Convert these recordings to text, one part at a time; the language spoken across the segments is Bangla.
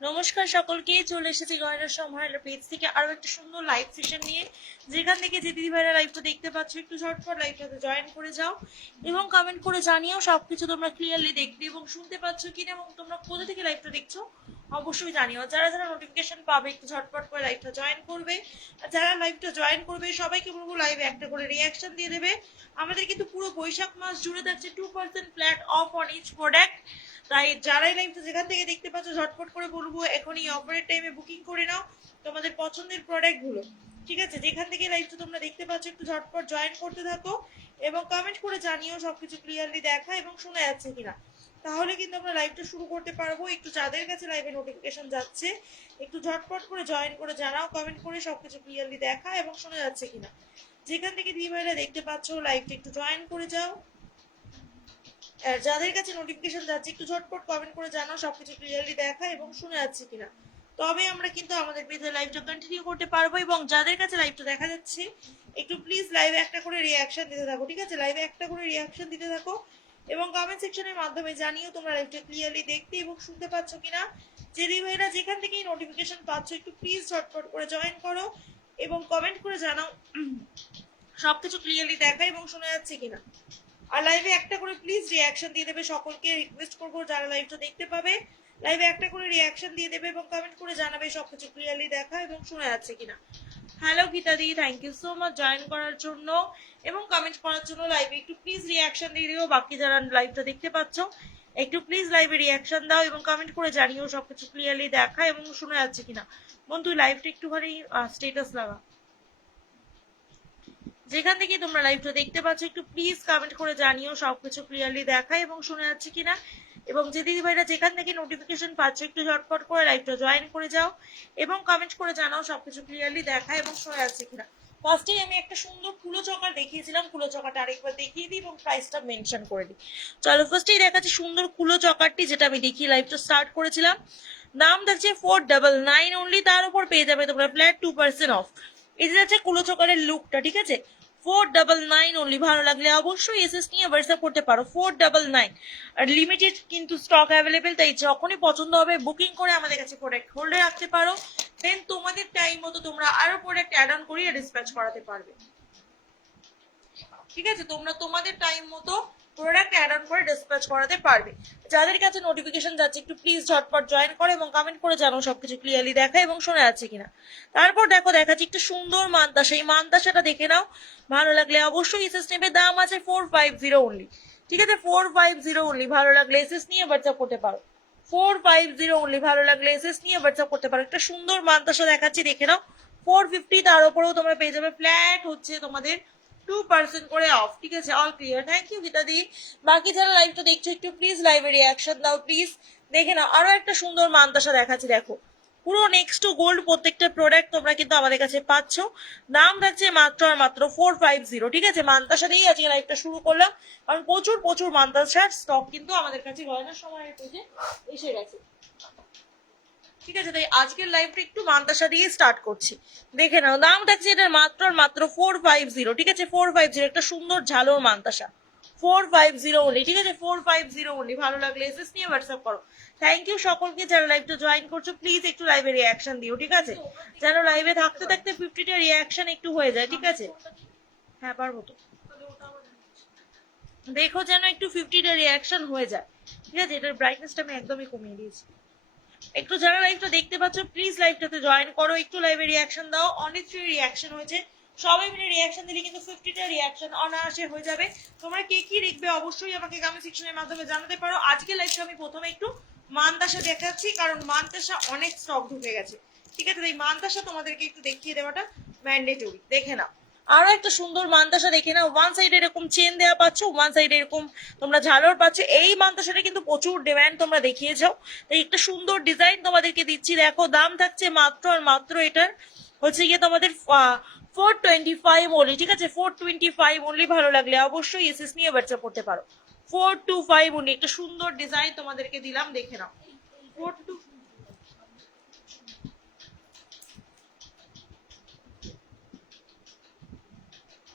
নমস্কার সকলকে, চলে এসেছি গয়নার সম্ভার পেজ থেকে আরো একটা সুন্দর লাইভ সেশন নিয়ে। যেখান থেকে যে দিদি ভাইরা লাইভটা দেখতে পাচ্ছ একটু ঝটপট লাইভটাতে জয়েন করে যাও এবং কমেন্ট করে জানিও সবকিছু তোমরা ক্লিয়ারলি দেখতে এবং শুনতে পাচ্ছ কিনা এবং তোমরা কোথা থেকে লাইভটা দেখছো অবশ্যই জানিও। যারা যারা নোটিফিকেশন পাবে একটু ঝটপট করে লাইভটা জয়েন করবে, আর যারা লাইভটা জয়েন করবে সবাইকে বলবো লাইভে একটা করে রিয়াকশন দিয়ে দেবে। আমাদের কিন্তু পুরো বৈশাখ মাস জুড়ে থাকছে 2% flat off on each product. তাই যারাই লাইভটা যেখান থেকে দেখতে পাচ্ছ ঝটপট করে বলবো এখনই অপারেট টাইমে বুকিং করে নাও তোমাদের পছন্দের প্রোডাক্টগুলো। ঠিক আছে, যেখান থেকে লাইভটা তোমরা দেখতে পাচ্ছ একটু ঝটপট জয়েন করতে থাকো এবং কমেন্ট করে জানিও সবকিছু ক্লিয়ারলি দেখা এবং শোনা যাচ্ছে কিনা। তাহলে কিন্তু আমরা লাইভটা শুরু করতে পারবো। একটু যাদের কাছে লাইভে নোটিফিকেশন যাচ্ছে একটু ঝটপট করে জয়েন করে জানাও, কমেন্ট করে সবকিছু ক্লিয়ারলি দেখা এবং শোনা যাচ্ছে কিনা। যেখান থেকে দিদি ভাইরা দেখতে পাচ্ছ লাইভটা একটু জয়েন করে যাও। আর যাদের কাছে নোটিফিকেশন যাচ্ছে একটু ঝটপট কমেন্ট করে জানাও সবকিছু ক্লিয়ারলি দেখা এবং শুনে যাচ্ছে কিনা। তবে আমরা কিন্তু আমাদের পেজে লাইভটা কন্টিনিউ করতে পারবো। এবং যাদের কাছে লাইভটা দেখা যাচ্ছে একটু প্লিজ লাইভে একটা করে রিয়াকশন দিতে থাকো। ঠিক আছে, লাইভে একটা করে রিয়াকশন দিতে থাকো এবং কমেন্ট সেকশনের মাধ্যমে জানিও তোমরা লাইভটা ক্লিয়ারলি দেখতে এবং শুনতে পাচ্ছ কিনা। যে ভাইরা যেখান থেকেই নোটিফিকেশন পাচ্ছ একটু প্লিজ ঝটপট করে জয়েন করো এবং কমেন্ট করে জানাও সবকিছু ক্লিয়ারলি দেখা এবং শোনা যাচ্ছে কিনা। আর লাইভে একটা করে প্লিজ রিয়াকশন দিয়ে দেবে। সকলকে রিকোয়েস্ট করবো যারা লাইভটা দেখতে পাবে লাইভে একটা করে রিয়াকশন দিয়ে দেবে এবং কমেন্ট করে জানাবে সবকিছু ক্লিয়ারলি দেখা এবং শোনা যাচ্ছে কিনা। হ্যালো গীতাদি, thank you so much join করার জন্য এবং কমেন্ট করার জন্য। লাইভে একটু প্লিজ রিয়াকশন দিয়ে দিও। বাকি যারা লাইভটা দেখতে পাচ্ছ একটু প্লিজ লাইভে রিয়াকশন দাও এবং কমেন্ট করে জানিও সবকিছু ক্লিয়ারলি দেখা এবং শোনা যাচ্ছে কিনা। বন্ধু লাইভটা একটুখানি স্টেটাস লাগা। যেখান থেকে তোমরা লাইভটা দেখতে পাচ্ছ একটু প্লিজ কমেন্ট করে জানিও সবকিছু ক্লিয়ারলি দেখা এবং শোনা যাচ্ছে কিনা। এবং যে দিদি ভাইরা যেখান থেকে নোটিফিকেশন পাচ্ছ একটু ঝটপট করে লাইভটা জয়েন করে যাও এবং কমেন্ট করে জানাও সবকিছু ক্লিয়ারলি দেখা এবং শোনা যাচ্ছে কিনা। ফার্স্টেই আমি একটা সুন্দর কুলো চকার দেখিয়েছিলাম, কুলো চকাটা আরেকবার দেখিয়ে দিই এবং প্রাইসটা মেনশন করে দিই। চলো ফার্স্টেই দেখাচ্ছি সুন্দর কুলো চকারটি, যেটা আমি দেখিয়ে লাইভটা স্টার্ট করেছিলাম। দাম থাকছে 499 অনলি, তার উপর পেয়ে যাবে তোমরা ফ্ল্যাট 2% অফ। এই যে আছে কুলো চকারের লুকটা, ঠিক আছে 499 অনলি। ভালো লাগলে অবশ্যই এসএস নিয়ে হোয়াটসঅ্যাপ করতে পারো। 499 আর লিমিটেড কিন্তু স্টক অ্যাভেলেবেল, তাই যখনই পছন্দ হবে বুকিং করে আমাদের কাছে প্রোডাক্ট হোল্ডে রাখতে পারো। দেন তোমাদের টাইম মতো তোমরা আরো প্রোডাক্ট অ্যাড অন করিয়ে ডিসপ্যাচ করাতে পারবে। ঠিক আছে, তোমরা তোমাদের টাইম মতো প্রোডাক্ট অ্যাড অন করে ডিসপ্যাচ করাতে পারবে। যাদের কাছে নোটিফিকেশন যাচ্ছে একটু প্লিজ ঝটপট জয়েন করে এবং কমেন্ট করে জানাও সবকিছু ক্লিয়ারলি দেখা এবং শোনা যাচ্ছে কিনা। তারপর দেখাচ্ছি একটা সুন্দর মানতাসা। এই মানতাসাটা দেখে নাও, ভালো লাগলে অবশ্যই এসএস নেবে। দাম আছে 450 অনলি। ঠিক আছে, 450 অনলি। ভালো লাগলে এসএস নিয়ে হোয়াটসঅ্যাপ করতে পারো। 450 অনলি। ভালো লাগলে এসএস নিয়ে হোয়াটসঅ্যাপ করতে পারো। একটা সুন্দর মানতাসা দেখাচ্ছি, দেখে নাও 450। তার উপরেও তোমরা পেয়ে যাবে ফ্ল্যাট হচ্ছে তোমাদের 2% করে অফ। ঠিক আছে, অল ক্লিয়ার। থ্যাংক ইউ গীতাদি। বাকি যারা লাইভটা দেখছো একটু প্লিজ লাইভে রিয়াকশন দাও প্লিজ। দেখে নাও আরো একটা সুন্দর মানতাসা দেখাচ্ছি, দেখো পুরো নেক্সট টু গোল্ড প্রত্যেকটা প্রোডাক্ট তোমরা কিন্তু আমাদের কাছে পাচ্ছ। দাম থাকছে মাত্র আর মাত্র 450। ঠিক আছে, মানতাসা দিয়েই আজকে লাইভটা শুরু করলাম, কারণ প্রচুর প্রচুর মানতাসার স্টক কিন্তু আমাদের কাছে গয়নার সময়ের পেজে এসে গেছে। ঠিক আছে, তাই আজকের লাইভটা একটু মানতাসা দিয়ে স্টার্ট করছি। দেখে নাও দাম থাকছে এটার মাত্র আর মাত্র 450। ঠিক আছে, 450 একটা সুন্দর ঝালোর মানতাসা 450 অনলি। ঠিক আছে, 450 অনলি। ভালো লাগলে এসএস নিয়ে হোয়াটসঅ্যাপ করো। থ্যাংক ইউ সকলকে যারা লাইভটা জয়েন করছো। প্লিজ একটু লাইভে রিয়াকশন দিও। ঠিক আছে, যেন লাইভে থাকতে থাকতে 50টা রিয়াকশন একটু হয়ে যায়। ঠিক আছে, হ্যাঁ পারবো তো। দেখো যেন একটু 50টা রিয়াকশন হয়ে যায়। ঠিক আছে, এটার ব্রাইটনেসটা আমি একদমই কমিয়ে দিয়েছি। একটু যারা লাইভটা দেখতে পাচ্ছ প্লিজ লাইভটাতে জয়েন করো, একটু লাইভে রিয়াকশন দাও। অনেক 3 রিয়াকশন হয়েছে, সবাই মিলে রিয়াকশন দিলে কিন্তু 50টা রিয়াকশন অনায়াসে হয়ে যাবে। তোমরা কে কি দেখবে অবশ্যই আমাকে কমেন্ট সেকশনের মাধ্যমে জানাতে পারো। আজকে লাইভটা আমি প্রথমে একটু মানতাসা দেখাচ্ছি, কারণ মানতাসা অনেক স্টক ঢুকে গেছে। ঠিক আছে, তাই মানতাসা তোমাদেরকে একটু দেখিয়ে দেওয়াটা ম্যান্ডেটরি। দেখে নাও আরো একটা সুন্দর মানতাসা, দেখে নাও। ওয়ান সাইডে এরকম চেন দেওয়া পাচ্ছ, ওয়ান সাইডে এরকম তোমরা ঝালর পাচ্ছ। এই মানতাসাটা কিন্তু প্রচুর ডিমান্ড, তোমরা দেখিয়েছো, তাই একটা সুন্দর ডিজাইন তোমাদেরকে দিচ্ছি। দেখো দাম থাকছে মাত্র আর মাত্র এটার হচ্ছে গিয়ে তোমাদের 425 অনলি। ঠিক আছে, 425 অনলি। ভালো লাগলে অবশ্যই এসএস নিয়ে হোয়াটসঅ্যাপ করতে পারো। 425 অনলি। একটা সুন্দর ডিজাইন তোমাদেরকে দিলাম, দেখে নাও। 42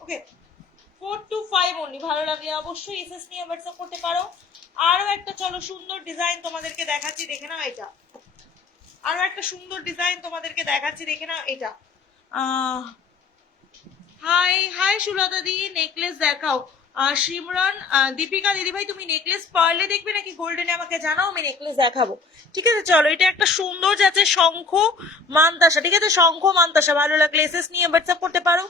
ওকে, 425 অনলি। ভালো লাগলে অবশ্যই এসএস নিয়ে হোয়াটসঅ্যাপ করতে পারো। আরো একটা চলো সুন্দর ডিজাইন তোমাদেরকে দেখাচ্ছি, দেখে নাও। এটা আরো একটা সুন্দর ডিজাইন তোমাদেরকে দেখাচ্ছি, দেখে নাও এটা। হাই হাই সুলতা দি, নেকলেস দেখাও। শিমরন, দীপিকা দিদিভাই তুমি নেকলেস পার্লে দেখবে নাকি গোল্ডেনে আমাকে জানাও, আমি নেকলেস দেখাবো। ঠিক আছে চলো, এটা একটা সুন্দর যাচ্ছে শঙ্খ মান্তাসা, ঠিক আছে শঙ্খ মান্তাসা, ভালো লাগলে এসএস নিয়ে হোয়াটসঅ্যাপ করতে পারো।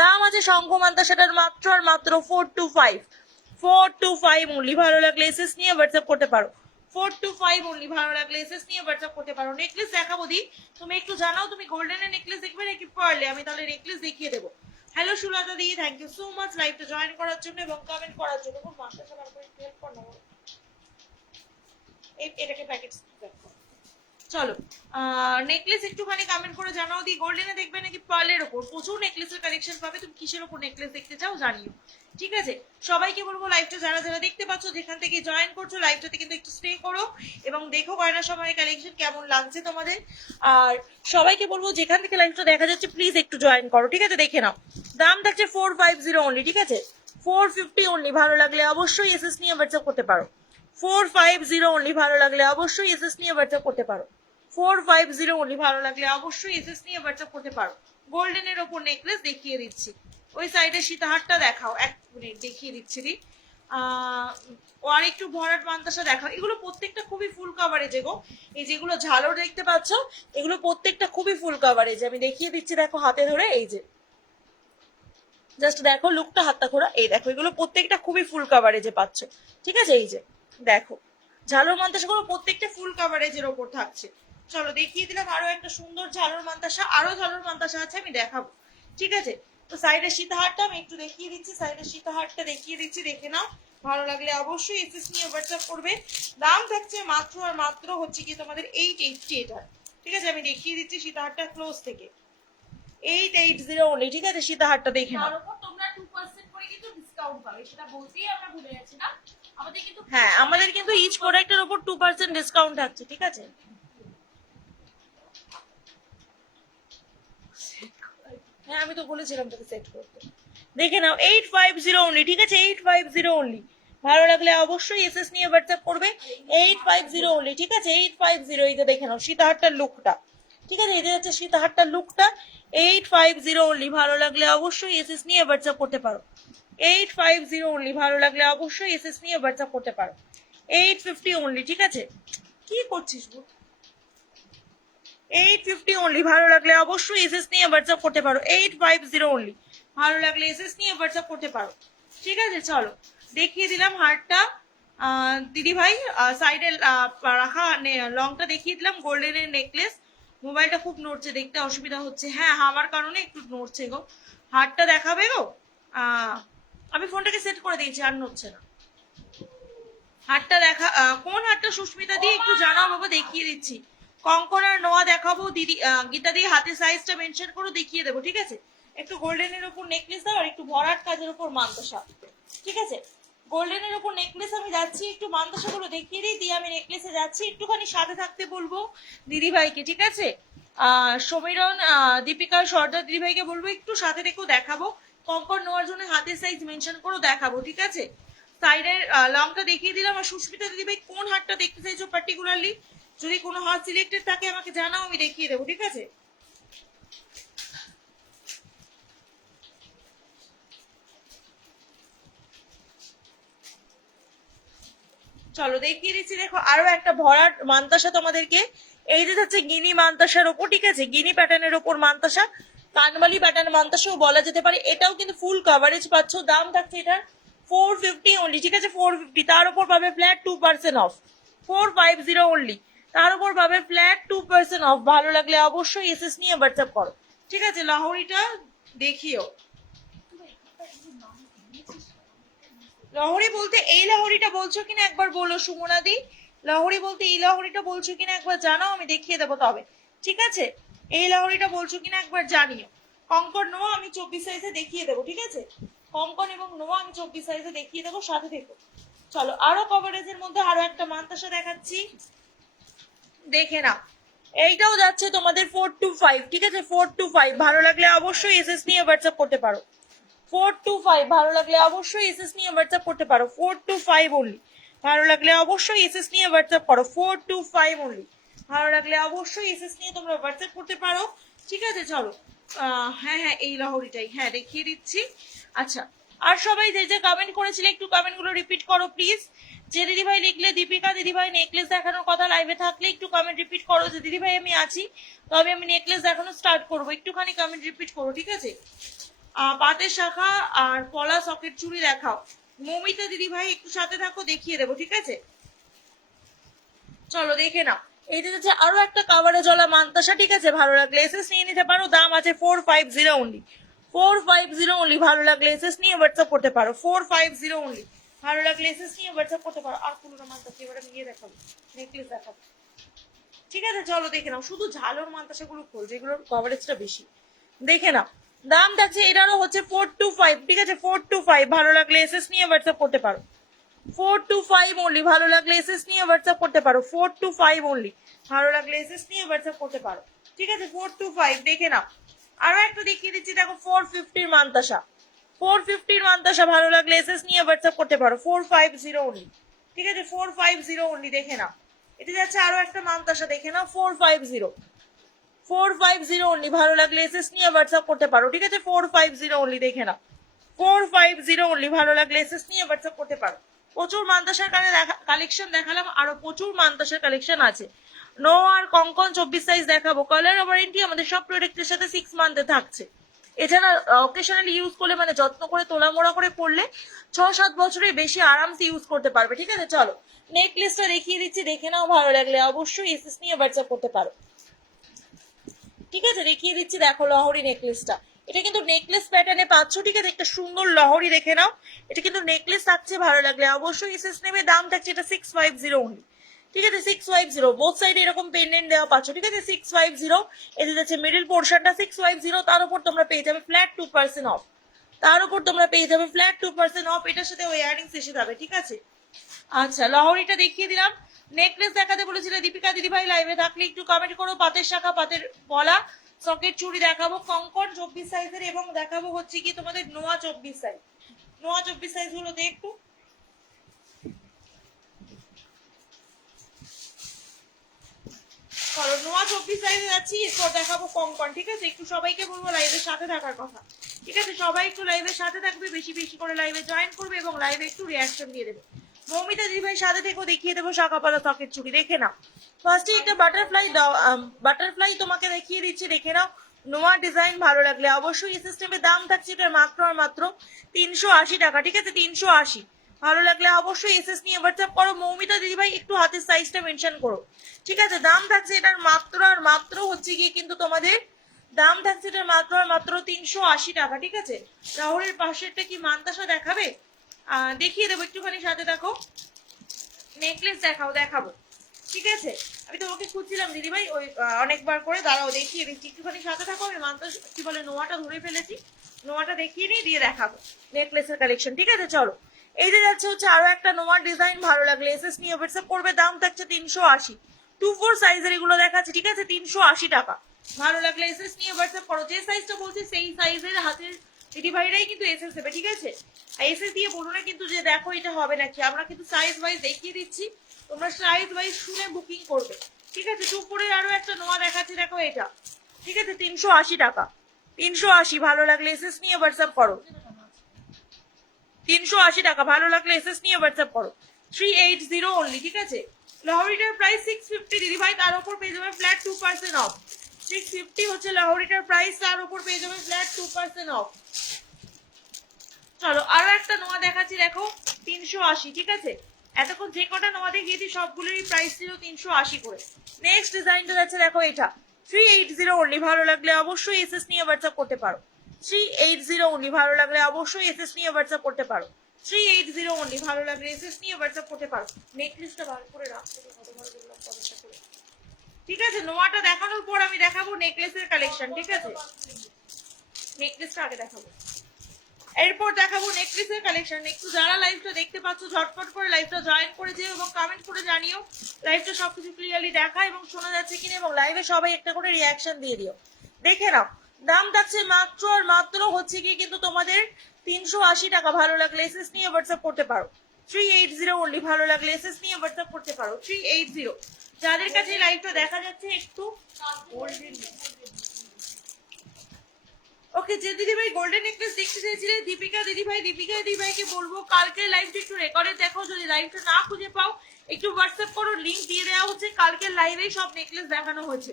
দাম আছে শঙ্খ মান্তাসাটার মাত্র আর মাত্র 425 অনলি, ভালো লাগলে এসএস নিয়ে হোয়াটসঅ্যাপ করতে পারো। 425 অনলি, ভালো লাগলে এসএস নিয়ে হোয়াটসঅ্যাপ করতে পারো। নেকলেস দেখাবো দি, তুমি একটু জানাও তুমি গোল্ডেনের নেকলেস দেখবে নাকি পার্লে, আমি তাহলে নেকলেস দেখিয়ে দেবো। হ্যালো সুলতা দি, থ্যাংক ইউ সো মাচ লাইভটা জয়েন করার জন্য এবং কমেন্ট করার জন্য। খুব মাস্টার বার করে হেল্প করো, এটাকে প্যাকেট দেখো। চলো নেকলেস একটুখানি কমেন্ট করে জানাও দি, গোল্ডেনে দেখবে নাকি পার্লের ওপর। প্রচুর নেকলেসের কালেকশন পাবে, তুমি কিসের ওপর নেকলেস দেখতে চাও জানিও। ঠিক আছে সবাইকে বলবো লাইভটা যারা যারা দেখতে পাচ্ছ যেখান থেকে জয়েন করছো লাইভটাতে কিন্তু একটু স্টে করো এবং দেখো গয়না সময়ের কালেকশন কেমন লাগছে তোমাদের। আর সবাইকে বলবো যেখান থেকে লাইভটা দেখা যাচ্ছে প্লিজ একটু জয়েন করো, ঠিক আছে দেখে নাও। দাম থাকছে 450 অনলি, ঠিক আছে 450 অনলি, ভালো লাগলে অবশ্যই এসএস নিয়ে হোয়াটসঅ্যাপ করতে পারো। 450 অনলি, ভালো লাগলে অবশ্যই এসএস নিয়ে হোয়াটসঅ্যাপ করতে পারো। 450 অনলি, ভালো লাগলে অবশ্যই এসএস নিয়ে হোয়াটসঅ্যাপ করতে পারো। গোল্ডেনের ওপর নেকলেস দেখিয়ে দিচ্ছি, ওই সাইডে সীতাহারটা দেখাও, এক মিনিট দেখিয়ে দিচ্ছি দি। আর একটু ভরাট মান্তাসা দেখাও, এগুলো প্রত্যেকটা খুবই ফুল কাভারেজ গো। এই যেগুলো ঝালর দেখতে পাচ্ছ এগুলো প্রত্যেকটা খুবই ফুল কাভারেজ, আমি দেখিয়ে দিচ্ছি দেখো হাতে ধরে, এই যে জাস্ট দেখো লুকটা হাতটা খোলা, এই দেখো এগুলো প্রত্যেকটা খুবই ফুল কাভারেজে পাচ্ছ। ঠিক আছে এই যে দেখো ঝালর মান্তাসা গুলো প্রত্যেকটা ফুল কাভারেজের ওপর থাকছে। চলো দেখিয়ে দিলাম আরো একটা সুন্দর ঝালর মান্তাসা, আরো ঝালর মান্তাসা আছে আমি দেখাবো। ঠিক আছে তো সাইডের সীতাহারটা আমি একটু দেখিয়ে দিচ্ছি, সাইডের সীতাহারটা দেখিয়ে দিচ্ছি দেখে নাও, ভালো লাগলে অবশ্যই এসএস নিয়ে হোয়াটসঅ্যাপ করবে। দাম থাকছে মাত্র আর মাত্র হচ্ছে কি তোমাদের 880 এটা। ঠিক আছে আমি দেখিয়ে দিচ্ছি সীতাহারটা ক্লোজ থেকে, 880 অনলি। ঠিক আছে সীতাহারটা দেখে নাও, তোমরা 2% করে কিন্তু ডিসকাউন্ট পাবে, সেটা বলতেই আমরা ভুলে গেছি না। হ্যাঁ আমাদের কিন্তু ইচ প্রোডাক্টের উপর 2% ডিসকাউন্ট থাকছে। ঠিক আছে হ্যাঁ আমি তো বলেছিলাম তোকে সেট করতে, দেখে নাও 850 অনলি। ঠিক আছে 850 অনলি, ভালো লাগলে অবশ্যই এসএস নিয়ে হোয়াটসঅ্যাপ করবে। 850 অনলি, ঠিক আছে 850, এইটা দেখে নাও সীতাহারটার লুকটা। ঠিক আছে এটা হচ্ছে সীতাহারটার লুকটা, 850 অনলি, ভালো লাগলে অবশ্যই এসএস নিয়ে হোয়াটসঅ্যাপ করতে পারো। 850 অনলি, ভালো লাগলে অবশ্যই এসএস নিয়ে হোয়াটসঅ্যাপ করতে পারো। 850 অনলি, ঠিক আছে কি করছিস গো, 850 অনলি, ভালো লাগলে অবশ্যই এসএস নিয়ে হোয়াটসঅ্যাপ করতে পারো। 850 অনলি, ভালো লাগলে এসএস নিয়ে হোয়াটসঅ্যাপ করতে পারো। ঠিক আছে চলো দেখিয়ে দিলাম হারটা দিদি ভাই, সাইডে রাখা লংটা দেখিয়ে দিলাম, গোল্ডেনের নেকলেস। মোবাইলটা খুব নড়ছে, দেখতে অসুবিধা হচ্ছে, হ্যাঁ আমার কারণে একটু নড়ছে গো। হারটা দেখাবে গো, আমি ফোনটাকে সেট করে দিয়েছি আর নড়ছে না। হারটা দেখা কোন হারটা সুস্মিতা দিয়ে একটু জানাও বাবা, দেখিয়ে দিচ্ছি। কঙ্কন আর নোয়া দেখাবো দিদি, গীতা দিয়ে হাতে সাইজটা মেনশন করো দেখিয়ে দেবো। ঠিক আছে একটু গোল্ডেনের উপর নেকলেস দাও আর একটু ভরাট কাজের উপর মান্তাসা। ঠিক আছে গোল্ডেনের উপর নেকলেস আমি যাচ্ছি, একটু মান্তাসা গুলো দেখিয়ে দিই দিয়ে আমি নেকলেসে যাচ্ছি। একটুখানি সাথে থাকতে বলবো দিদি ভাইকে, ঠিক আছে সমীরন দীপিকা সর্দার দিদি ভাইকে বলবো একটু সাথে থেকেও দেখাবো। কঙ্কন নেওয়ার জন্য হাতের সাইজ মেনশন করো দেখাবো। ঠিক আছে সাইডের লংটা দেখিয়ে দিলাম। আর সুস্মিতা দিদি ভাই কোন হারটা দেখতে চাইছো পার্টিকুলারলি, যদি কোনো হার সিলেক্টেড থাকে আমাকে জানাও, আমি দেখিয়ে দেবো। ঠিক আছে চলো দেখিয়ে দিচ্ছি, দেখো আরো একটা ভরাট মান্তাসা তোমাদেরকে। এই যে হচ্ছে গিনি মান্তাসার ওপর, ঠিক আছে গিনি প্যাটার্নের ওপর মান্তাসা, কানমালি প্যাটার্ন মান্তাসাও বলা যেতে পারে। এটাও কিন্তু ফুল কভারেজ পাচ্ছ, দাম থাকছে এটার 450 অনলি। ঠিক আছে 450, তার উপর পাবে ফ্ল্যাট 2% অফ। 450 অনলি, তার উপর পাবে ফ্ল্যাট 2% অফ। ভালো লাগলে অবশ্যই এসএস নিয়ে হোয়াটসঅ্যাপ করো। ঠিক আছে লহরিটা দেখিও, লহরি বলতে এই লহরিটা বলছো কিনা একবার বলো সুমনাদি, লহরি বলতে এই লহরিটা বলছো কিনা একবার জানাও, আমি দেখিয়ে দেবো তবে। ঠিক আছে এই লহরিটা বলছো কিনা একবার জানিও। কঙ্কন নোয়া আমি 24 সাইজে দেখিয়ে দেবো। ঠিক আছে কঙ্কন এবং নোয়া আমি 24 সাইজে দেখিয়ে দেবো, সাথে থেকো। চলো আরো কভারেজের মধ্যে আরো একটা মান্তাসা দেখাচ্ছি, দেখে নাও। এইটাও যাচ্ছে তোমাদের 425। ঠিক আছে 425, ভালো লাগলে অবশ্যই এসএস নিয়ে হোয়াটসঅ্যাপ করতে পারো। 425, ভালো লাগলে অবশ্যই এসএস নিয়ে হোয়াটসঅ্যাপ করতে পারো। 425 অনলি, ভালো লাগলে অবশ্যই এসএস নিয়ে হোয়াটসঅ্যাপ করো। 425 অনলি, ভালো লাগলে অবশ্যই এসএস নিয়ে তোমরা হোয়াটসঅ্যাপ করতে পারো। ঠিক আছে চলো, হ্যাঁ এই লহরিটাই, হ্যাঁ দেখিয়ে দিচ্ছি। আচ্ছা, আর সবাই যে যে কমেন্ট করেছিলে একটু কমেন্টগুলো রিপিট করো প্লিজ। যে দিদিভাই লিখলে দীপিকা দিদিভাই নেকলেস দেখানোর কথা লাইভে থাকলে একটু কমেন্ট রিপিট করো যে দিদিভাই আমি আছি, তবে আমি নেকলেস দেখানো স্টার্ট করবো। একটুখানি কমেন্ট রিপিট করো, ঠিক আছে? পাতের শাখা আর পলা সকেট চুড়ি দেখাও। মমিতা দিদিভাই একটু সাথে থাকো, দেখিয়ে দেবো, ঠিক আছে? চলো দেখে নাও। এইটা হচ্ছে আরো একটা কাভারে জলা মান্তাসা, ঠিক আছে? ভালো লাগলে এসএস নিয়ে নিতে পারো, দাম আছে 450 অনলি। 450 অনলি, ভালো লাগলে এসএস নিয়ে হোয়াটসঅ্যাপ করতে পারো। 450 অনলি, ভালো লাগলে এসএস নিয়ে হোয়াটসঅ্যাপ করতে পারো। আর পুরোনো মান্তাসা এবারে নিয়ে দেখাবো, নেকলেস দেখাবো, ঠিক আছে? চলো দেখে নাও, শুধু ঝালোর মান্তাসা গুলো খোল যেগুলোর কভারেজটা বেশি, দেখে নাও। দাম থাকছে এটারও হচ্ছে 425, ঠিক আছে? 425, ভালো লাগলে এসএস নিয়ে হোয়াটসঅ্যাপ করতে পারো। 425 অনলি, ভালো লাগলে এসএস নিয়ে হোয়াটসঅ্যাপ করতে পারো। 425 অনলি, ভালো লাগলে এসএস নিয়ে হোয়াটসঅ্যাপ করতে পারো, ঠিক আছে? 425, দেখে নাও। আরো একটা দেখিয়ে দিচ্ছি, দেখো 450 মান্তাসা। 450 মান্তাসা, ভালো লাগলে এসএস নিয়ে হোয়াটসঅ্যাপ করতে পারো। 450 অনলি, ঠিক আছে? 450 অনলি, দেখে নাও। এটা যাচ্ছে আরো একটা মান্তাসা, দেখে নাও। 450, 450 অনলি, ভালো লাগলে এসএস নিয়ে হোয়াটসঅ্যাপ করতে পারো, ঠিক আছে? 450 অনলি, দেখে নাও। 450 অনলি, ভালো লাগলে এসএস নিয়ে হোয়াটসঅ্যাপ করতে পারো। প্রচুর মান্তাসার কালেকশন দেখালাম, আরো প্রচুর মান্তাসার কালেকশন আছে। নো আর কঙ্কন 24 সাইজ দেখাবো। কালার ওয়ারেন্টি আমাদের সব প্রোডাক্টের সাথে 6 মান্থে থাকছে। এছাড়া অকেশনালি ইউজ করলে, মানে যত্ন করে তোলা মোড়া করে পড়লে 6-7 বছরের বেশি আরামসে ইউজ করতে পারবে, ঠিক আছে? চলো নেকলেসটা দেখিয়ে দিচ্ছি, দেখে নাও। ভালো লাগলে অবশ্যই এসএস নিয়ে হোয়াটসঅ্যাপ করতে পারো, ঠিক আছে? দেখিয়ে দিচ্ছি, দেখো লহরি নেকলেসটা। এটা কিন্তু নেকলেস প্যাটার্নে পাচ্ছ, ঠিক আছে? একটা সুন্দর লহরি, দেখে নাও। এটা কিন্তু নেকলেস থাকছে, ভালো লাগলে অবশ্যই এসএস নেবে। দাম থাকছে এটা 650 অনলি, ঠিক আছে? 650, বোথ সাইডে এরকম পেন্ডেন্ট দেওয়া পাচ্ছ, ঠিক আছে? 650, এটা যাচ্ছে মিডল পোর্শনটা 650। তার উপর তোমরা পেয়ে যাবে ফ্ল্যাট 2% অফ। তার উপর তোমরা পেয়ে যাবে ফ্ল্যাট 2% অফ। এটার সাথে ওই ইয়ারিংস এসে যাবে, ঠিক আছে? আচ্ছা, লহরিটা দেখিয়ে দিলাম। নেকলেস দেখাতে বলেছিল দীপিকা দিদিভাই, লাইভে থাকলে একটু কমেন্ট করো। পাতের শাখা, পাতের পলা, সকেট চুড়ি দেখাবো। কঙ্কন 24 সাইজের, এবং দেখাবো হচ্ছে কি তোমাদের নোয়া 24 সাইজ। নোয়া 24 সাইজ গুলোতে একটু চলো, নোয়া 24 সাইজে যাচ্ছি। এরপর দেখাবো কঙ্কন, ঠিক আছে? একটু সবাইকে বলবো লাইভের সাথে থাকার কথা, ঠিক আছে? সবাই একটু লাইভের সাথে থাকবে, বেশি বেশি করে লাইভে জয়েন করবে এবং লাইভে একটু রিয়াকশন দিয়ে দেবে। মৌমিতা দিদিভাই সাথে থেকেও দেখিয়ে দেবো শাখাপালা সকেট চুড়ি, দেখে নাও। ফার্স্টে একটা বাটারফ্লাই বাটারফ্লাই তোমাকে দেখিয়ে দিচ্ছি, দেখে নাও। নোয়া ডিজাইন, ভালো লাগলে অবশ্যই এই সিস্টেমের দাম থাকছে এটা মাত্র আর মাত্র 380 টাকা, ঠিক আছে? 380, ভালো লাগলে অবশ্যই এসএস নিয়ে হোয়াটসঅ্যাপ করো। মৌমিতা দিদিভাই একটু হাতের সাইজটা মেনশন করো, ঠিক আছে? দাম থাকছে এটার মাত্র আর মাত্র হচ্ছে গিয়ে কিন্তু তোমাদের দাম থাকছে এটার মাত্র আর মাত্র 380 টাকা, ঠিক আছে? রাহুলের পাশেরটা কি মান্তাসা দেখাবে? দেখিয়ে দেবো, একটুখানি সাথে দেখো। নেকলেস দেখাবো, ঠিক আছে? আমি তোমাকে খুঁজছিলাম দিদিভাই, ওই অনেকবার করে, দাঁড়াও দেখিয়ে দিচ্ছি, একটুখানি সাথে থাকো। আমি মান্তাসা কি বলে নোয়াটা ধরে ফেলেছি, নোয়াটা দেখিয়ে নিয়ে দিয়ে দেখাবো নেকলেসের কালেকশন, ঠিক আছে? চলো, এই যে যাচ্ছে হচ্ছে আরো একটা নোয়ার ডিজাইন, ভালো লাগলে এসএস নিয়ে হোয়াটসঅ্যাপ করবে। দাম থাকছে 380, 24 সাইজের এগুলো দেখাচ্ছে, ঠিক আছে? 380 টাকা, ভালো লাগলে এসএস নিয়ে হোয়াটসঅ্যাপ করো। যে সাইজটা বলছি সেই সাইজের হাতের দিদিভাইরাই কিন্তু এসএস দেবে, ঠিক আছে? এসএস দিয়ে বলো না কিন্তু যে দেখো এটা হবে নাকি, আমরা কিন্তু সাইজ ওয়াইজ দেখিয়ে দিচ্ছি, তোমরা সাইজ ওয়াইজ শুনে বুকিং করবে, ঠিক আছে? দুপুরের আরো একটা নোয়া দেখাচ্ছি, দেখো এটা, ঠিক আছে? 380 টাকা, 380, ভালো লাগলে এসএস নিয়ে হোয়াটসঅ্যাপ করো। 380 টাকা, ভালো লাগলে এসএস নিয়ে হোয়াটসঅ্যাপ করো। 380 অনলি, ঠিক আছে? লহরিটার প্রাইস 650 দিদিভাই, তার উপর পেয়ে যাবে ফ্ল্যাট 2% অফ। 650 হচ্ছে লহরিটার প্রাইস, তার উপর পেয়ে যাবে ফ্ল্যাট 2% অফ। চলো আরো একটা নোয়া দেখাচ্ছি, দেখো 380, ঠিক আছে? এতক্ষণ যে কটা নোয়া দেখিয়েছি সবগুলোরই প্রাইস ছিল 380 করে। নেক্সট ডিজাইনটা যাচ্ছে, দেখো এটা 380 অনলি, ভালো লাগলে অবশ্যই এসএস নিয়ে হোয়াটসঅ্যাপ করতে পারো। 380 অনলি, ভালো লাগলে অবশ্যই এসএস নিয়ে হোয়াটসঅ্যাপ করতে পারো। 380 অনলি, ভালো লাগলে এসএস নিয়ে হোয়াটসঅ্যাপ করতে পারো। নেকলেসটা ভালো করে রাখতে হবে, কত ভালো বললাম, কতটা করে, ঠিক আছে? নোয়াটা দেখানোর পর আমি দেখাবো নেকলেসের কালেকশন, ঠিক আছে? নেকলেসটা আগে দেখাবো, এরপর দেখাবো নেকলেসের কালেকশন। একটু যারা লাইভটা দেখতে পাচ্ছ ঝটপট করে লাইভটা জয়েন করে যেও এবং কমেন্ট করে জানিও লাইভটা সবকিছু ক্লিয়ারলি দেখা এবং শোনা যাচ্ছে কিনা, এবং লাইভে সবাই একটা করে রিয়াকশন দিয়ে দিও, দেখে নাও। দাম থাকছে মাত্র আর মাত্র হচ্ছে কি কিন্তু তোমাদের 380 টাকা, ভালো লাগলে এসএস নিয়ে হোয়াটসঅ্যাপ করতে পারো। 380 অনলি, ভালো লাগলে এসএস নিয়ে হোয়াটসঅ্যাপ করতে পারো। 380, যাদের কাছে লাইভটা দেখা যাচ্ছে একটু ওকে, যে দিদি ভাই গোল্ডেন নেকলেস দেখতে চাইছিলে দীপিকা দিদিভাইকে বলবো কালকে লাইভটা একটু রেকর্ডে দেখো, যদি লাইভটা না খুঁজে পাও একটু হোয়াটসঅ্যাপ করো, লিংক দিয়ে দেওয়া হচ্ছে। কালকের লাইভেই সব নেকলেস দেখানো হয়েছে,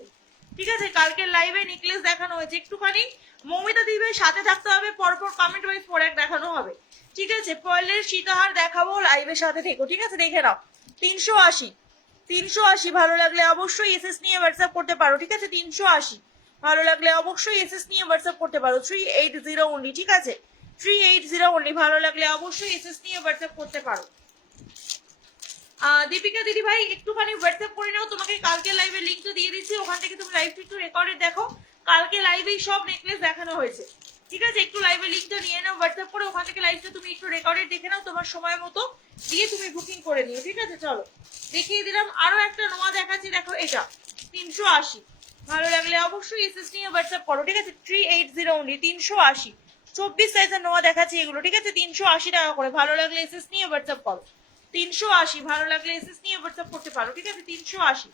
ঠিক আছে? কালকের লাইভে নেকলেস দেখানো হয়েছে, একটুখানি মৌমিতা দিদিভাই সাথে থাকতে হবে, পরপর কমেন্ট ওয়াইজ প্রোডাক্ট দেখানো হবে, ঠিক আছে? পার্লের সীতাহার দেখাবো, লাইভের সাথে থেকো, ঠিক আছে? দেখে নাও 380 ভালো লাগলে অবশ্যই এসএস নিয়ে হোয়াটসঅ্যাপ করতে পারো, ঠিক আছে? 380 ভালো লাগলে অবশ্যই এসএস নিয়ে হোয়াটসঅ্যাপ করতে পারো। 380 অনলি, ঠিক আছে? 380 অনলি, ভালো লাগলে অবশ্যই এসএস নিয়ে হোয়াটসঅ্যাপ করতে পারো। দীপিকা দিদি ভাই একটুখানি হোয়াটসঅ্যাপ করে নাও, তোমাকে কালকে লাইভের লিঙ্কটা দিয়ে দিচ্ছি, ওখান থেকে তুমি লাইভটা একটু রেকর্ডে দেখো। কালকে লাইভেই সব নেকলেস দেখানো হয়েছে, ঠিক আছে? একটু লাইভের লিঙ্কটা নিয়ে নাও হোয়াটসঅ্যাপ করে, ওখান থেকে লাইভটা তুমি একটু রেকর্ডে দেখে নাও, তোমার সময় মতো দিয়ে তুমি বুকিং করে নিও, ঠিক আছে? চলো দেখিয়ে দিলাম। আরো একটা নোয়া দেখাচ্ছি, দেখো এটা 380, ভালো লাগলে অবশ্যই এসএস নিয়ে হোয়াটসঅ্যাপ করো, ঠিক আছে? 380 অনলি, 380 24 সাইজের নোয়া দেখাচ্ছি এগুলো, ঠিক আছে? 380 টাকা করে, ভালো লাগলে এসএস নিয়ে হোয়াটসঅ্যাপ করো। 380 ভালো লাগলে এসএস নিয়ে হোয়াটসঅ্যাপ করতে পারো, ঠিক আছে? 380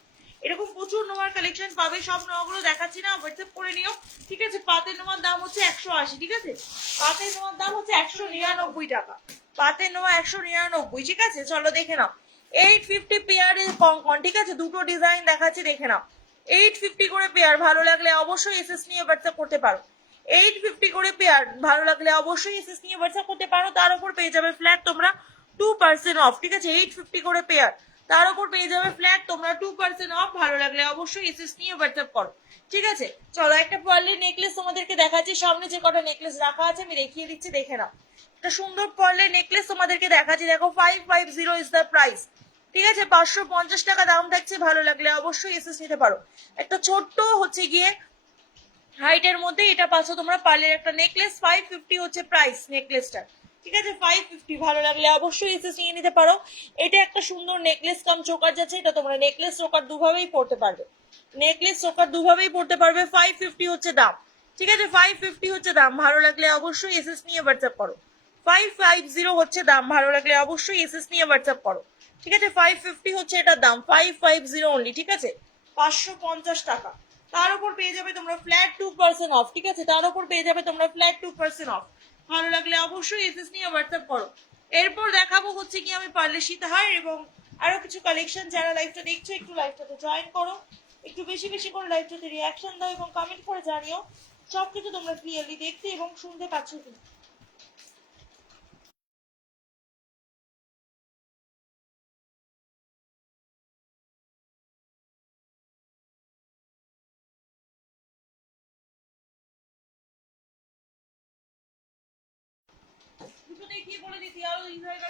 এরকম প্রচুর নোয়ার কালেকশন পাবে, সব নোয়াগুলো দেখাচ্ছি না, হোয়াটসঅ্যাপ করে নিও, ঠিক আছে? পাতের নোয়ার দাম হচ্ছে 180, ঠিক আছে? পাতের নোয়ার দাম হচ্ছে 199 টাকা, পাতের নোয়া 199, ঠিক আছে? চলো দেখে নাও 850 পেয়ারের কঙ্কন, ঠিক আছে? দুটো ডিজাইন দেখাচ্ছি, দেখে নাও 850 করে পেয়ার, ভালো লাগলে অবশ্যই এসএস নিয়ে হোয়াটসঅ্যাপ করতে পারো। 850 করে পেয়ার, ভালো লাগলে অবশ্যই এসএস নিয়ে হোয়াটসঅ্যাপ করতে পারো। তার উপর পেয়ে যাবে ফ্ল্যাট তোমরা 2% অফ, ঠিক আছে? 850 করে পেয়ার, তার উপর পেয়ে যাবে ফ্ল্যাট তোমরা 2% অফ, ভালো লাগলে অবশ্যই এসএস নিয়ে হোয়াটসঅ্যাপ করো, ঠিক আছে? চলো একটা পার্লের নেকলেস তোমাদেরকে দেখাচ্ছি, সামনে যে কটা নেকলেস রাখা আছে আমি দেখিয়ে দিচ্ছি, দেখে নাও। একটা সুন্দর পার্লের নেকলেস তোমাদেরকে দেখাচ্ছি, দেখো 550 ইজ দ্য প্রাইস, ঠিক আছে? 550 টাকা দাম থাকছে, ভালো লাগলে অবশ্যই এসএস নিতে পারো। একটা ছোট্ট হচ্ছে গিয়ে হাইটের মধ্যে এটা পাচ্ছ তোমরা পার্লের একটা নেকলেস, 550 হচ্ছে প্রাইস নেকলেসটা, ঠিক আছে? 550, ভালো লাগলে অবশ্যই এসএস নিয়ে নিতে পারো। এটা একটা সুন্দর নেকলেস কাম চোকার যাচ্ছে, এটা তোমরা নেকলেস চোকার দুভাবেই পড়তে পারবে, নেকলেস চোকার দুভাবেই পড়তে পারবে। 550 হচ্ছে দাম, ঠিক আছে? 550 হচ্ছে দাম, ভালো লাগলে অবশ্যই এসএস নিয়ে হোয়াটসঅ্যাপ করো। 550 হচ্ছে দাম, ভালো লাগলে অবশ্যই এসএস নিয়ে হোয়াটসঅ্যাপ করো, ঠিক আছে? 550 হচ্ছে এটার দাম, 550 অনলি, ঠিক আছে? 550 টাকা, তার উপর পেয়ে যাবে তোমরা ফ্ল্যাট 2% অফ, ঠিক আছে? তার উপর পেয়ে যাবে তোমরা ফ্ল্যাট 2% অফ, ভালো লাগলে অবশ্যই এসএস নিয়ে হোয়াটসঅ্যাপ করো। এরপর দেখাবো হচ্ছে কি আমি পার্লের সীতাহার এবং আরো কিছু কালেকশন। যারা লাইভটা দেখছো একটু লাইভটাতে জয়েন করো, একটু বেশি বেশি করে লাইভটাতে রিয়াকশন দাও এবং কমেন্ট করে জানিও সবকিছু তোমরা ক্লিয়ারলি দেখতে এবং শুনতে পাচ্ছ কিনা।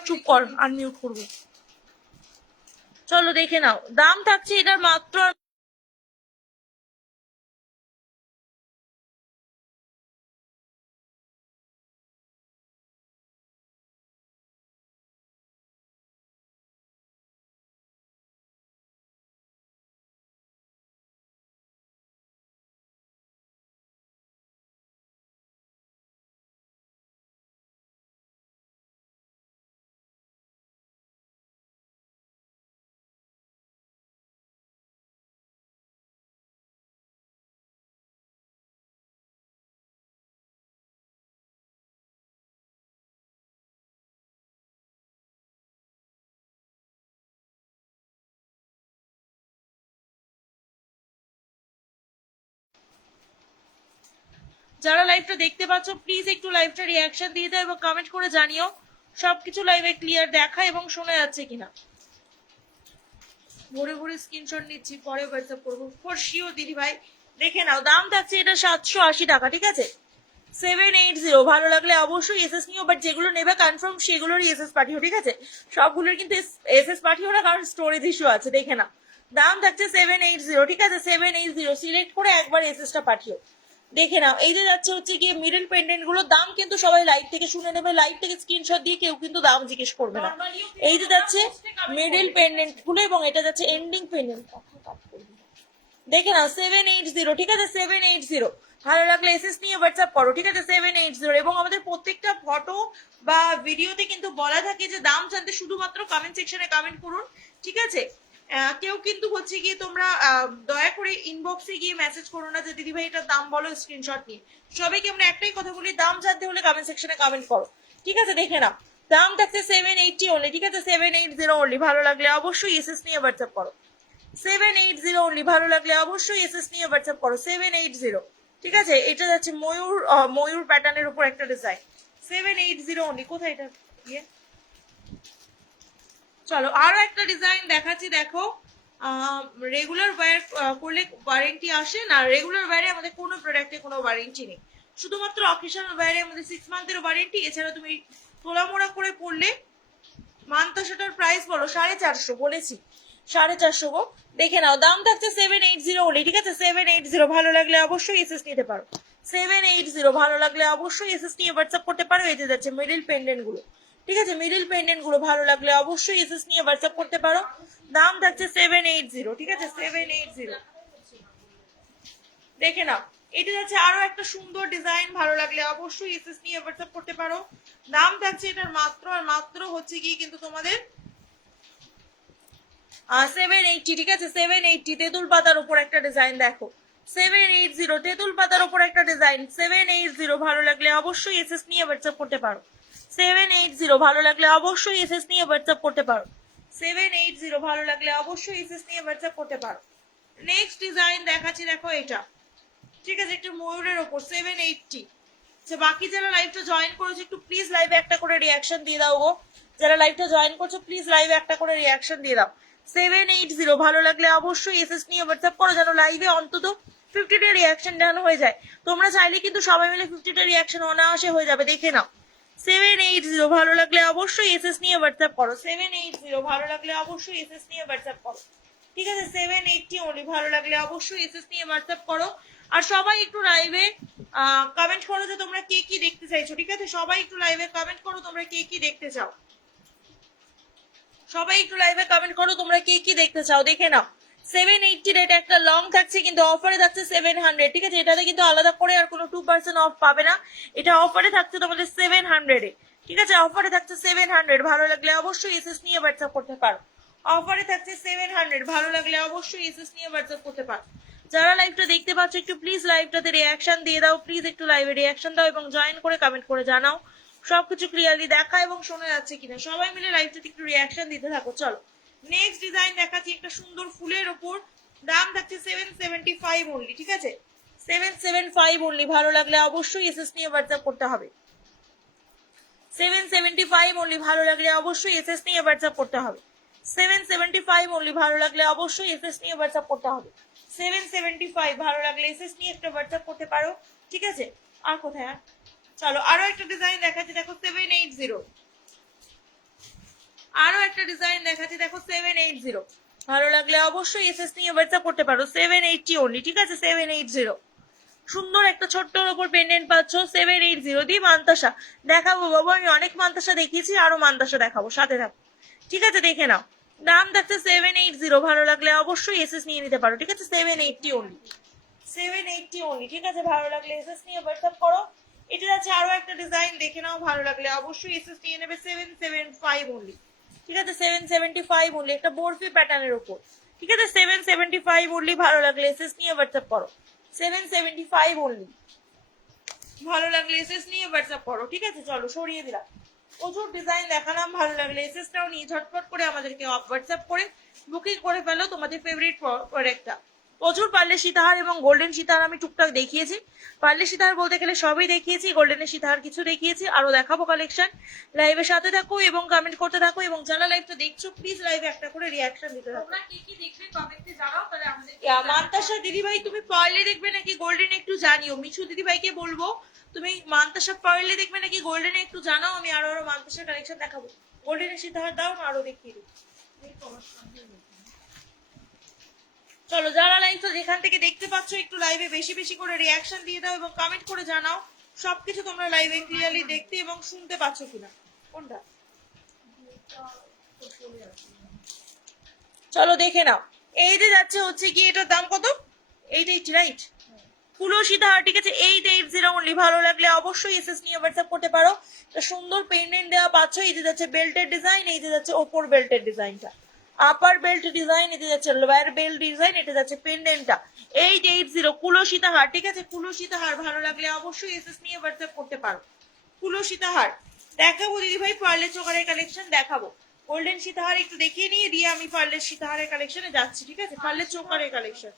চুপ কর, আনমিউট করবো। চলো দেখে নাও, দাম থাকছে এটার মাত্র যারা লাইভটা দেখতে পাচ্ছ প্লিজ একটু লাইভটা রিয়াকশন দিয়ে দাও এবং কমেন্ট করে জানিও সবকিছু লাইভে ক্লিয়ার দেখা এবং শোনা যাচ্ছে কিনা। ভরে ভরে স্ক্রিনশট নিচ্ছি, পরে হোয়াটসঅ্যাপ করবো ফর শিওর দিদি ভাই। দেখে নাও, দাম থাকছে এটা 780 টাকা, ঠিক আছে? 780, ভালো লাগলে অবশ্যই এসএস নিও, বাট যেগুলো নেবে কনফার্ম সেগুলোরই এসএস পাঠিও, ঠিক আছে? সবগুলোর কিন্তু এসএস পাঠিও না, কারণ স্টোরেজ ইস্যু আছে। দেখে নাও, দাম থাকছে 780, ঠিক আছে? 780 সিলেক্ট করে একবার এসএসটা পাঠিও। দেখে নাও, এই যে যাচ্ছে হচ্ছে গিয়ে মিডল পেন্ডেন্ট গুলো, দাম কিন্তু সবাই লাইভ থেকে শুনে নেবে, লাইভ থেকে স্ক্রিনশট দিয়ে কেউ কিন্তু দাম জিজ্ঞেস করবে না। এই যে যাচ্ছে মিডল পেন্ডেন্ট গুলো এবং এটা যাচ্ছে এন্ডিং পেন্ডেন্ট, দেখে নাও 780, ঠিক আছে? 780, ভালো লাগলে এসএস নিয়ে হোয়াটসঅ্যাপ করো, ঠিক আছে? 780, এবং আমাদের প্রত্যেকটা ফটো বা ভিডিওতে কিন্তু বলা থাকে যে দাম জানতে শুধুমাত্র কমেন্ট সেকশনে কমেন্ট করুন, ঠিক আছে? কেউ কিন্তু হচ্ছে গিয়ে তোমরা দয়া করে ইনবক্সে গিয়ে মেসেজ করো না যে দিদি ভাই এটার দাম বলো, স্ক্রিনশট নিয়ে। সবাইকে আমরা একটাই কথা বলি, দাম জানতে হলে কমেন্ট সেকশনে কমেন্ট করো, ঠিক আছে? দেখে নাও, দাম থাকছে 780 অনলি, ঠিক আছে? 780 অনলি। ভালো লাগলে অবশ্যই এসএস নিয়ে হোয়াটসঅ্যাপ করো। 780 অনলি। ভালো লাগলে অবশ্যই এসএস নিয়ে হোয়াটসঅ্যাপ করো। 780, ঠিক আছে? এটা যাচ্ছে ময়ূর ময়ূর প্যাটার্নের উপর একটা ডিজাইন। 780 অনলি। কোথায় এটা? ইয়ে, চলো আরো একটা ডিজাইন দেখাচ্ছি, দেখো। রেগুলার ওয়্যার করলে ওয়ারেন্টি আসে না, রেগুলার ওয়্যারে আমাদের কোনো প্রোডাক্টে কোনো ওয়ারেন্টি নেই, শুধুমাত্র অকেশনাল ওয়্যারে আমাদের 6 মান্থের ওয়ারেন্টি। এছাড়া তুমি তোলামোড়া করে পড়লে মান্তাসাটার প্রাইস বলো 450, বলেছি 450 গো। দেখে নাও, দাম থাকছে 780 অনলি, ঠিক আছে? 780। ভালো লাগলে অবশ্যই এসএস নিতে পারো। 780। ভালো লাগলে অবশ্যই এসএস নিয়ে হোয়াটসঅ্যাপ করতে পারো। এই যে যাচ্ছে মিডিল পেন্ডেন্ট গুলো, ঠিক আছে? মিডিল পেন্ডেন্ট গুলো ভালো লাগলে অবশ্যই এসএস নিয়ে হোয়াটসঅ্যাপ করতে পারো। দাম থাকছে 780, ঠিক আছে? 780। দেখে নাও, এটা যাচ্ছে আরো একটা সুন্দর ডিজাইন। ভালো লাগলে অবশ্যই এসএস নিয়ে হোয়াটসঅ্যাপ করতে পারো। দাম থাকছে এটার মাত্র আর মাত্র হচ্ছে কি কিন্তু তোমাদের 780, ঠিক আছে? 780। তেঁতুল পাতার উপর একটা ডিজাইন দেখো, 780। তেঁতুল পাতার উপর একটা ডিজাইন, 780। ভালো লাগলে অবশ্যই এসএস নিয়ে হোয়াটসঅ্যাপ করতে পারো। 780। ভালো লাগলে অবশ্যই এসএস নিয়ে হোয়াটসঅ্যাপ করতে পারো। 780। ভালো লাগলে অবশ্যই এসএস নিয়ে হোয়াটসঅ্যাপ করতে পারো। নেক্সট ডিজাইন দেখাচ্ছি, দেখো এটা, ঠিক আছে? একটা ময়ূরের ওপর 780। আচ্ছা, বাকি যারা লাইভটা জয়েন করেছো একটু প্লিজ লাইভে একটা করে রিয়াকশন দিয়ে দাও গো। যারা লাইভটা জয়েন করছো প্লিজ লাইভে একটা করে রিয়াকশন দিয়ে দাও। 780। ভালো লাগলে অবশ্যই এসএস নিয়ে হোয়াটসঅ্যাপ করো, যেন লাইভে অন্তত 50টা রিয়াকশন ডান হয়ে যায়। তোমরা চাইলে কিন্তু সবাই মিলে 50টা রিয়াকশন অনায়াসে হয়ে যাবে, দেখে নাও। 780। ভালো লাগলে অবশ্যই এসএস নিয়ে হোয়াটসঅ্যাপ করো। 780। ভালো লাগলে অবশ্যই এসএস নিয়ে হোয়াটসঅ্যাপ করো, ঠিক আছে? 780 অনলি। ভালো লাগলে অবশ্যই এসএস নিয়ে হোয়াটসঅ্যাপ করো। আর সবাই একটু লাইভে কমেন্ট করো যে তোমরা কে কি দেখতে চাইছো, ঠিক আছে? সবাই একটু লাইভে কমেন্ট করো তোমরা কে কি দেখতে চাও। সবাই একটু লাইভে কমেন্ট করো তোমরা কে কি দেখতে চাও, দেখে নাও। 780 এটা একটা লং থাকছে, কিন্তু অফারে থাকছে 700, ঠিক আছে? এটাতে কিন্তু আলাদা করে আর কোনো 2% অফ পাবে না, এটা অফারে থাকছে তোমাদের 700 এ, ঠিক আছে? অফারে থাকছে 700। ভালো লাগলে অবশ্যই এসএস নিয়ে হোয়াটসঅ্যাপ করতে পারো। অফারে থাকছে 700। ভালো লাগলে অবশ্যই এসএস নিয়ে হোয়াটসঅ্যাপ করতে পারো। যারা লাইভটা দেখতে পাচ্ছ একটু প্লিজ লাইভটাতে রিয়াকশন দিয়ে দাও, প্লিজ একটু লাইভে রিয়াকশন দাও এবং জয়েন করে কমেন্ট করে জানাও সবকিছু ক্লিয়ারলি দেখা এবং শোনা যাচ্ছে কিনা। সবাই মিলে লাইভটাতে একটু রিয়াকশন দিতে থাকো। চলো নেক্সট ডিজাইন দেখাচ্ছি, একটা সুন্দর ফুলের ওপর। দাম থাকছে 775 অনলি, ঠিক আছে? 775 অনলি। ভালো লাগলে অবশ্যই এসএস নিয়ে হোয়াটসঅ্যাপ করতে হবে। 775 অনলি। ভালো লাগলে অবশ্যই এসএস নিয়ে হোয়াটসঅ্যাপ করতে হবে। 775 অনলি। ভালো লাগলে অবশ্যই এসএস নিয়ে হোয়াটসঅ্যাপ করতে হবে। 775। ভালো লাগলে এসএস নিয়ে একটা হোয়াটসঅ্যাপ করতে পারো, ঠিক আছে? আর কোথায়? চলো আরো একটা ডিজাইন দেখাচ্ছি, দেখো 780। আরো একটা ডিজাইন দেখাচ্ছি, দেখো 780। ভালো লাগলে অবশ্যই এসএস নিয়ে হোয়াটসঅ্যাপ করতে পারো। 780 অনলি, ঠিক আছে? 780। সুন্দর একটা ছোট্টর ওপর পেন্ডেন্ট পাচ্ছ 780 দিয়ে। মান্তাসা দেখাবো বাবু, আমি অনেক মান্তাসা দেখিয়েছি, আরো মান্তাসা দেখাবো, সাথে থাকো, ঠিক আছে? দেখে নাও, দাম থাকছে 780। ভালো লাগলে অবশ্যই এসএস নিয়ে নিতে পারো, ঠিক আছে? 780 অনলি। 780 অনলি, ঠিক আছে? ভালো লাগলে এসএস নিয়ে হোয়াটসঅ্যাপ করো। এটা আছে আরো একটা ডিজাইন, দেখে নাও। ভালো লাগলে অবশ্যই এসএস নিয়ে নেবে। 775 অনলি, ঠিক আছে? 775 অনলি, একটা বরফি প্যাটার্নের উপর, ঠিক আছে? 775 অনলি। ভালো লাগলে এসএস নিয়ে হোয়াটসঅ্যাপ করো। 775 অনলি। ভালো লাগলে এসএস নিয়ে হোয়াটসঅ্যাপ করো, ঠিক আছে? চলো সরিয়ে দিলাম, প্রচুর ডিজাইন দেখালাম। ভালো লাগলে এসএসটাও নিয়ে ঝটপট করে আমাদেরকে হোয়াটসঅ্যাপ করে বুকিং করে ফেলো তোমাদের ফেভারিট প্রোডাক্টটা। প্রচুর পার্লে সীতাহার এবং গোল্ডেন সীতাহার আমি টুকটাক দেখিয়েছি। পার্লে সীতাহার বলতে গেলে সবই দেখিয়েছি, গোল্ডেনের সীতাহার কিছু দেখিয়েছি, আরো দেখাবো কালেকশন। লাইভের সাথে থাকো এবং কমেন্ট করতে থাকো, এবং যারা লাইভটা দেখছো প্লিজ লাইভে একটা করে রিয়াকশন দিতে থাকো। তোমরা কি কি দেখবে কমেন্টে জানাও, তাহলে আমাদের মান্তাসা দিদিভাই তুমি পার্লে দেখবে নাকি গোল্ডেনে একটু জানিও। মিঠু দিদিভাইকে বলবো তুমি মান্তাসা পার্লে দেখবে নাকি গোল্ডেনে একটু জানাও, আমি আরো আরো মান্তাসার কালেকশন দেখাবো। গোল্ডেনের সীতাহার দাও না, আরো দেখিয়ে দিই। চলো যারা লাইভটা যেখান থেকে দেখতে পাচ্ছ একটু লাইভে বেশি বেশি করে রিয়াকশন দিয়ে দাও এবং কমেন্ট করে জানাও সবকিছু তোমরা লাইভে ক্লিয়ারলি দেখতে এবং শুনতে পাচ্ছ কিনা। কোনটা? চলো দেখে নাও, এই যে যাচ্ছে হচ্ছে কি, এটার দাম কত? 880, রাইট? ফুলো সীতাহার, ঠিক আছে? 880 অনলি। ভালো লাগলে অবশ্যই এসএস নিয়ে হোয়াটসঅ্যাপ করতে পারো। সুন্দর পেন্ডেন্ট দেওয়া পাচ্ছ, এই যে যাচ্ছে বেল্টের ডিজাইন, এই যে যাচ্ছে ওপর বেল্টের ডিজাইনটা, আপার বেল্ট ডিজাইন, এটা যাচ্ছে লোয়ার বেল্ট ডিজাইন, এটা যাচ্ছে পেন্ডেন্টটা 880 কুলো সীতাহার, ঠিক আছে? কুলো সীতাহার ভালো লাগলে অবশ্যই এসএস নিয়ে হোয়াটসঅ্যাপ করতে পারো। কুলো সীতাহার দেখাবো দিদি ভাই, পার্লের চোকারের কালেকশন দেখাবো। গোল্ডেন সীতাহার একটু দেখিয়ে নিয়ে দিয়ে আমি পার্লের সীতাহারের কালেকশনে যাচ্ছি, ঠিক আছে? পার্লের চোকারের কালেকশন,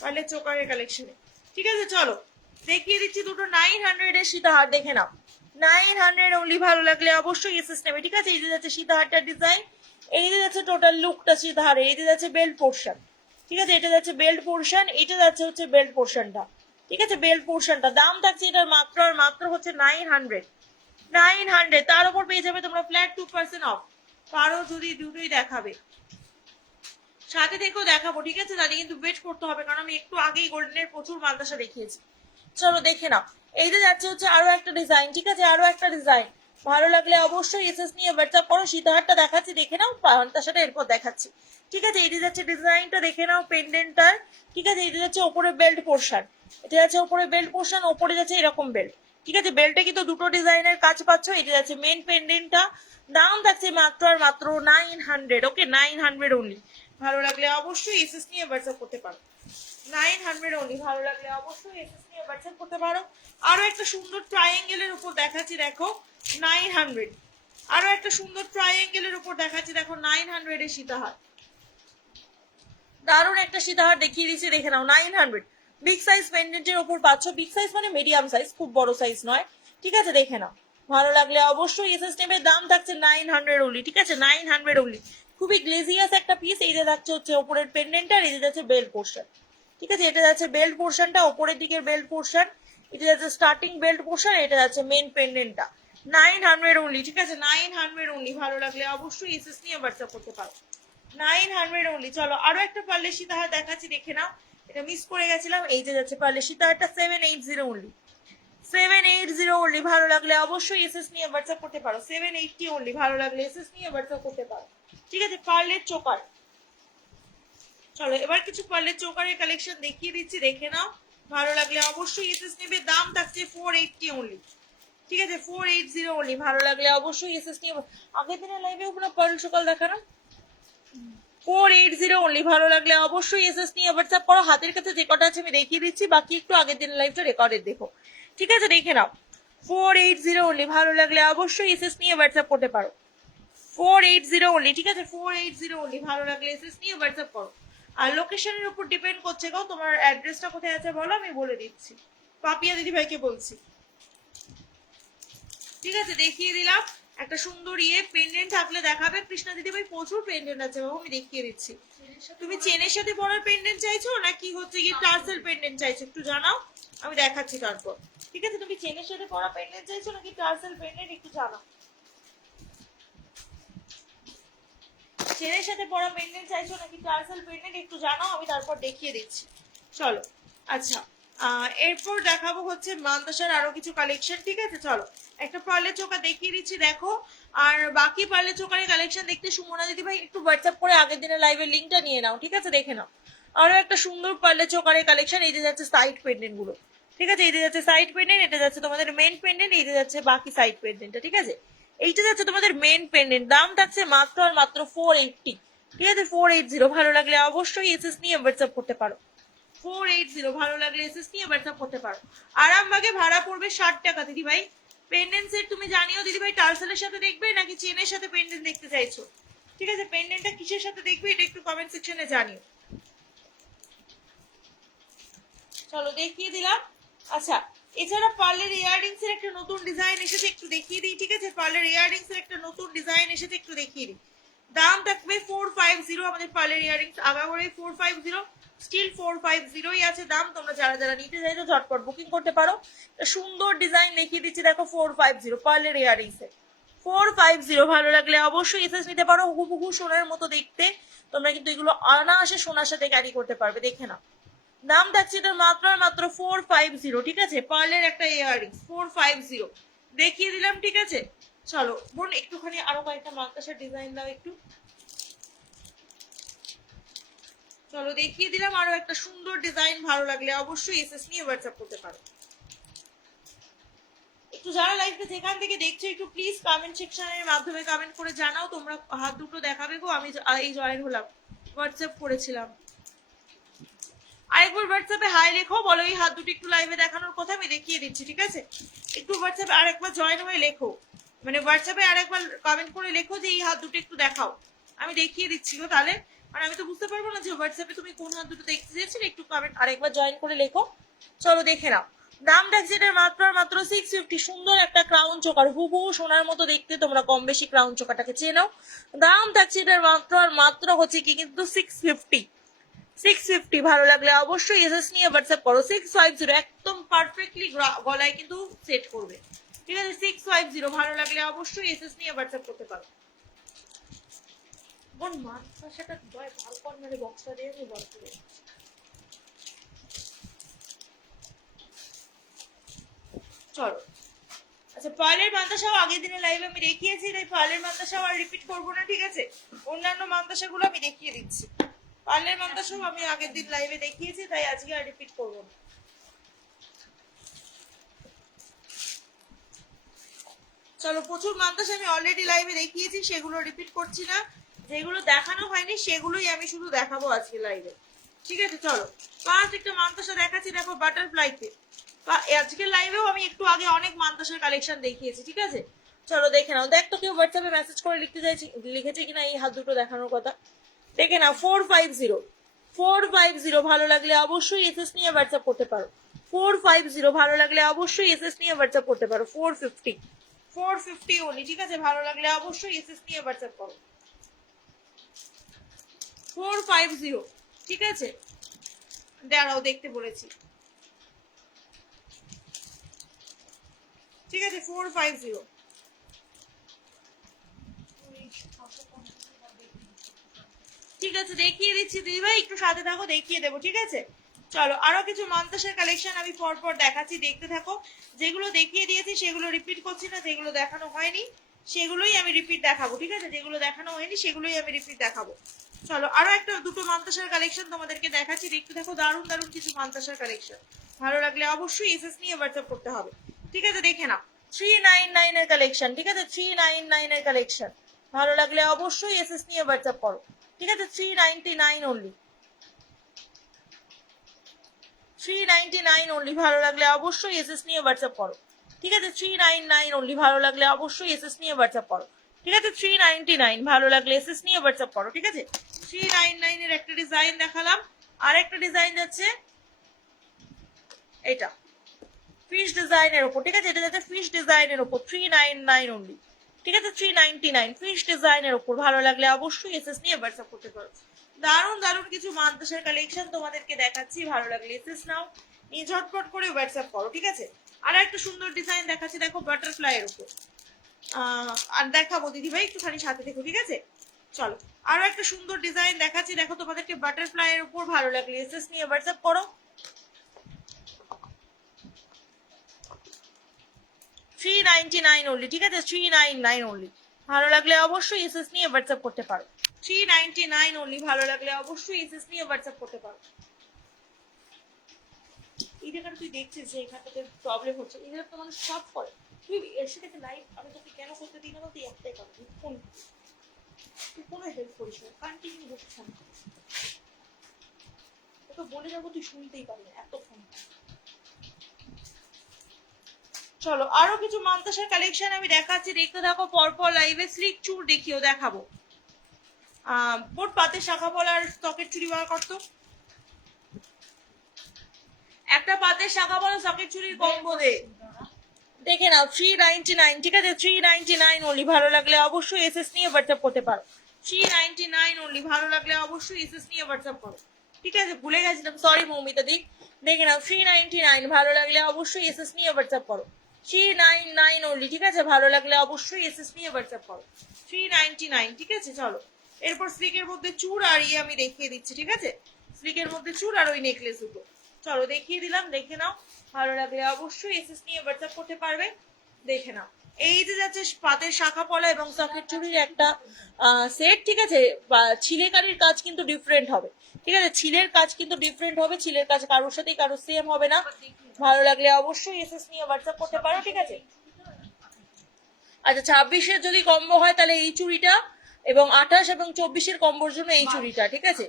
পার্লের চোকারের কালেকশনে, ঠিক আছে? চলো দেখিয়ে দিচ্ছি দুটো 900 এর সীতাহার, দেখে নাও 900 অনলি, ভালো লাগলে অবশ্যই এসএস নেবে, ঠিক আছে? এই যে যাচ্ছে সীতাহারটার ডিজাইন, এই যে যাচ্ছে টোটাল লুকটা সীতাহারে, এই যে যাচ্ছে বেল্ট পোর্শন, ঠিক আছে? এটা যাচ্ছে বেল্ট পোর্শন, এটা যাচ্ছে হচ্ছে বেল্ট পোর্শনটা, ঠিক আছে? বেল্ট পোর্শনটা দাম থাকছে এটার মাত্র আর মাত্র হচ্ছে 900, তার উপর পেয়ে যাবে তোমরা ফ্ল্যাট 2% অফ। পারো যদি দুটোই দেখাবে, সাথে থেকেও দেখাবো, ঠিক আছে? তাহলে কিন্তু ওয়েট করতে হবে, কারণ আমি একটু আগেই গোল্ডেনের প্রচুর মালদাসা দেখিয়েছি। চলো দেখে নাও, এই যে যাচ্ছে হচ্ছে আরো একটা ডিজাইন, ঠিক আছে? আরো একটা ডিজাইন ভালো লাগলে অবশ্যই এসএস নিয়ে হোয়াটসঅ্যাপ করো। সীতাহারটা দেখাচ্ছি, দেখে নাও, পান্তাসাটা এরপর দেখাচ্ছি, ঠিক আছে? এই যে যাচ্ছে ডিজাইনটা দেখে নাও পেন্ডেন্টটার, ঠিক আছে? এই যে যাচ্ছে ওপরে বেল্ট পোর্শন, এটা যাচ্ছে ওপরে বেল্ট পোর্শন, ওপরে যাচ্ছে এরকম বেল্ট, ঠিক আছে? বেল্টে কিন্তু দুটো ডিজাইনের কাজ পাচ্ছ। এটা যাচ্ছে মেন পেন্ডেন্টটা, দাম থাকছে মাত্র আর মাত্র 900, ওকে? 900 অনলি, ভালো লাগলে অবশ্যই এসএস নিয়ে হোয়াটসঅ্যাপ করতে পারো। 900 অনলি, ভালো লাগলে অবশ্যই এসএস নিয়ে হোয়াটসঅ্যাপ করতে পারো। আরো একটা সুন্দর ট্রায়াঙ্গেলের উপর দেখাচ্ছি, দেখো 900, আরো একটা সুন্দর ট্রায়াঙ্গেলের উপর দেখাচ্ছি, দেখো 900 এর সীতাহার, দারুণ একটা সীতাহার দেখিয়ে দিচ্ছি, দেখে নাও 900। বিগ সাইজ পেন্ডেন্টের উপর পাচ্ছ, বিগ সাইজ মানে মিডিয়াম সাইজ, খুব বড় সাইজ নয়, ঠিক আছে? দেখে নাও, ভালো লাগলে অবশ্যই এসএস নেবে, দাম থাকছে 900 অনলি, ঠিক আছে? 900 অনলি, খুবই গ্লেজিয়াস একটা পিস। এই যে যাচ্ছে হচ্ছে ওপরের পেন্ডেন্টটা, এই যে যাচ্ছে বেল্ট পোর্শন, ঠিক আছে? এটা যাচ্ছে বেল্ট পোর্শনটা, ওপরের দিকের বেল্ট পোর্শন, এটা যাচ্ছে স্টার্টিং বেল্ট পোর্শন, এটা যাচ্ছে মেন পেন্ডেন্টটা, 900 অনলি, ঠিক আছে? 900 অনলি, ভালো লাগলে অবশ্যই এসএস নিয়ে হোয়াটসঅ্যাপ করতে পারো। 900 অনলি। চলো আরো একটা পার্লের সীতাহার দেখাচ্ছি, দেখে নাও, এটা মিস করে গেছিলাম। এই যে যাচ্ছে পার্লের সীতাহারটা 780 অনলি, 780 অনলি, ভালো লাগলে অবশ্যই এসএস নিয়ে হোয়াটসঅ্যাপ করতে পারো। 780 অনলি, ভালো লাগলে এসএস নিয়ে হোয়াটসঅ্যাপ করতে পারো, ঠিক আছে? পার্লের চোকার, চলো এবার কিছু পার্লের চোকারের কালেকশন দেখিয়ে দিচ্ছি, দেখে নাও, ভালো লাগলে অবশ্যই এসএস নেবে, দাম থাকছে 480 অনলি, ঠিক আছে? 480 অনলি, ভালো লাগলে অবশ্যই এসএস নিয়ে। আগের দিনের লাইভে ওগুলো পার্ল সকাল দেখানো 480 অনলি, ভালো লাগলে অবশ্যই এসএস নিয়ে হোয়াটসঅ্যাপ করো। হাতের কাছে যে কটা আছে আমি দেখিয়ে দিচ্ছি, বাকি একটু আগের দিনের লাইভটা রেকর্ডেড দেখো, ঠিক আছে? দেখে নাও 480 অনলি, ভালো লাগলে অবশ্যই এসএস নিয়ে হোয়াটসঅ্যাপ করতে পারো। 480 অনলি, ঠিক আছে? 480 অনলি, ভালো লাগলে এসএস নিয়ে হোয়াটসঅ্যাপ করো। আর লোকেশনের উপর ডিপেন্ড করছে গো, তোমার অ্যাড্রেসটা কোথায় আছে বলো, আমি বলে দিচ্ছি। পাপিয়া দিদি ভাইকে বলছি, ঠিক আছে? দেখিয়ে দিলাম একটা সুন্দর পেন্ডেন্ট থাকলে দেখাবে। কৃষ্ণা দিদি ভাই প্রচুর পেন্ডেন্ট আছে বাবু, আমি দেখিয়ে দিচ্ছি। তুমি চেনের সাথে পরার পেন্ডেন্ট চাইছো নাকি হচ্ছে গিয়ে টার্সেল পেন্ডেন্ট চাইছো, একটু জানাও, আমি দেখাচ্ছি তারপর, ঠিক আছে? তুমি চেনের সাথে পরা পেন্ডেন্ট চাইছো নাকি টার্সেল পেন্ডেন্ট, একটু জানাও। চেনের সাথে পরা পেন্ডেন্ট চাইছো নাকি টার্সেল পেন্ডেন্ট, একটু জানাও, আমি তারপর দেখিয়ে দিচ্ছি। চলো আচ্ছা, এরপর দেখাবো হচ্ছে মান্তাসার আরো কিছু কালেকশন, ঠিক আছে? চলো একটা পার্লের চোকা দেখিয়ে দিচ্ছি, দেখো। আর বাকি পার্লের চোকারের কালেকশন দেখতে সুমনা দিদি ভাই একটু হোয়াটসঅ্যাপ করে আগের দিনের লাইভের লিঙ্কটা নিয়ে নাও, ঠিক আছে? দেখে নাও আরো একটা সুন্দর পার্লের চোকারের কালেকশন। এই যে যাচ্ছে সাইড পেন্ডেন্ট গুলো, ঠিক আছে? এই যে যাচ্ছে সাইড পেন্ডেন্ট, এটা যাচ্ছে তোমাদের মেন পেন্ডেন্ট, এই যে যাচ্ছে বাকি সাইড পেন্ডেন্টটা, ঠিক আছে? এইটা যাচ্ছে তোমাদের মেন পেন্ডেন্ট, দাম থাকছে মাত্র আর মাত্র 480, ঠিক আছে? 480, ভালো লাগলে অবশ্যই এসএস নিয়ে হোয়াটসঅ্যাপ করতে পারো। 480, ভালো লাগলে এসএস নিয়ে হোয়াটসঅ্যাপ করতে পারো। আরামবাগে ভাড়া পড়বে 60 টাকা দিদি ভাই। পেন্ডেন্ট সেট তুমি জানিও দিদি ভাই, টার্সেলের সাথে দেখবে নাকি চেনের সাথে পেন্ডেন্ট দেখতে চাইছো, ঠিক আছে? পেন্ডেন্টটা কিসের সাথে দেখবে এটা একটু কমেন্ট সেকশনে জানিও। চলো দেখিয়ে দিলাম। আচ্ছা, এছাড়া পার্লের ইয়াররিংস এর একটা নতুন ডিজাইন এসেছে, একটু দেখিয়ে দিই, ঠিক আছে? পার্লের ইয়াররিংস এর একটা নতুন ডিজাইন এসেছে, একটু দেখিয়ে দিই। দাম থাকবে 450, আমাদের পার্লের ইয়াররিংস আগাগোড়াই 450, স্টিল 450ই আছে দাম। তোমরা যারা যারা নিতে চাইছো ঝটপট বুকিং করতে পারো। সুন্দর ডিজাইন দেখিয়ে দিচ্ছি, দেখো 450 পার্লের ইয়াররিংস এর 450, ভালো লাগলে অবশ্যই এসএস নিতে পারো। হুবহু সোনার মতো দেখতে, তোমরা কিন্তু এগুলো অনায়াসে সোনার সাথে ক্যারি করতে পারবে, দেখে নাও। দাম থাকছে এটার মাত্র আর মাত্র 450, ঠিক আছে? পার্লের একটা ইয়াররিংস 450 দেখিয়ে দিলাম, ঠিক আছে? চলো বোন একটুখানি আরো কয়েকটা মাদ্রাসার ডিজাইন দাও একটু। চলো দেখিয়ে দিলাম আরো একটা সুন্দর ডিজাইন, ভালো লাগলে অবশ্যই এসএস নিয়ে হোয়াটসঅ্যাপ করতে পারো। একটু যারা লাইভটা যেখান থেকে দেখছো একটু প্লিজ কমেন্ট সেকশনের মাধ্যমে কমেন্ট করে জানাও তোমরা হাত দুটো দেখাবে গো। আমি এই জয়েন হলাম, হোয়াটসঅ্যাপ করেছিলাম। আরেকবার হোয়াটসঅ্যাপে হাই লেখো, বলো এই হাত দুটো একটু লাইভে দেখানোর কথা, আমি দেখিয়ে দিচ্ছি, ঠিক আছে? একটু হোয়াটসঅ্যাপে আরেকবার জয়েন হয়ে লেখো, মানে হোয়াটসঅ্যাপে আরেকবার কমেন্ট করে লেখো যে এই হাত দুটো একটু দেখাও, আমি দেখিয়ে দিচ্ছি গো। তাহলে আর আমি তো বুঝতে পারবো না যে হোয়াটসঅ্যাপে তুমি কোন হাত দুটো দেখতে চেয়েছিলে। একটু কমেন্ট আরেকবার জয়েন করে লেখো। চলো দেখে নাও। দাম থাকছে এটার মাত্র 650। সুন্দর একটা ক্রাউন চোকার, হুবহু সোনার মতো দেখতে, তোমরা কম বেশি ক্রাউন চোকাটাকে চেয়ে নাও। দাম থাকছে এটার মাত্র হচ্ছে কি কিন্তু 650। ভালো লাগলে অবশ্যই এসএস নিয়ে হোয়াটসঅ্যাপ করো। 650 একদম পারফেক্টলি গলায় কিন্তু সেট করবে, ঠিক আছে? 650 ভালো লাগলে অবশ্যই এসএস নিয়ে হোয়াটসঅ্যাপ করতে পারো। বোন মাথাটা দয় ভালো কর, মানে বক্সটা দিয়ে আমি বড় করে। চলো আচ্ছা, পার্লের মান্তাসাও আগের দিনে লাইভে আমি দেখিয়েছি, তাই পার্লের মান্তাসাও আর রিপিট করবো না, ঠিক আছে? অন্যান্য মান্তাসাগুলো আমি দেখিয়ে দিচ্ছি। পার্লের মান্তাসাও আমি আগের দিন লাইভে দেখিয়েছি, তাই আজকে আর রিপিট করবো না। চলো, প্রচুর মান্তাসা আমি অলরেডি লাইভে দেখিয়েছি, সেগুলো রিপিট করছি না। যেগুলো দেখানো হয়নি সেগুলোই আমি শুধু দেখাবো আজকে লাইভে, ঠিক আছে? চলো ফার্স্ট একটা মান্তাসা দেখাচ্ছি, দেখো বাটারফ্লাইতে। আজকের লাইভেও আমি একটু আগে অনেক মান্তাসার কালেকশন দেখিয়েছি, ঠিক আছে? চলো দেখে নাও। দেখ তো কেউ হোয়াটসঅ্যাপে মেসেজ করে লিখেছে কিনা এই হাত দুটো দেখানোর কথা, দেখে নাও। 450 ভালো লাগলে অবশ্যই এসএস নিয়ে হোয়াটসঅ্যাপ করতে পারো। 450 ভালো লাগলে অবশ্যই এসএস নিয়ে হোয়াটসঅ্যাপ করতে পারো। 450 ওনলি, ঠিক আছে? ভালো লাগলে অবশ্যই এসএস নিয়ে হোয়াটসঅ্যাপ করো। 450, ঠিক আছে? দাঁড়াও দেখতে বলেছি, ঠিক আছে? 450। ঠিক আছে, দেখিয়ে দিচ্ছি দিদি ভাই, একটু সাথে থাকো, দেখিয়ে দেবো, ঠিক আছে? চলো আরো কিছু মান্তাসের কালেকশন আমি পরপর দেখাচ্ছি, দেখতে থাকো। যেগুলো দেখিয়ে দিয়েছি সেগুলো রিপিট করছি না, যেগুলো দেখানো হয়নি সেগুলোই আমি রিপিট দেখাবো, ঠিক আছে? যেগুলো দেখানো হয়নি সেগুলোই আমি রিপিট দেখাবো। চলো আরো দুটো মান্তাসার কালেকশন তোমাদেরকে দেখাচ্ছি, দেখতে থাকো। দারুণ দারুণ কিছু মান্তাসার কালেকশন, ভালো লাগলে অবশ্যই এসএস নিয়ে হোয়াটসঅ্যাপ করতে হবে, ঠিক আছে? দেখে নাও 399 এর কালেকশন, ঠিক আছে? 399 এর কালেকশন, ভালো লাগলে অবশ্যই এসএস নিয়ে হোয়াটসঅ্যাপ করো, ঠিক আছে? 399 অনলি, 399 অনলি, ভালো লাগলে অবশ্যই এসএস নিয়ে হোয়াটসঅ্যাপ করো, ঠিক আছে? 399 অনলি, ভালো লাগলে অবশ্যই এসএস নিয়ে হোয়াটসঅ্যাপ করো, ঠিক আছে? 399 ভালো লাগলে এসএস নিয়ে হোয়াটসঅ্যাপ করো, ঠিক আছে? 399 এর একটা ডিজাইন দেখালাম, আর একটা ডিজাইন যাচ্ছে এটা ফিশ ডিজাইনের উপর, ঠিক আছে? এটা যাচ্ছে ফিশ ডিজাইনের উপর, 399 অনলি, ঠিক আছে? 399 ফিশ ডিজাইনের উপর, ভালো লাগলে অবশ্যই এসএস নিয়ে হোয়াটসঅ্যাপ করতে পারো। দারুণ দারুণ কিছু মান্তাসার কালেকশন তোমাদেরকে দেখাচ্ছি, ভালো লাগলে এসএস নাও, নিয়ে ঝটপট করে হোয়াটসঅ্যাপ করো, ঠিক আছে? আর একটা সুন্দর ডিজাইন দেখাচ্ছি, দেখো বাটারফ্লাই এর উপর। আর দেখাবো দিদি ভাই, একটুখানি সাথে দেখো, ঠিক আছে? চলো আরো একটা সুন্দর ডিজাইন দেখাচ্ছি, দেখো তোমাদেরকে বাটারফ্লাই এর উপর, ভালো লাগলে এসএস নিয়ে হোয়াটসঅ্যাপ করো। 399 অনলি, ঠিক আছে? 399 অনলি, ভালো লাগলে অবশ্যই এসএস নিয়ে হোয়াটসঅ্যাপ করতে পারো। 399 অনলি, ভালো লাগলে অবশ্যই এসএস নিয়ে হোয়াটসঅ্যাপ করতে পারো। এই জায়গাটা তুই দেখছিস যে এখানটাতে প্রবলেম হচ্ছে, এই জায়গাটা তো মানুষ সব করে। তুই এসে থেকে লাইভ আমি তোকে কেন করতে দিই না বলতে, একটাই কারণ, ফোন তুই কোনো হেল্প করিস না, কন্টিনিউ বসে ফোন করিস। তোকে বলে যাবো তুই শুনতেই পারবি না, এত ফোন। চলো আরো কিছু মান্তাসার কালেকশন আমি দেখাচ্ছি, দেখতে থাকো পরপর লাইভে। স্লিক চুর দেখাবো। বোট পাতে শাখা পলার সকেট চুড়ি বার করতো, একটা পাতের শাখা পলা সকেট চুড়ির কম্বো দে, দেখে নাও। 399, ঠিক আছে? 399 অনলি, ভালো লাগলে অবশ্যই এসএস নিয়ে হোয়াটসঅ্যাপ করতে পারো। 399 অনলি, ভালো লাগলে অবশ্যই এসএস নিয়ে হোয়াটসঅ্যাপ করো, ঠিক আছে? ভুলে গেছিলাম, সরি মৌমিতা দি। দেখে নাও 399, ভালো লাগলে অবশ্যই এসএস নিয়ে হোয়াটসঅ্যাপ করো। 399 অনলি, ঠিক আছে? ভালো লাগলে অবশ্যই এসএস নিয়ে হোয়াটসঅ্যাপ করো। 399, ঠিক আছে? চলো এরপর স্লিকের মধ্যে চূড় আর আমি দেখিয়ে দিচ্ছি, ঠিক আছে? স্লিকের মধ্যে চূড় আর ওই নেকলেস দুটো, চলো দেখিয়ে দিলাম, দেখে নাও। ভালো লাগলে অবশ্যই এসএস নিয়ে হোয়াটসঅ্যাপ করতে পারবে, দেখে নাও। এই যে যাচ্ছে পাতের শাখা পলা এবং সকেট চুড়ির একটা সেট, ঠিক আছে? ছিলেকারির কাজ কিন্তু ডিফারেন্ট হবে, ঠিক আছে? ছিলের কাজ কিন্তু ডিফারেন্ট হবে, ছিলের কাজ কারোর সাথেই কারোর সেম হবে না। ভালো লাগলে অবশ্যই এসএস নিয়ে হোয়াটসঅ্যাপ করতে পারো, ঠিক আছে? আচ্ছা 26-এর যদি কম্বো হয় তাহলে এই চুড়িটা, এবং 28 এবং 24-এর কম্বোর জন্য এই চুড়িটা, ঠিক আছে?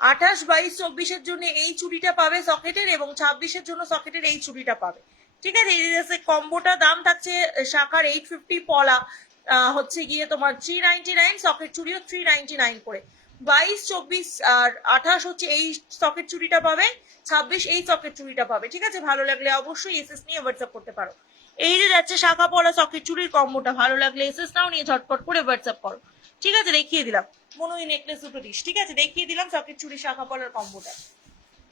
28, 22, 24-এর জন্য এই চুড়িটা পাবে সকেটের, এবং 26-এর জন্য সকেটের এই চুড়িটা পাবে, ঠিক আছে? এই যে কম্বোটা দাম থাকছে শাখার 850, পলা হচ্ছে গিয়ে তোমার 399, সকেট চুড়িও 399 করে। 22, 24 আর 28 হচ্ছে এই সকেট চুড়িটা পাবে, 26 এই সকেট চুড়িটা পাবে, ঠিক আছে? ভালো লাগলে অবশ্যই এসএস নিয়ে হোয়াটসঅ্যাপ করতে পারো। এই যে যাচ্ছে শাখা পলা সকেট চুড়ির কম্বোটা, ভালো লাগলে এসএস নাও, নিয়ে ঝটপট করে হোয়াটসঅ্যাপ করো, ঠিক আছে? দেখিয়ে দিলাম মনুই নেকলেস দুটো ডিশ, ঠিক আছে? দেখিয়ে দিলাম সকেট চুড়ি শাখা পলার কম্বোটা।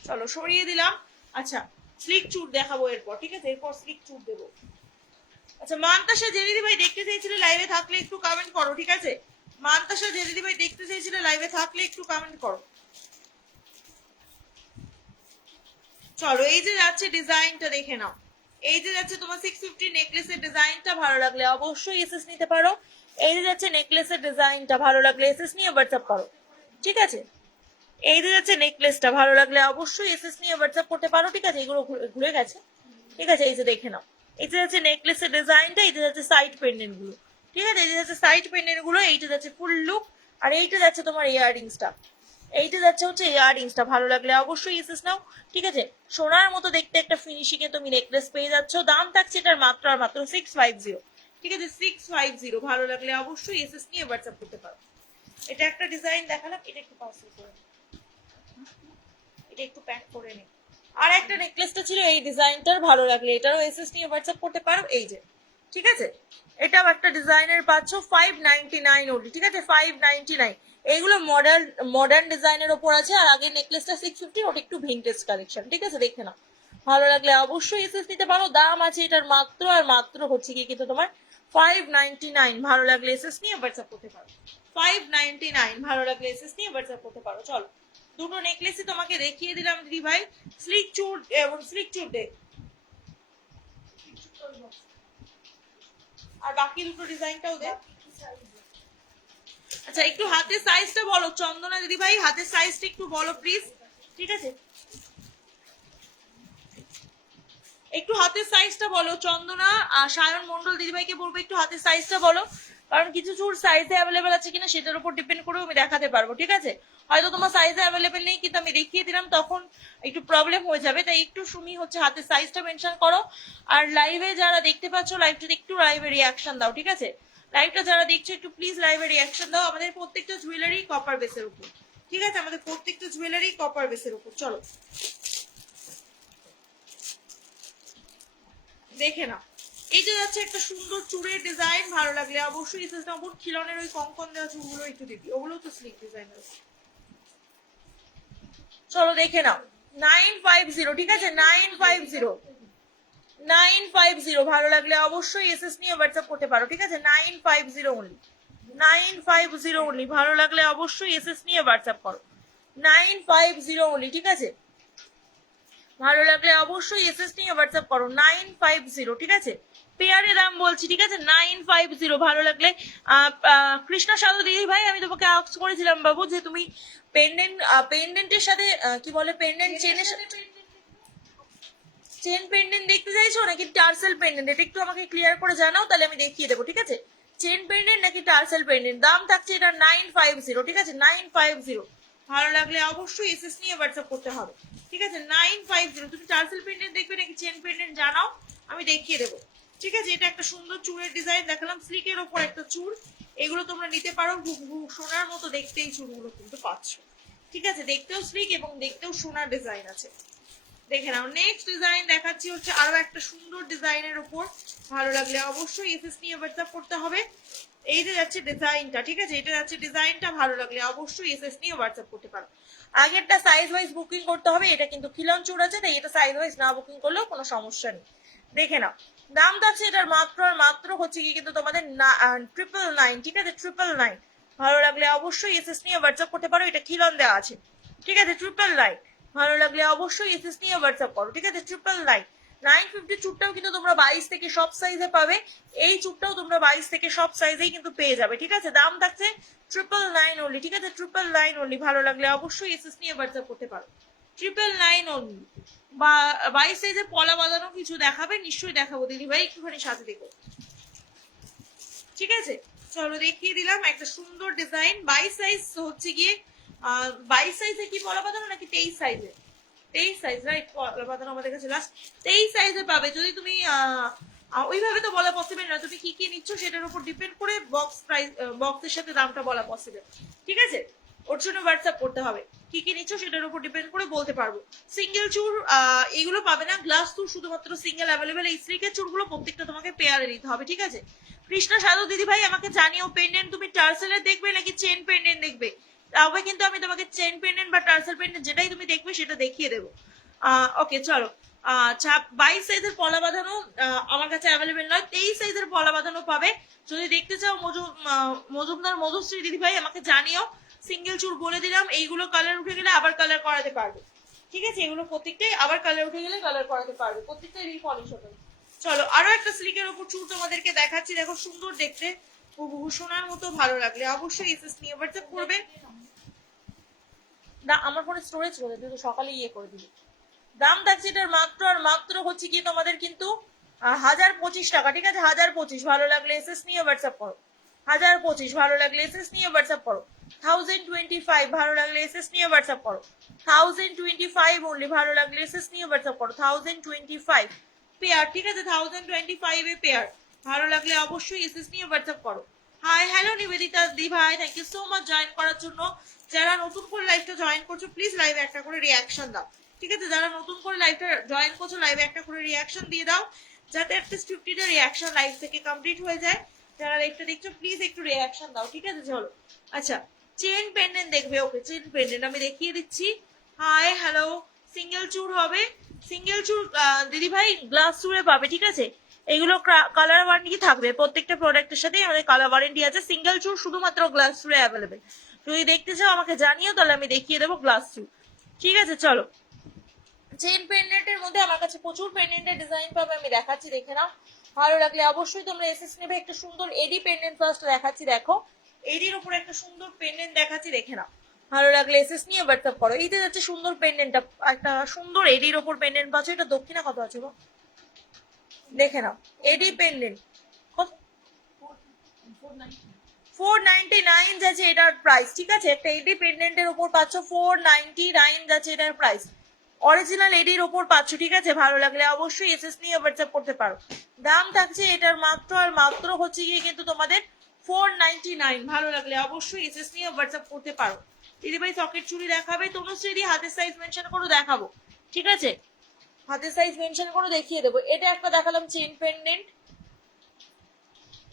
চলো সরিয়ে দিলাম। আচ্ছা স্লিক চুড় দেখাবো এরপর, ঠিক আছে? এরপর স্লিক চুড় দেবো। আচ্ছা মান্তাসা জেরিদি ভাই দেখতে চাইছিলে, লাইভে থাকলে একটু কমেন্ট করো, ঠিক আছে? মান্তাসা জেরিদি ভাই দেখতে চাইছিলে, লাইভে থাকলে একটু কমেন্ট করো। চলো এই যে যাচ্ছে ডিজাইনটা দেখে নাও। এই যে যাচ্ছে তোমার 650 নেকলেসের ডিজাইনটা, ভালো লাগলে অবশ্যই এসএস নিতে পারো। এই যে যাচ্ছে নেকলেসের ডিজাইনটা, ভালো লাগলে এসএস নিয়ে হোয়াটসঅ্যাপ করো, ঠিক আছে? এই যে যাচ্ছে নেকলেসটা, ভালো লাগলে অবশ্যই এসএস নিয়ে হোয়াটসঅ্যাপ করতে পারো, ঠিক আছে? এগুলো ঘুরে গেছে, ঠিক আছে? এই যে দেখে নাও, এই যে যাচ্ছে নেকলেসের ডিজাইনটা, এই যে যাচ্ছে সাইড পেন্ডেন্ট গুলো, ঠিক আছে? এই যে যাচ্ছে সাইড পেন্ডেন্ট গুলো, এইটা যাচ্ছে ফুল লুক, আর এইটা যাচ্ছে তোমার ইয়াররিংসটা, এইটা যাচ্ছে হচ্ছে ইয়াররিংসটা, ভালো লাগলে অবশ্যই এসএস নাও, ঠিক আছে? সোনার মতো দেখতে একটা ফিনিশিং এ তুমি নেকলেস পেয়ে যাচ্ছ। দাম থাকছে এটার মাত্র আর মাত্র 650, ঠিক আছে? 650, ভালো লাগলে অবশ্যই এসএস নিয়ে হোয়াটসঅ্যাপ করতে পারো। এটা একটা ডিজাইন দেখালাম, এটা একটু পার্সেল করে নাও, এটা একটু প্যাক করে নে। আর একটা নেকলেসটা ছিল এই ডিজাইনটার, ভালো লাগলে এটারও এসএস নিয়ে হোয়াটসঅ্যাপ করতে পারো, এই যে, ঠিক আছে? এটাও একটা ডিজাইনের পাচ্ছ 599 ওনলি, ঠিক আছে? 599। এইগুলো মডার্ন ডিজাইনের ওপর আছে, আর আগের নেকলেসটা 650, ওটা একটু ভিন্টেজ কালেকশন, ঠিক আছে? দেখে নাও, ভালো লাগলে অবশ্যই এসএস নিতে পারো। দাম আছে এটার মাত্র আর মাত্র হচ্ছে কি কিন্তু তোমার 599, ভালো লাগলে এসএস নিয়ে হোয়াটসঅ্যাপ করতে পারো। 599, ভালো লাগলে এসএস নিয়ে হোয়াটসঅ্যাপ করতে পারো। চলো দুটো নেকলেসই তোমাকে দেখিয়ে দিলাম দিদি ভাই, স্লিক চুর এবং স্লিক চুর দেখ, আর বাকি দুটো ডিজাইনটাও দেখ। আচ্ছা একটু হাতের সাইজটা বলো চন্দনা দিদি ভাই, হাতের সাইজটা একটু বলো প্লিজ, ঠিক আছে? একটু হাতের সাইজটা বলো চন্দনা। আর সায়ন মন্ডল দিদি ভাইকে বলবো একটু হাতের সাইজটা বলো, কারণ কিছু চুর সাইজে অ্যাভেলেবেল আছে কিনা সেটার উপর ডিপেন্ড করেও আমি দেখাতে পারবো, ঠিক আছে? হয়তো তোমার সাইজে অ্যাভেলেবেল নেই কিন্তু আমি দেখিয়ে দিলাম, তখন একটু প্রবলেম হয়ে যাবে, তাই একটু তুমি হচ্ছে হাতের সাইজটা মেনশন করো। আর লাইভে যারা দেখতে পাচ্ছ লাইভটা একটু লাইভে রিয়াকশন দাও, ঠিক আছে? লাইভটা যারা দেখছো একটু প্লিজ লাইভে রিয়াকশন দাও। আমাদের প্রত্যেকটা জুয়েলারি কপার বেসের উপর, ঠিক আছে? আমাদের প্রত্যেকটা জুয়েলারি কপার বেসের উপর। চলো দেখে নাও, এই যে যাচ্ছে একটা সুন্দর চুড়ের ডিজাইন, ভালো লাগলে অবশ্যই এসএস নাও। বোন খিলনের ওই কঙ্কন দেওয়া চুড়গুলো একটু দিবি, ওগুলো তো স্লিক ডিজাইনের। চলো দেখে নাও 950, ঠিক আছে? 950, 950, ভালো লাগলে অবশ্যই এসএস নিয়ে হোয়াটসঅ্যাপ করতে পারো, ঠিক আছে? 950 অনলি, 950 অনলি, ভালো লাগলে অবশ্যই এসএস নিয়ে হোয়াটসঅ্যাপ করো। 950 অনলি, ঠিক আছে? ভালো লাগলে অবশ্যই এসএস নিয়ে হোয়াটসঅ্যাপ করো। 950, ঠিক আছে? পেয়ারের দাম বলছি, ঠিক আছে? 950, ভালো লাগলে কৃষ্ণা সাধু দিদি ভাই, আমি তোমাকে আস্ক করেছিলাম বাবু যে তুমি পেন্ডেন্টের সাথে কি বলে, পেন্ডেন্ট চেনের সাথে চেন পেন্ডেন্ট দেখতে চাইছো নাকি টার্সেল পেন্ডেন্ট, এটা একটু আমাকে ক্লিয়ার করে জানাও, তাহলে আমি দেখিয়ে দেবো, ঠিক আছে? চেন পেন্ডেন্ট নাকি টার্সেল পেন্ডেন্ট, দাম থাকছে এটা 950, ঠিক আছে? 950, ভালো লাগলে অবশ্যই এসএস নিয়ে হোয়াটসঅ্যাপ করতে হবে, ঠিক আছে? 950, তুমি টার্সেল পেন্ডেন্ট দেখবে নাকি চেন পেন্ডেন্ট জানাও, আমি দেখিয়ে দেবো, ঠিক আছে? এটা একটা সুন্দর চুড়ের ডিজাইন দেখালাম, স্লিকের ওপর একটা চুড়, এগুলো তোমরা নিতে পারো, সোনার মতো দেখতে এই চুড়গুলো কিন্তু পাচ্ছ, ঠিক আছে? দেখতেও স্লিক এবং দেখতেও সোনার ডিজাইন আছে। দেখে নাও নেক্সট ডিজাইন দেখাচ্ছি হচ্ছে আরো একটা সুন্দর ডিজাইনের উপর, ভালো লাগলে অবশ্যই এসএস নিয়ে হোয়াটসঅ্যাপ করতে হবে। এই যে যাচ্ছে ডিজাইনটা, ঠিক আছে? এটা যাচ্ছে ডিজাইনটা, ভালো লাগলে অবশ্যই এসএস নিয়ে হোয়াটসঅ্যাপ করতে পারো। আগেরটা সাইজ ওয়াইজ বুকিং করতে হবে, এটা কিন্তু খিলন চুর আছে, তাই এটা সাইজ ওয়াইজ না বুকিং করলেও কোনো সমস্যা নেই। দেখে নাও দাম থাকছে এটার মাত্র আর মাত্র হচ্ছে কি কিন্তু তোমাদের 999, ঠিক আছে? 999, ভালো লাগলে অবশ্যই এসএস নিয়ে হোয়াটসঅ্যাপ করতে পারো। এটা খিলন দেওয়া আছে, ঠিক আছে? 999, ভালো লাগলে অবশ্যই এসএস নিয়ে হোয়াটসঅ্যাপ করো, ঠিক আছে? 999। 950 চুটটাও কিন্তু তোমরা 22 থেকে সব সাইজে পাবে, এই চুটটাও তোমরা 22 থেকে সব সাইজেই কিন্তু পেয়ে যাবে, ঠিক আছে? দাম থাকছে 999 অনলি, ঠিক আছে? 999 অনলি, ভালো লাগলে অবশ্যই এসএস নিয়ে হোয়াটসঅ্যাপ করতে পারো। 999 অনলি। বা 22 সাইজে পলা বাঁধানো কিছু দেখাবে, নিশ্চয়ই দেখাবো দিদি ভাই, একটুখানি সাথে দেখো। ঠিক আছে, চলো দেখিয়ে দিলাম একটা সুন্দর ডিজাইন। 22 সাইজ হচ্ছে গিয়ে 22 সাইজে কি বলা বাঁধানো নাকি 23 সাইজে? 23 সাইজ রাইট, বলা বাঁধানো আমাদের কাছে লাস্ট 23 সাইজে পাবে। যদি তুমি ওইভাবে তো বলা পসিবল না, তুমি কি কি নিচ্ছ সেটার উপর ডিপেন্ড করে বক্স প্রাইস বক্সের সাথে দামটা বলা পসিবল। ঠিক আছে, ওর জন্য হোয়াটসঅ্যাপ করতে হবে, কি কি নিচ্ছ সেটার উপর ডিপেন্ড করে বলতে পারবো। সিঙ্গেল চুর এগুলো পাবে না, গ্লাস চুর শুধুমাত্র সিঙ্গেল অ্যাভেলেবেল। এই সিল্কের চুরগুলো প্রত্যেকটা তোমাকে পেয়ারে নিতে হবে। ঠিক আছে, কৃষ্ণা সাধু দিদি ভাই আমাকে জানিও পেন্ডেন্ট তুমি টার্সেলের দেখবে নাকি চেন পেন্ডেন্ট দেখবে, তবে কিন্তু আমি তোমাকে চেন পেন্ডেন্ট বা টার্সেল পেন্ডেন্ট যেটাই তুমি দেখবে সেটা দেখিয়ে দেবো। ওকে চলো, 22 সাইজের পলা বাঁধানো আমার কাছে অ্যাভেলেবেল নয়, 23 সাইজের পলা বাঁধানো পাবে। যদি দেখতে চাও মজুমদার মধুশ্রী দিদি ভাই আমাকে জানিও। সিঙ্গেল চুর বলে দিলাম, এইগুলো কালার উঠে গেলে আবার কালার করাতে পারবে। ঠিক আছে, এগুলো প্রত্যেকটাই আবার কালার উঠে গেলে কালার করাতে পারবে, প্রত্যেকটাই রিপলিশ হবে। চলো আরো একটা সিল্কের উপর চুর তোমাদেরকে দেখাচ্ছি, দেখো সুন্দর দেখতে, হুবহু সোনার মতো। ভালো লাগলে অবশ্যই এসএস নিয়ে হোয়াটসঅ্যাপ করবে। না আমার ফোনে স্টোরেজ করে তুই তো সকালে ইয়ে করে দিবি। দাম থাকছে এটার মাত্র আর মাত্র হচ্ছে কি তোমাদের কিন্তু 1025 টাকা। ঠিক আছে, 1025। ভালো লাগলে এসএস নিয়ে হোয়াটসঅ্যাপ করো। 1025 ভালো লাগলে এসএস নিয়ে হোয়াটসঅ্যাপ করো। 1025 ভালো লাগলে এসএস নিয়ে হোয়াটসঅ্যাপ করো। 1025 অনলি ভালো লাগলে এসএস নিয়ে হোয়াটসঅ্যাপ করো। 1025 পেয়ার। ঠিক আছে, 1025 এ পেয়ার। ভালো লাগলে অবশ্যই এসএস নিয়ে হোয়াটসঅ্যাপ করো। হাই হ্যালো নিবেদিতা দি ভাই, thank you so much join করার জন্য। যারা নতুন করে লাইভটা জয়েন করছো প্লিজ লাইভে একটা করে রিয়াকশন দাও। ঠিক আছে, যারা নতুন করে লাইভটা জয়েন করছো লাইভে একটা করে রিয়াকশন দিয়ে দাও, যাতে অ্যাটলিস্ট 50টা রিয়াকশন লাইভ থেকে কমপ্লিট হয়ে যায়। যারা লাইভটা দেখছো প্লিজ একটু রিয়াকশন দাও। ঠিক আছে চলো, আচ্ছা চেন পেন্ডেন্ট দেখবে। ওকে চেন পেন্ডেন্ট আমি দেখিয়ে দিচ্ছি। হাই হ্যালো, সিঙ্গেল চুর হবে, সিঙ্গেল চুর দিদি ভাই গ্লাস চুরে পাবে। ঠিক আছে, এগুলো কালার ওয়ারেন্টি থাকবে, প্রত্যেকটা প্রোডাক্টের সাথেই আমাদের কালার ওয়ারেন্টি আছে। সিঙ্গেল চুর শুধুমাত্র গ্লাস চুরে অ্যাভেলেবেল। যদি দেখতে চাও আমাকে জানিও, তাহলে আমি দেখিয়ে দেবো গ্লাস চুর। ঠিক আছে চলো, চেন পেন্ডেন্টের মধ্যে আমার কাছে প্রচুর পেন্ডেন্টের ডিজাইন পাবে, আমি দেখাচ্ছি দেখে নাও। ভালো লাগলে অবশ্যই তোমরা এসএস নেবে। একটা সুন্দর এডি পেন্ডেন্ট ফার্স্ট দেখাচ্ছি, দেখো এডির উপর একটা সুন্দর পেন্ডেন্ট দেখাচ্ছি দেখে নাও। ভালো লাগলে এসএস নিয়ে হোয়াটসঅ্যাপ করো। এইটা যাচ্ছে সুন্দর পেন্ডেন্টটা, একটা সুন্দর এডির উপর পেন্ডেন্ট পাচ্ছ। এটা দক্ষিণা কত আছে গো দেখে নাও। এডি পেন্ডেন্ট 499 যাচ্ছে এটার প্রাইস। ঠিক আছে, একটা এডি পেন্ডেন্টের উপর পাচ্ছ 499 যাচ্ছে এটার প্রাইস। অরিজিনাল এডির উপর পাচ্ছ। ঠিক আছে, ভালো লাগলে অবশ্যই এসএস নিয়ে হোয়াটসঅ্যাপ করতে পারো। দাম থাকছে এটার মাত্র আর মাত্র হচ্ছে গিয়ে কিন্তু তোমাদের 499। ভালো লাগলে অবশ্যই এসএস নিয়ে হোয়াটসঅ্যাপ করতে পারো। দিদিভাই সকেট চুড়ি দেখাবে, তনুশ্রী হাতের সাইজ মেনশন করো দেখাবো। ঠিক আছে, হাতের সাইজ মেনশন করে দেখিয়ে দেবো। এটা একটা দেখালাম চেন পেন্ডেন্ট।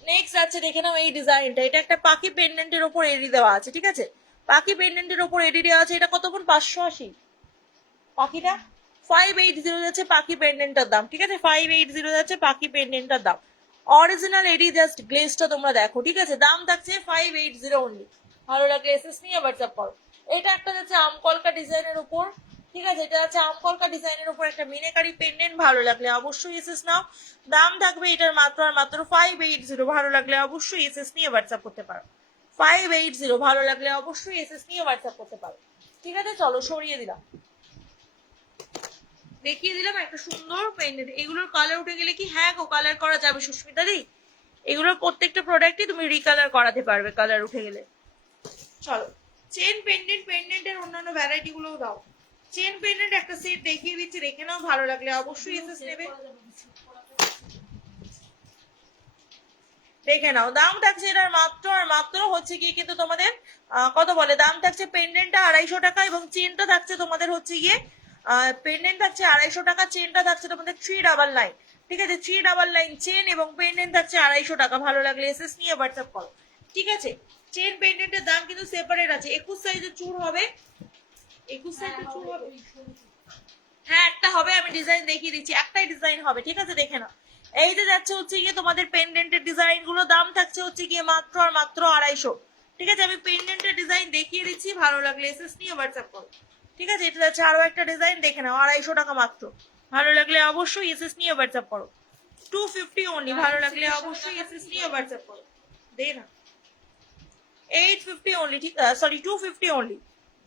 নেক্সট আছে দেখে নাও এই ডিজাইনটা, এটা একটা পাখি পেন্ডেন্টের উপর এডি দেওয়া আছে। ঠিক আছে, পাখি পেন্ডেন্টের উপর এডি দেওয়া আছে। এটা কত কোন 580, পাখিটা 580 যাচ্ছে পাখি পেন্ডেন্টটার দাম। ঠিক আছে, 580 যাচ্ছে পাখি পেন্ডেন্টটার দাম। অরিজিনাল এডি জাস্ট গ্লেজটা তোমরা দেখো। ঠিক আছে, দাম থাকছে 580 অনলি। ভালো লাগলে এসএস নিয়ে হোয়াটসঅ্যাপ করো। এটা একটা যাচ্ছে আমকলকা ডিজাইনের উপর। ঠিক আছে, এটা আছে আমকলকা ডিজাইনের উপর একটা মিনাকারি পেন্ডেন্ট। ভালো লাগলে অবশ্যই এসএস নাও। দাম থাকবে এটার মাত্র আর মাত্র 580। ভালো লাগলে অবশ্যই এসএস নিয়ে হোয়াটসঅ্যাপ করতে পারো। 580 ভালো লাগলে অবশ্যই এসএস নিয়ে হোয়াটসঅ্যাপ করতে পারো। ঠিক আছে চলো, সরিয়ে দিলাম, দেখিয়ে দিলাম একটা সুন্দর পেন্ডেন্ট। এগুলোর কালার উঠে গেলে কি, হ্যাঁ গো কালার করা যাবে সুস্মিতা দি, এগুলোর প্রত্যেকটা প্রোডাক্টই তুমি রিকালার করাতে পারবে কালার উঠে গেলে। চলো চেন পেন্ডেন্ট, পেন্ডেন্টের অন্যান্য ভ্যারাইটি গুলোও দাও। চেন পেন্ডেন্ট একটা সেট দেখিয়ে দিচ্ছি দেখে নাও, ভালো লাগলে অবশ্যই এসএস নেবে। দেখে নাও, দাম থাকছে এটার মাত্র আর মাত্র হচ্ছে গিয়ে কিন্তু তোমাদের কত বলে, দাম থাকছে পেন্ডেন্টটা 250 টাকা এবং চেনটা থাকছে তোমাদের হচ্ছে গিয়ে পেন্ডেন্ট থাকছে 250 টাকা, চেনটা থাকছে তোমাদের 399। ঠিক আছে, 399 চেন এবং পেন্ডেন্ট থাকছে 250 টাকা। ভালো লাগলে এসএস নিয়ে হোয়াটসঅ্যাপ করো। ঠিক আছে, চেন পেন্ডেন্টের দাম কিন্তু সেপারেট আছে। 21 সাইজের চুর হবে, 21 সাইজের চুর হবে, হ্যাঁ একটা হবে, আমি ডিজাইন দেখিয়ে দিচ্ছি, একটাই ডিজাইন হবে। ঠিক আছে দেখে নাও, এই যে যাচ্ছে হচ্ছে গিয়ে তোমাদের পেন্ডেন্টের ডিজাইন গুলো, দাম থাকছে হচ্ছে গিয়ে মাত্র আর মাত্র 250। ঠিক আছে, আমি পেন্ডেন্টের ডিজাইন দেখিয়ে দিচ্ছি, ভালো লাগলে এসএস নিয়ে হোয়াটসঅ্যাপ করো। ঠিক আছে, এটা যাচ্ছে আরো একটা ডিজাইন দেখে নাও, 250 টাকা মাত্র। ভালো লাগলে অবশ্যই এসএস নিয়ে হোয়াটসঅ্যাপ করো। 250 অনলি, ভালো লাগলে অবশ্যই এসএস নিয়ে হোয়াটসঅ্যাপ করো। দে না 850 অনলি, ঠিক সরি 250 অনলি,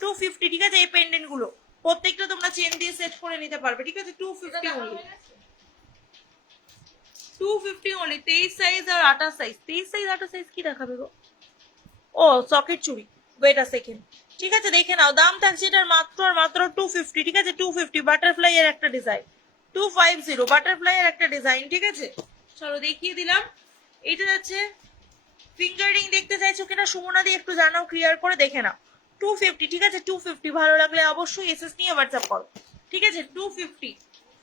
250। ঠিক আছে, এই পেন্ডেন্ট গুলো প্রত্যেকটা তোমরা চেন দিয়ে সেট করে নিতে পারবে। ঠিক আছে, 250 অনলি। 250 অনলি, 23 সাইজ আর 28 সাইজ। 23 সাইজ 28 সাইজ কি দেখাবে গো? ও সকেট চুড়ি, ওয়েট আ সেকেন্ড। ঠিক আছে দেখে নাও, দাম থাকছে এটার মাত্র আর মাত্র 250। ঠিক আছে 250, বাটারফ্লাই এর একটা ডিজাইন, 250 বাটারফ্লাই এর একটা ডিজাইন। ঠিক আছে চলো দেখিয়ে দিলাম। এটা যাচ্ছে ফিঙ্গার রিং, দেখতে চাইছো কিনা সুমনা দিয়ে একটু জানাও, ক্লিয়ার করে দেখে নাও। 250, ঠিক আছে 250, ভালো লাগলে অবশ্যই এসএস নিয়ে হোয়াটসঅ্যাপ করো। ঠিক আছে 250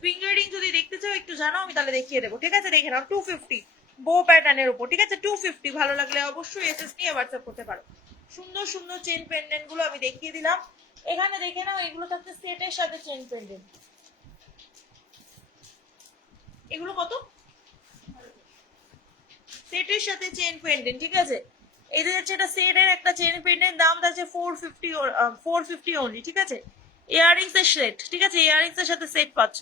ফিঙ্গার রিং যদি দেখতে চাও একটু জানাও, আমি তাহলে দেখিয়ে দেবো। ঠিক আছে দেখে নাও 250 বো প্যাটার্নের উপর। ঠিক আছে 250, ভালো লাগলে অবশ্যই এসএস নিয়ে হোয়াটসঅ্যাপ করতে পারো। সুন্দর সুন্দর চেন পেন্ডেন্ট গুলো আমি দেখিয়ে দিলাম। এখানে দেখে নাও, এগুলো থাকছে সেটের সাথে চেন পেন্ডেন্ট। এগুলো কত? সেটের সাথে চেন পেন্ডেন্ট। ঠিক আছে এটা হচ্ছে একটা সেটের একটা চেন পেন্ডেন্ট, দাম আছে 450 অনলি। ঠিক আছে ইয়াররিংস এর সেট। ঠিক আছে ইয়াররিংস এর সাথে সেট পাচ্ছ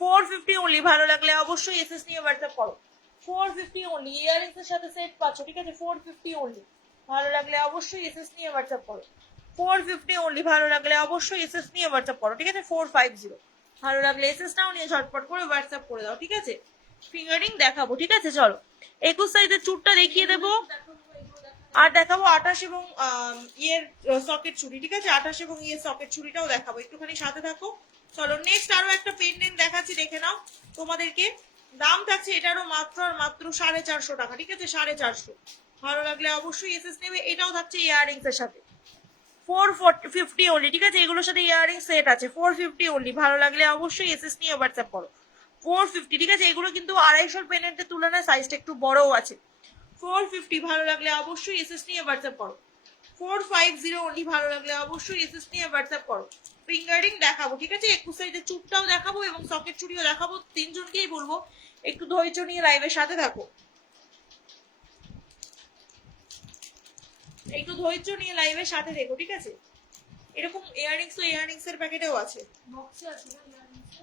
450 অনলি, ভালো লাগলে অবশ্যই এসএস নিয়ে হোয়াটসঅ্যাপ করো। 450 অনলি, ইয়াররিংস এর সাথে সেট পাচ্ছ। ঠিক আছে 450 অনলি, ভালো লাগলে অবশ্যই এসএস নিয়ে হোয়াটসঅ্যাপ করো। 450 অনলি, ভালো লাগলে অবশ্যই এসএস নিয়ে হোয়াটসঅ্যাপ করো। ঠিক আছে 450, ভালো লাগলে এসএস নাও নিয়ে ঝটপট করে হোয়াটসঅ্যাপ করে দাও। ঠিক আছে ফিঙ্গারিং দেখাবো। ঠিক আছে চলো 21 সাইজের চুটটা দেখিয়ে দেবো, আর দেখাবো 28 এবং ইয়ের সকেট চুড়ি। ঠিক আছে 28 এবং ইয়ের সকেট চুড়িটাও দেখাবো, একটুখানি সাথে থাকো। চলো নেক্সট আরো একটা পেন্ডেন্ট দেখাচ্ছি, দেখে নাও তোমাদেরকে। দাম থাকছে এটারও মাত্র আর মাত্র 450 টাকা। ঠিক আছে 450, ভালো লাগলে অবশ্যই এসএস নেবে। এটাও থাকছে ইয়াররিংস এর সাথে 450 অনলি। ঠিক আছে এগুলোর সাথে ইয়াররিং সেট আছে 450 অনলি, ভালো লাগলে অবশ্যই এসএস নিয়ে হোয়াটসঅ্যাপ করো। 450, ঠিক আছে এগুলো কিন্তু 250 পেন্ডেন্টের তুলনায় সাইজটা একটু বড়ও আছে। 450, ভালো লাগলে অবশ্যই এসএস নিয়ে হোয়াটসঅ্যাপ করো। 450 অনলি, ভালো লাগলে অবশ্যই এসএস নিয়ে হোয়াটসঅ্যাপ করো। ফিঙ্গারিং দেখাবো। ঠিক আছে 21 সাইজের চুপটাও দেখাবো এবং সকেট চুড়িও দেখাবো। তিনজনকেই বলবো একটু ধৈর্য নিয়ে লাইভের সাথে থাকো, একটু ধৈর্য নিয়ে লাইভের সাথে দেখো। ঠিক আছে এরকম ইয়াররিংস তো ইয়াররিংস এর প্যাকেটেও আছে, বক্সে আছে না ইয়াররিংস?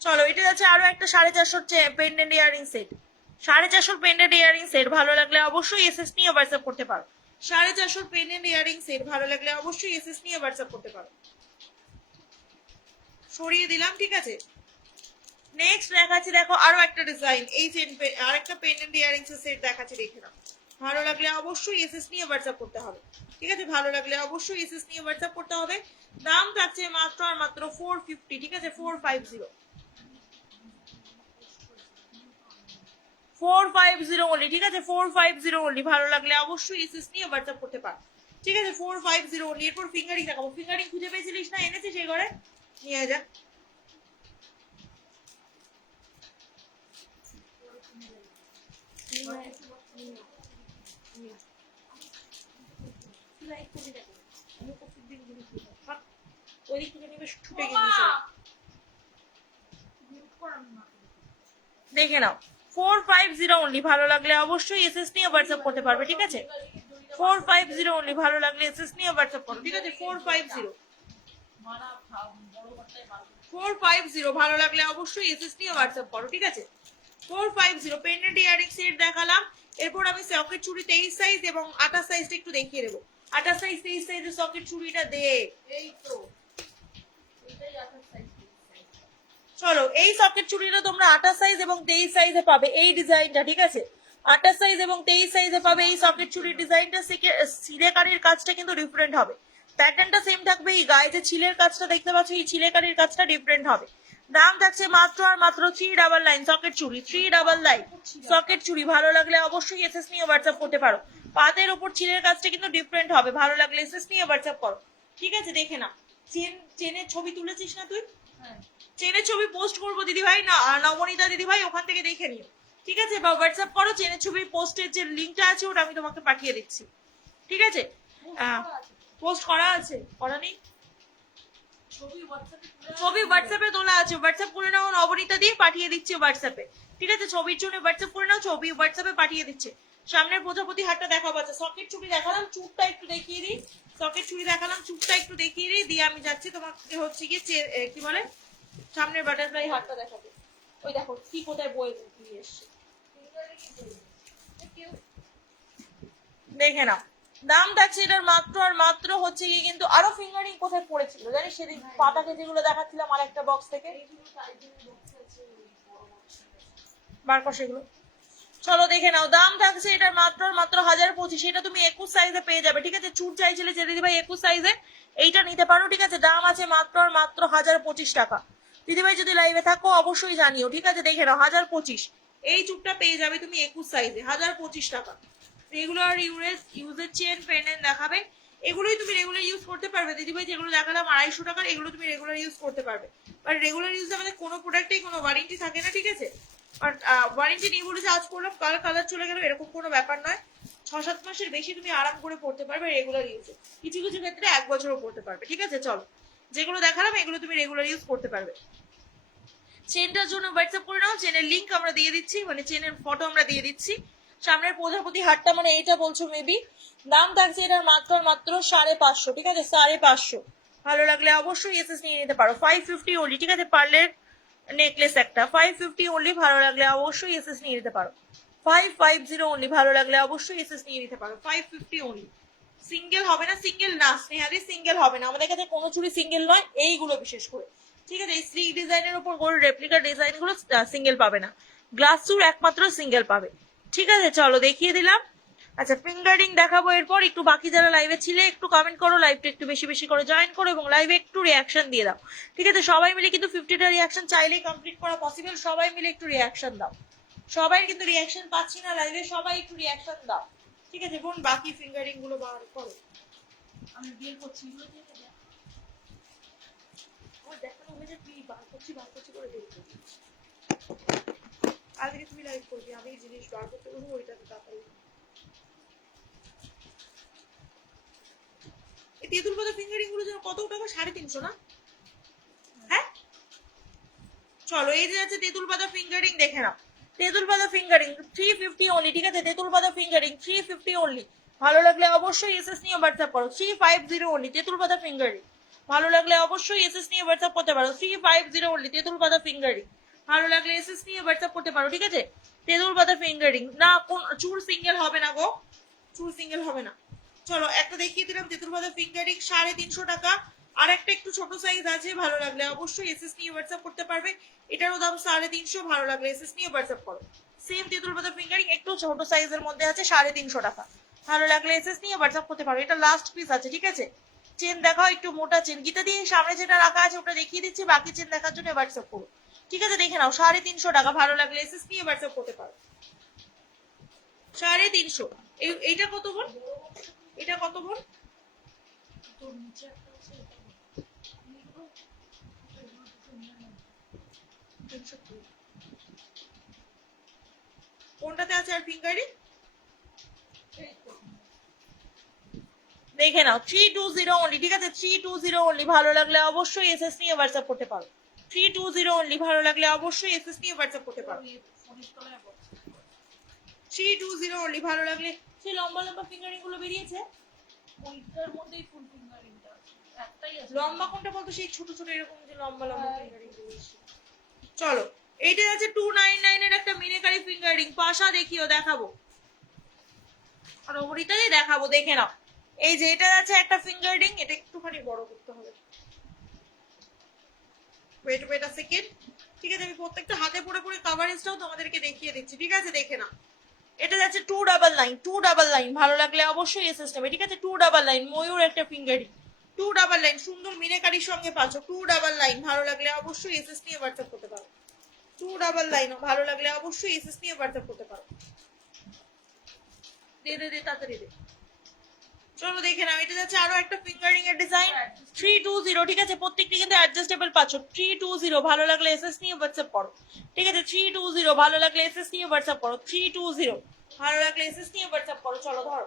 চলো এটা যাচ্ছে আরো একটা 450 pendant earring set. 450 pendant earring set, ভালো লাগলে অবশ্যই এসএস নিয়ে হোয়াটসঅ্যাপ করতে পারো। 450 পেন্ডেন্ট ইয়াররিং সেট, ভালো লাগলে অবশ্যই এসএস নিয়ে হোয়াটসঅ্যাপ করতে পারো। সরিয়ে দিলাম। ঠিক আছে নেক্সট দেখাচ্ছি, দেখো আরো একটা ডিজাইন, এই চেন আর একটা পেন্ডেন্ট ইয়াররিংস এর সেট দেখাচ্ছি, দেখে নাও। ভালো লাগলে অবশ্যই এসএস নিয়ে হোয়াটসঅ্যাপ করতে হবে। ঠিক আছে ভালো লাগলে অবশ্যই এসএস নিয়ে হোয়াটসঅ্যাপ করতে হবে। দাম থাকছে মাত্র আর মাত্র 450। ঠিক আছে 450, 450 অনলি। ঠিক আছে 450 অনলি, ভালো লাগলে অবশ্যই এসএস নিয়ে হোয়াটসঅ্যাপ করতে পারো। ঠিক আছে 450 অনলি। এরপর ফিঙ্গারিং দেখাবো। ফিঙ্গারিং খুঁজে পেয়েছিলিস না? এনেছিস সেই ঘরে, নিয়ে যা। ওই দিক থেকে নিবে, ছুটে গেছে। দেখে নাও 450 অনলি, ভালো লাগলে অবশ্যই এসএস নিয়ে হোয়াটসঅ্যাপ করতে পারবে। ঠিক আছে 450 অনলি, ভালো লাগলে এসএস নিয়ে হোয়াটসঅ্যাপ করো। ঠিক আছে 450, 450, ভালো লাগলে অবশ্যই এসএস নিয়ে হোয়াটসঅ্যাপ করো। ঠিক আছে 450 পেন্ডেন্ট ইয়ারিং সেট দেখালাম। এরপর আমি সকেট চুড়ি 23 সাইজ এবং 28 সাইজটা একটু দেখিয়ে দেবো। 28 সাইজ 23 সাইজের সকেট চুড়িটা দে। এই তো এটাই 28 সাইজ। চলো এই সকেট চুড়িটা তোমরা 28 সাইজ এবং 23 সাইজে পাবে, এই ডিজাইনটা। ঠিক আছে 28 সাইজ এবং 23 সাইজে পাবে এই সকেট চুড়ির ডিজাইনটা। সিলেকারির কাজটা কিন্তু ডিফারেন্ট হবে, প্যাটার্নটা সেম থাকবে, এই গায়ে যে ছিলের কাজটা দেখতে পাচ্ছ এই ছিলেকারির কাজটা ডিফারেন্ট হবে। দাম থাকছে মাত্র আর মাত্র 399 সকেট চুড়ি, 399 সকেট চুড়ি, ভালো লাগলে অবশ্যই এসএস নিয়ে হোয়াটসঅ্যাপ করতে পারো। পাতের ওপর ছিলের কাজটা কিন্তু ডিফারেন্ট হবে, ভালো লাগলে এসএস নিয়ে হোয়াটসঅ্যাপ করো। ঠিক আছে দেখে না, চেনের ছবি তুলেছিস না তুই? হ্যাঁ চেনের ছবি পোস্ট করবো দিদি ভাই, না নবনীতা দিদি ভাই ওখান থেকে দেখে নিও। ঠিক আছে বা হোয়াটসঅ্যাপ করো, চেনের ছবি পোস্টের যে লিঙ্কটা আছে ওটা আমি তোমাকে পাঠিয়ে দিচ্ছি। ঠিক আছে পোস্ট করা আছে, করা নেই? ছবি হোয়াটসঅ্যাপে তোলা আছে, হোয়াটসঅ্যাপ করে নাও নবনীতা দিয়ে, পাঠিয়ে দিচ্ছি হোয়াটসঅ্যাপে। ঠিক আছে ছবির জন্য হোয়াটসঅ্যাপ করে নাও, ছবি হোয়াটসঅ্যাপে পাঠিয়ে দিচ্ছে। সামনের প্রজাপতি হাটটা দেখাবো। আছে সকেট চুড়ি দেখালাম, চুপটা একটু দেখিয়ে দিই। সকেট চুড়ি দেখালাম, চুপটা একটু দেখিয়ে দিই, দিয়ে আমি যাচ্ছি তোমাকে হচ্ছে কি কি বলে সামনের বাটারফ্লাই হাটটা দেখাবে। ওই দেখো কি কোথায় বই নিয়ে এসছে, দেখে নাও। দাম থাকছে এটার মাত্র আর মাত্র হচ্ছে কি, কিন্তু আরো ফিঙ্গারিং কোথায় পড়েছিল জানিস সেদিন পাতাকে যেগুলো দেখাচ্ছিলাম আর একটা বক্স থেকে, বার কর সেগুলো। চলো দেখে নাও, দাম থাকছে এটার মাত্র আর মাত্র 1025। এটা তুমি 21 সাইজে পেয়ে যাবে, ঠিক আছে। চুট চাইছিলে যে দিদিভাই 21 সাইজে, এইটা নিতে পারো, ঠিক আছে। দাম আছে মাত্র আর মাত্র 1025 টাকা। দিদিভাই যদি লাইভে থাকো অবশ্যই জানিও, ঠিক আছে। দেখে নাও 1025, এই চুটটা পেয়ে যাবে তুমি 21 সাইজে 1025 টাকা। রেগুলার ইউজের চেন পেন্ডেন্ট দেখাবে, এগুলোই তুমি রেগুলার ইউজ করতে পারবে দিদিভাই। যেগুলো দেখালাম 250 টাকার, এগুলো তুমি রেগুলার ইউজ করতে পারবে। বাট রেগুলার ইউজে আমাদের কোনো প্রোডাক্টেই কোনো ওয়ারেন্টি থাকে না, ঠিক আছে। আর ওয়ারেন্টি নিয়ে বলে যে আজ করলাম কাল কালার চলে গেল, এরকম কোনো ব্যাপার নয়। 6-7 মাসের বেশি তুমি আরাম করে পড়তে পারবে রেগুলার ইউজে, কিছু কিছু ক্ষেত্রে 1 বছরও পড়তে পারবে, ঠিক আছে। চলো, যেগুলো দেখালাম এগুলো তুমি রেগুলার ইউজ করতে পারবে। চেনটার জন্য হোয়াটসঅ্যাপ করে নাও, চেনের লিঙ্ক আমরা দিয়ে দিচ্ছি, মানে চেনের ফটো আমরা দিয়ে দিচ্ছি। সামনের প্রজাপতি হাটটা মানে এইটা বলছো মেবি। দাম থাকছে এটার মাত্র মাত্র 550, ঠিক আছে, 550। ভালো লাগলে অবশ্যই এসএস নিয়ে নিতে পারো। 550 ওনলি, ঠিক আছে। পার্লের নেকলেস একটা 550 ওনলি, ভালো লাগলে অবশ্যই এসএস নিয়ে নিতে পারো। 550 ওনলি, ভালো লাগলে অবশ্যই এসএস নিয়ে নিতে পারো। 550 ওনলি, সিঙ্গেল হবে না, সিঙ্গেল না স্নেহাদি, সিঙ্গেল হবে না আমাদের কাছে কোনো চুড়ি সিঙ্গেল নয়, এইগুলো বিশেষ করে, ঠিক আছে। এই স্লিক ডিজাইনের উপর গোল্ড রেপ্লিকা ডিজাইন গুলো সিঙ্গেল পাবে না, গ্লাস চুর একমাত্র সিঙ্গেল পাবে, ঠিক আছে। চলো দেখিয়ে দিলাম। আচ্ছা, ফিঙ্গারিং দেখাবো এরপর। একটু বাকি যারা লাইভে ছিলে একটু কমেন্ট করো, লাইভটা একটু বেশি বেশি করে জয়েন করো এবং লাইভে একটু রিয়াকশন দিয়ে দাও, ঠিক আছে। সবাই মিলে কিন্তু 50টা রিয়াকশন চাইলেই কমপ্লিট করা পসিবল, সবাই মিলে একটু রিয়াকশন দাও। সবাই কিন্তু রিয়াকশন পাচ্ছি না লাইভে, সবাই একটু রিয়াকশন দাও, ঠিক আছে বোন। বাকি ফিঙ্গারিং গুলো বার করো, আমি বিয়ে করছি আমার দেখানো হয়ে যায়, তুই বার করছি করে দেখবো। আজকে তুমি লাইভ করবি, আমি জিনিস বার করতে বলবো, ওইটাতে তাড়াতাড়ি। এই তেঁতুল পাতা ফিঙ্গারিং গুলো যেন কত টাকা? 350 না? হ্যাঁ, চলো এই যে আছে তেঁতুল পাতা ফিঙ্গারিং, দেখে নাও। তেঁতুল পাতা ফিঙ্গারিং 350 অনলি, ঠিক আছে। তেঁতুল পাতা ফিঙ্গারিং 350 অনলি, ভালো লাগলে অবশ্যই এসএস নিয়ে হোয়াটসঅ্যাপ করো। 350 অনলি তেঁতুল পাতা ফিঙ্গারিং, ভালো লাগলে অবশ্যই এসএস নিয়ে হোয়াটসঅ্যাপ করতে পারো। 350 অনলি তেঁতুল পাতা ফিঙ্গারিং, ভালো লাগলে এসএস নিয়ে হোয়াটসঅ্যাপ করতে পারো, ঠিক আছে। তেঁতুল পাতা ফিঙ্গারিং না, কোন চুর সিঙ্গেল হবে না গো, চুর সিঙ্গেল হবে না। চলো একটা দেখিয়ে দিলাম তেঁতুল পাতা ফিঙ্গারিং 350 টাকা। আর একটা একটু ছোট সাইজ আছে, ভালো লাগলে অবশ্যই এসএস নিয়ে হোয়াটসঅ্যাপ করতে পারবে। এটারও দাম 350, ভালো লাগলে এসএস নিয়ে হোয়াটসঅ্যাপ করো। সেম তেঁতুল পাতা ফিঙ্গারিং একটু ছোট সাইজের মধ্যে আছে, 350 টাকা, ভালো লাগলে এসএস নিয়ে হোয়াটসঅ্যাপ করতে পারো। এটা লাস্ট পিস আছে, ঠিক আছে। চেন দেখাও, একটু মোটা চেন। গীতা দিয়ে সামনে যেটা রাখা আছে ওটা দেখিয়ে দিচ্ছি, বাকি চেন দেখার জন্য হোয়াটসঅ্যাপ করো, ঠিক আছে। দেখে নাও 350 টাকা, ভালো লাগলে এসএস নিয়ে হোয়াটসঅ্যাপ করতে পারো। 350। এইটা কত বোন? এটা কত বোন? তোর নিচে একটা আছে, কোনটাতে আছে আর ফিঙ্গারিং? দেখে নাও 320 অনলি, ঠিক আছে। 320 অনলি, ভালো লাগলে অবশ্যই এসএস নিয়ে হোয়াটসঅ্যাপ করতে পারো। 320 অনলি, ভালো লাগলে অবশ্যই এসএস নিয়ে হোয়াটসঅ্যাপ করতে পারো। 320 অনলি, ভালো লাগলে। সেই লম্বা লম্বা ফিঙ্গারিং গুলো বেরিয়েছে, ওইটার মধ্যেই ফুল ফিঙ্গারিংটা আছে, একটাই আছে। লম্বা কোনটা বলতো? সেই ছোট ছোট এরকম যে লম্বা লম্বা ফিঙ্গারিং বেরিয়েছে। চলো এইটা আছে 299 এর একটা মিনিকারি ফিঙ্গারিং, পাশা দেখিও, দেখাবো আর ওরিটাই দেখাবো, দেখে নাও। এই যে এটা আছে একটা ফিঙ্গারিং, এটা একটুখানি বড় করতে হবে, ওয়েট ওয়েট আ সেকেন্ড, ঠিক আছে। আমি প্রত্যেকটা হাতে পড়ে পড়ে কভারেজটাও তোমাদেরকে দেখিয়ে দিচ্ছি, ঠিক আছে। দেখে নাও, এটা যাচ্ছে 299, ভালো লাগলে অবশ্যই এসএস নেবে, ঠিক আছে। 299 ময়ূর একটা ফিঙ্গারিং, 299 সুন্দর মিনেকারির সঙ্গে পাচ্ছ। 299, ভালো লাগলে অবশ্যই এসএস নিয়ে হোয়াটসঅ্যাপ করতে পারো। 299, ভালো লাগলে অবশ্যই এসএস নিয়ে হোয়াটসঅ্যাপ করতে পারো। দে তাড়াতাড়ি দে। চলো দেখে নাও, এটা যাচ্ছে আরো একটা ফিঙ্গারিং এর ডিজাইন 320, ঠিক আছে। প্রত্যেকটি কিন্তু অ্যাডজাস্টেবল পাচ্ছ। 320, ভালো লাগলে এসএস নিয়ে হোয়াটসঅ্যাপ করো, ঠিক আছে। 320, ভালো লাগলে এসএস নিয়ে হোয়াটসঅ্যাপ করো। 320, ভালো লাগলে এসএস নিয়ে হোয়াটসঅ্যাপ করো। চলো ধরো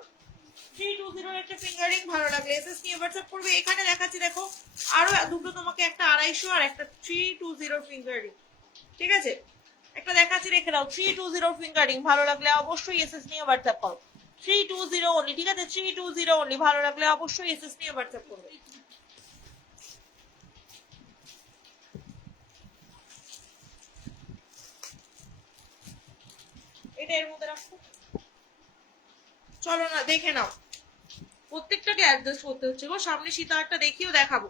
320 একটা ফিঙ্গারিং, ভালো লাগলে এসএস নিয়ে হোয়াটসঅ্যাপ করবে। এখানে দেখাচ্ছি দেখো, আরো দুটো তোমাকে, একটা 250 আর একটা 320 ফিঙ্গারিং, ঠিক আছে। একটা দেখাচ্ছি, রেখে দাও। 320 ফিঙ্গারিং, ভালো লাগলে অবশ্যই এসএস নিয়ে হোয়াটসঅ্যাপ করো। 320 অনলি, ঠিক আছে। 320 অনলি, ভালো লাগলে অবশ্যই এসএস নিয়ে হোয়াটসঅ্যাপ করবে। এটা এর মধ্যে রাখো, চলো না দেখে নাও। প্রত্যেকটাকে অ্যাডজাস্ট করতে হচ্ছে গো। সামনে সীতাহারটা দেখিও দেখাবো।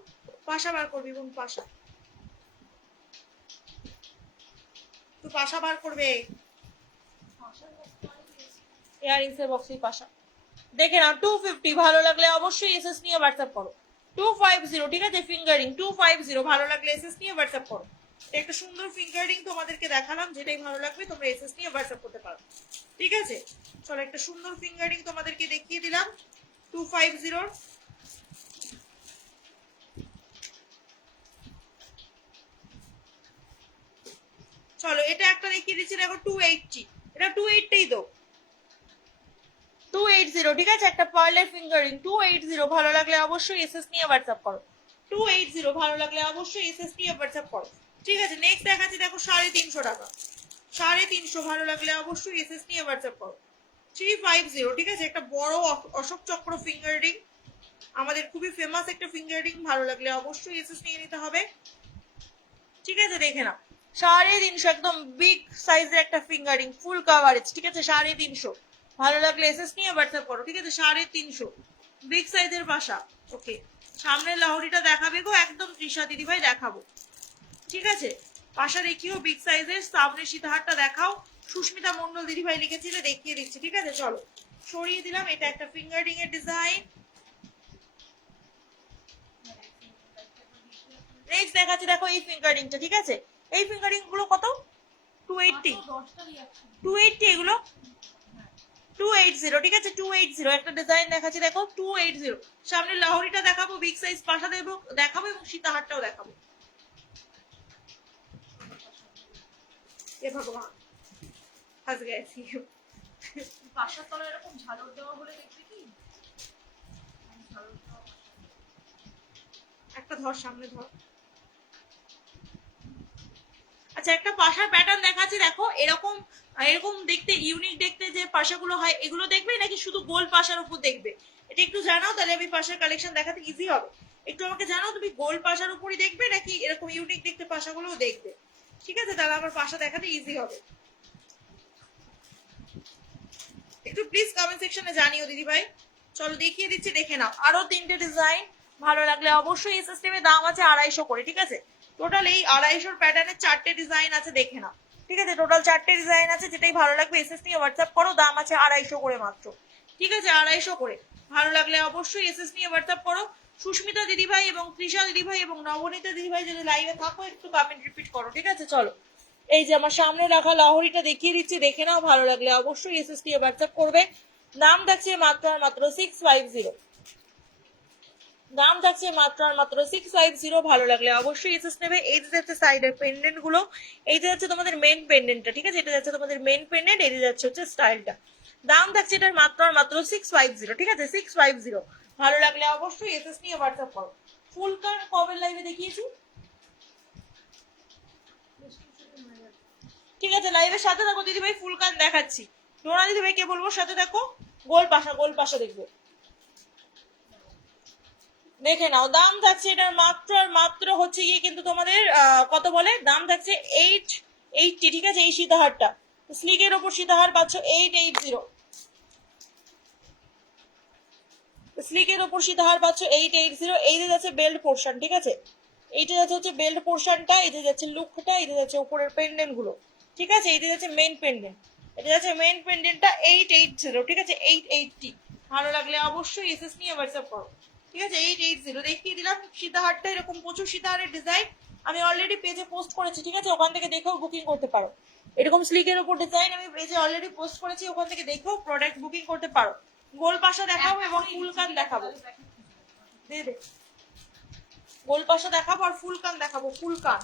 পাশা বার করবি বোন, পাশা তো পাশা বার করবে। ইয়ারিংস এর বক্সেই পাশা দেখে নাও 250 ভালো লাগলে অবশ্যই এসএস নিয়ে হোয়াটসঅ্যাপ করো। 250 ঠিক আছে ফিঙ্গারিং 250 ভালো লাগলে এসএস নিয়ে হোয়াটসঅ্যাপ করো। একটা সুন্দর ফিঙ্গারিং তোমাদেরকে দেখালাম, যেটাই ভালো লাগবে তোমরা এসএস নিয়ে হোয়াটসঅ্যাপ করতে পারো। ঠিক আছে চলো একটা সুন্দর ফিঙ্গারিং তোমাদেরকে দেখিয়ে দিলাম 250। চলো এটা একটা দেখিয়ে দিচ্ছি দেখো 280, এটা 280 তো 280 ঠিক আছে একটা পার্লের ফিঙ্গারিং 280 ভালো লাগলে অবশ্যই এসএস নিয়ে হোয়াটসঅ্যাপ করো। 280 ভালো লাগলে অবশ্যই এসএস নিয়ে হোয়াটসঅ্যাপ করো। ঠিক আছে নেক্সট দেখাচ্ছি দেখো 350 টাকা 350 ভালো লাগলে অবশ্যই এসএস নিয়ে হোয়াটসঅ্যাপ করো। 350 ঠিক আছে একটা বড় অশোক চক্র ফিঙ্গারিং, আমাদের খুবই ফেমাস একটা ফিঙ্গারিং, ভালো লাগলে অবশ্যই এসএস নিয়ে নিতে হবে। ঠিক আছে দেখে নাও 350 একদম বিগ সাইজের একটা ফিঙ্গারিং ফুল কাভারেজ। ঠিক আছে 350 ভালো লাগলে এসএস নিয়ে হোয়াটসঅ্যাপ করো। ঠিক আছে 350 বিগ সাইজের পাশা। ওকে সামনের লাহরিটা দেখাবে গো একদম তৃষা দিদিভাই দেখাবো। ঠিক আছে পাশা দেখিও বিগ সাইজের। সামনে সীতাহারটা দেখাও, সুস্মিতা মন্ডল দিদিভাই লিখেছিলে দেখিয়ে দিচ্ছি। ঠিক আছে চলো সরিয়ে দিলাম, এটা একটা ফিঙ্গারিং এর ডিজাইন। নেক্সট দেখাচ্ছি দেখো এই ফিঙ্গারিংটা। ঠিক আছে এই ফিঙ্গারিং গুলো কত 280 280 এগুলো 280 ঠিক আছে 280 একটা ডিজাইন দেখাচ্ছি দেখো 280। সামনে লাহরিটা দেখাবো, বিগ সাইজ পাশা দেখাবো এবং সীতাহারটাও দেখাবো। এ ভগবান হাস গেছি। পাশার তলায় এরকম ঝালর দেওয়া হলে দেখবে কি একটা ধর সামনে ধর। আচ্ছা একটা পাশার প্যাটার্ন দেখাচ্ছি দেখো, এরকম এরকম দেখতে ইউনিক দেখতে যে পাশাগুলো হয় এগুলো দেখবে নাকি শুধু গোল পাশার উপর দেখবে, এটা একটু জানাও তাহলে আমি পাশার কালেকশন দেখাতে ইজি হবে। একটু আমাকে জানাও তুমি গোল পাশার উপরই দেখবে নাকি এরকম ইউনিক দেখতে পাশাগুলোও দেখবে। ঠিক আছে তাহলে আমার পাশা দেখাতে ইজি হবে। একটু প্লিজ কমেন্ট সেকশনে জানিও দিদি ভাই। চলো দেখিয়ে দিচ্ছি দেখে নাও আরো 3টে ডিজাইন, ভালো লাগলে অবশ্যই এই সিস্টেমে দাম আছে 250 করে। ঠিক আছে টোটাল এই 250 প্যাটার্নের 4টে ডিজাইন আছে দেখে নাও। ঠিক আছে টোটাল 4টে ডিজাইন আছে, যেটাই ভালো লাগবে এসএস নিয়ে হোয়াটসঅ্যাপ করো। দাম আছে 250 করে মাত্র। ঠিক আছে 250 করে ভালো লাগলে অবশ্যই এসএস নিয়ে হোয়াটসঅ্যাপ করো। সুস্মিতা দিদিভাই এবং তৃষা দিদিভাই এবং নবনীতা দিদিভাই যদি লাইভে থাকো একটু কমেন্ট রিপিট করো। ঠিক আছে চলো এই যে আমার সামনে রাখা লাহরিটা দেখিয়ে দিচ্ছি দেখে নাও, ভালো লাগলে অবশ্যই এসএস নিয়ে হোয়াটসঅ্যাপ করবে। দাম থাকছে মাত্র আর মাত্র 650, দাম থাকছে মাত্র আর মাত্র 650। ভালো লাগলে অবশ্যই এসএস নেবে। এই যে যাচ্ছে সাইডের পেন্ডেন্ট গুলো, এই যে যাচ্ছে তোমাদের মেন পেন্ডেন্টটা। ঠিক আছে এটা যাচ্ছে তোমাদের মেন পেন্ডেন্ট, এই যে যাচ্ছে হচ্ছে স্টাইলটা। দাম থাকছে এটার মাত্র আর মাত্র 650। ঠিক আছে 650 ভালো লাগলে অবশ্যই এসএস নিয়ে হোয়াটসঅ্যাপ করো। ফুল কার কবে লাইভে দেখিয়েছি। ঠিক আছে লাইভের সাথে থাকো দিদিভাই, ফুল কান দেখাচ্ছি। ডোনা দিদিভাই কে বলবো সাথে দেখো, গোল পাশা দেখবে দেখে নাও। দাম থাকছে এটার মাত্র আর মাত্র হচ্ছে গিয়ে কিন্তু তোমাদের কত বলে দাম থাকছে 880। ঠিক আছে এই সীতাহারটা স্লিকের ওপর সীতাহার পাচ্ছ 880, স্লিকের ওপর সীতাহার পাচ্ছ 880। এই যে যাচ্ছে বেল্ট পোর্শন। ঠিক আছে এইটা যাচ্ছে হচ্ছে বেল্ট পোর্শনটা, এই যে যাচ্ছে লুকটা, এই যে যাচ্ছে উপরের পেন্ডেন্ট গুলো। ঠিক আছে এই যে যাচ্ছে মেন পেন্ডেন্ট, এটা যাচ্ছে মেন পেন্ডেন্টটা 880। ঠিক আছে 880 ভালো লাগলে অবশ্যই এসএস নিয়ে হোয়াটসঅ্যাপ করো। ঠিক আছে 880 দেখিয়ে দিলাম সীতাহারটা। এরকম প্রচুর সীতাহারের ডিজাইন আমি অলরেডি পেজে পোস্ট করেছি। ঠিক আছে ওখান থেকে দেখেও বুকিং করতে পারো। এরকম স্লিকের উপর ডিজাইন আমি পেজে অলরেডি পোস্ট করেছি, ওখান থেকে দেখেও প্রোডাক্ট বুকিং করতে পারো। গোল পাশা দেখাবো এবং ফুল কান দেখাবো। দে দে গোল পাশা দেখাবো আর ফুল কান দেখাবো। ফুল কান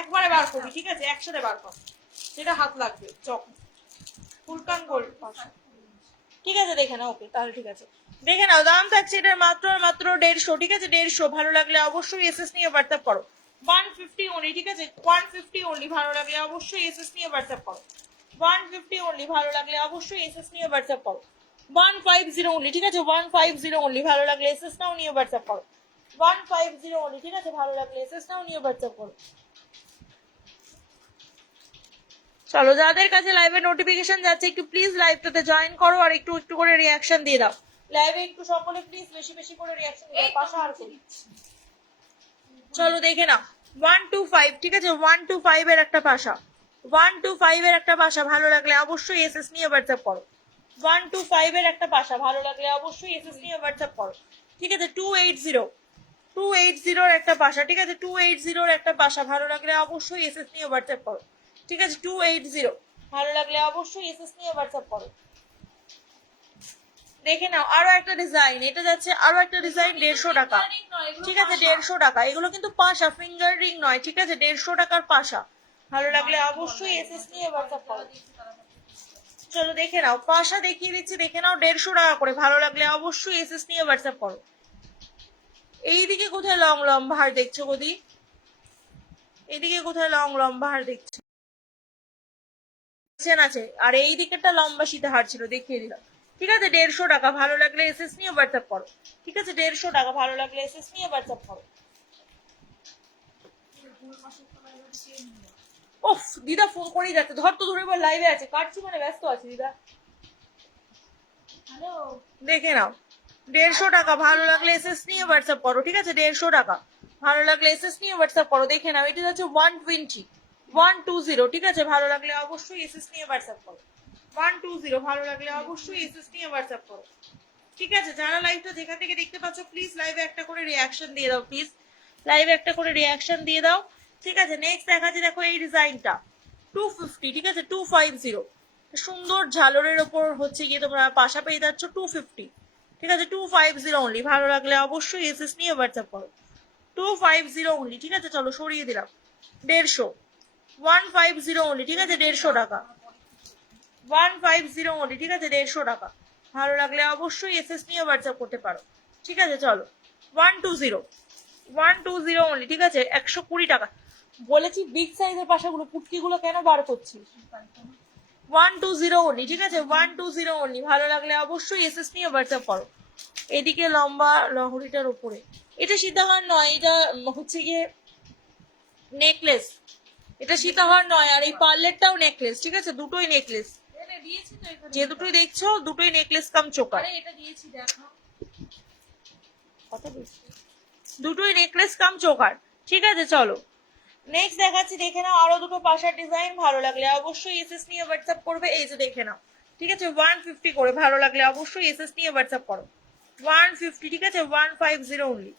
একবারে বার করবি। ঠিক আছে একসাথে বার কর, যেটা হাত লাগবে চক। ফুল কান গোল পাশা। ঠিক আছে দেখে নাও। ওকে তাহলে ঠিক আছে দেখে নাও। দাম থাকছে এটার মাত্র আর মাত্র 150। ঠিক আছে 150 ভালো লাগলে অবশ্যই এসএস নিয়ে হোয়াটসঅ্যাপ করো। 150 অনলি। ঠিক আছে 150 অনলি ভালো লাগলে অবশ্যই এসএস নিয়ে হোয়াটসঅ্যাপ করো। 150 অনলি ভালো লাগলে অবশ্যই এসএস নিয়ে হোয়াটসঅ্যাপ করো। 150 অনলি। ঠিক আছে 150 অনলি ভালো লাগলে এসএস নাও নিয়ে হোয়াটসঅ্যাপ করো। 150 অনলি। ঠিক আছে ভালো লাগলে এসএস নাও নিয়ে হোয়াটসঅ্যাপ করো। চলো যাদের কাছে লাইভের নোটিফিকেশন যাচ্ছে একটু প্লিজ লাইভটাতে জয়েন করো আর একটু একটু করে রিয়াকশন দিয়ে দাও। লাইভে একটু সকলে প্লিজ বেশি বেশি করে রিঅ্যাকশন এই দিও, পাশা আর তো করি। দিচ্ছি। চলো দেখে নাও 125, ঠিক আছে 125 এর একটা পাশা, 125 এর একটা পাশা ভালো লাগলে অবশ্যই এসএস নিয়ে হোয়াটসঅ্যাপ করো। 125 এর একটা পাশা ভালো লাগলে অবশ্যই এসএস নিয়ে হোয়াটসঅ্যাপ করো, ঠিক আছে। 280 এর একটা পাশা, ঠিক আছে 280 এর একটা পাশা ভালো লাগলে অবশ্যই এসএস নিয়ে হোয়াটসঅ্যাপ করো, ঠিক আছে 280 ভালো লাগলে অবশ্যই এসএস নিয়ে হোয়াটসঅ্যাপ করো। দেখে নাও আরো একটা ডিজাইন, এটা যাচ্ছে আরো একটা ডিজাইন 150 টাকা, Fingering নয়, এগুলো ঠিক আছে পাশা। 150 টাকা। এগুলো কিন্তু পাশা, ফিঙ্গার রিং নয়, ঠিক আছে 150 টাকার পাশা ভালো লাগলে অবশ্যই এসএস নিয়ে হোয়াটসঅ্যাপ করো। চলো দেখে নাও পাশা দেখিয়ে দিচ্ছি, দেখে নাও 150 টাকা করে ভালো লাগলে অবশ্যই এসএস নিয়ে হোয়াটসঅ্যাপ করো। এইদিকে কোথায় লং লম্বা হার দেখছো গদি? এইদিকে কোথায় লং লম্বা হার দেখছো? আছে, আর এই দিকেরটা লম্বা সীতা হার ছিল, দেখিয়ে দিলাম, ঠিক আছে 150 টাকা ভালো লাগলে এসএস নিয়ে হোয়াটসঅ্যাপ করো, ঠিক আছে 150 টাকা ভালো লাগলে এসএস নিয়ে হোয়াটসঅ্যাপ করো। ওফ দিদা ফোন করেই যাচ্ছে, ধর তো ধরে এবার লাইভে আছে, কাটছি মানে ব্যস্ত আছি দিদা। হ্যালো, দেখে নাও 150 টাকা ভালো লাগলে এসএস নিয়ে হোয়াটসঅ্যাপ করো, ঠিক আছে 150 টাকা ভালো লাগলে এসএস নিয়ে হোয়াটসঅ্যাপ করো। দেখে নাও এটা হচ্ছে 120, ঠিক আছে ভালো লাগলে অবশ্যই এসএস নিয়ে হোয়াটসঅ্যাপ করো। 120 ভালো লাগলে অবশ্যই এসএস নিয়ে হোয়াটসঅ্যাপ করো, ঠিক আছে। যারা লাইভটা যেখান থেকে দেখতে পাচ্ছ প্লিজ লাইভে একটা করে রিয়াকশন দিয়ে দাও, প্লিজ লাইভে একটা করে রিয়াকশন দিয়ে দাও, ঠিক আছে। নেক্সট দেখাচ্ছি, দেখো এই ডিজাইনটা 250, ঠিক আছে 250 সুন্দর ঝালরের ওপর হচ্ছে গিয়ে তোমরা পাশা পেয়ে যাচ্ছ 250, ঠিক আছে 250 অনলি ভালো লাগলে অবশ্যই এসএস নিয়ে হোয়াটসঅ্যাপ করো। 250 অনলি, ঠিক আছে চলো সরিয়ে দিলাম 150, 150 অনলি, ঠিক আছে 150 টাকা, 150 অনলি, ঠিক আছে 150 টাকা ভালো লাগলে অবশ্যই এসএস নিয়ে হোয়াটসঅ্যাপ করতে পারো, ঠিক আছে চলো 120 অনলি, ঠিক আছে 120 টাকা। বলেছি বিগ সাইজের পাশাগুলো পুটকিগুলো কেন বার করছি? 120 অনলি, ঠিক আছে 120 অনলি ভালো লাগলে অবশ্যই এসএস নিয়ে হোয়াটসঅ্যাপ করো। এদিকে লম্বা লহরিটার উপরে, এটা সীতাহার নয়, এটা হচ্ছে গিয়ে নেকলেস, এটা সীতাহার নয়, আর এই পার্লেটটাও নেকলেস, ঠিক আছে দুটোই নেকলেস, এনে দিয়েছি তো এখানে। যে দুটোই দেখছো দুটোই নেকলেস কাম চোকার, আরে এটা দিয়েছি দেখো। কথা বলছি দুটোই নেকলেস কাম চোকার, ঠিক আছে চলো নেক্সট দেখাচ্ছি। দেখে নাও আরো দুটো পাশার ডিজাইন ভালো লাগলে অবশ্যই এসএস নিয়ে হোয়াটসঅ্যাপ করবে। এই যে দেখে নাও, ঠিক আছে 150 করে ভালো লাগলে অবশ্যই এসএস নিয়ে হোয়াটসঅ্যাপ করো। 150, ঠিক আছে 150 অনলি,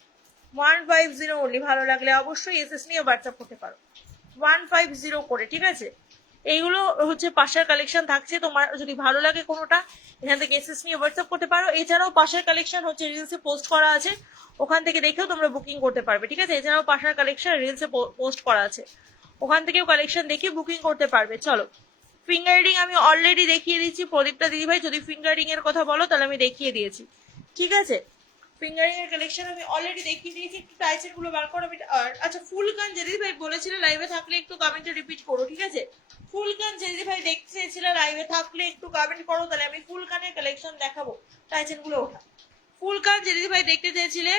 150 অনলি ভালো লাগলে অবশ্যই এসএস নিয়ে হোয়াটসঅ্যাপ করতে পারো। 150 করে, ঠিক আছে। এইগুলো হচ্ছে পাশের কালেকশন থাকছে, তোমার যদি ভালো লাগে কোনোটা এখান থেকে এসএস নিয়ে হোয়াটসঅ্যাপ করতে পারো। এছাড়াও পাশের কালেকশন হচ্ছে রিলসে পোস্ট করা আছে, ওখান থেকে দেখেও তোমরা বুকিং করতে পারবে, ঠিক আছে। এছাড়াও পাশের কালেকশন রিলসে পোস্ট করা আছে, ওখান থেকেও কালেকশন দেখে বুকিং করতে পারবে। চলো ফিঙ্গার রিং আমি অলরেডি দেখিয়ে দিচ্ছি, প্রদীপটা দিদিভাই যদি ফিঙ্গার রিং এর কথা বলো তাহলে আমি দেখিয়ে দিয়েছি, ঠিক আছে। ফিঙ্গারিং এর কালেকশন আমি অলরেডি দেখিয়ে দিয়েছি, একটু টাইচের গুলো বার করো। আমি আচ্ছা ফুল কান জেদি ভাই বলেছিল লাইভে থাকলে একটু কমেন্টে রিপিট করো, ঠিক আছে। ফুল কান জেদি ভাই দেখতে চেয়েছিল লাইভে থাকলে একটু কমেন্ট করো, তাহলে আমি ফুল কানের কালেকশন দেখাবো। টাইচের গুলো ওঠা, ফুল কান জেদি ভাই দেখতে চেয়েছিলে,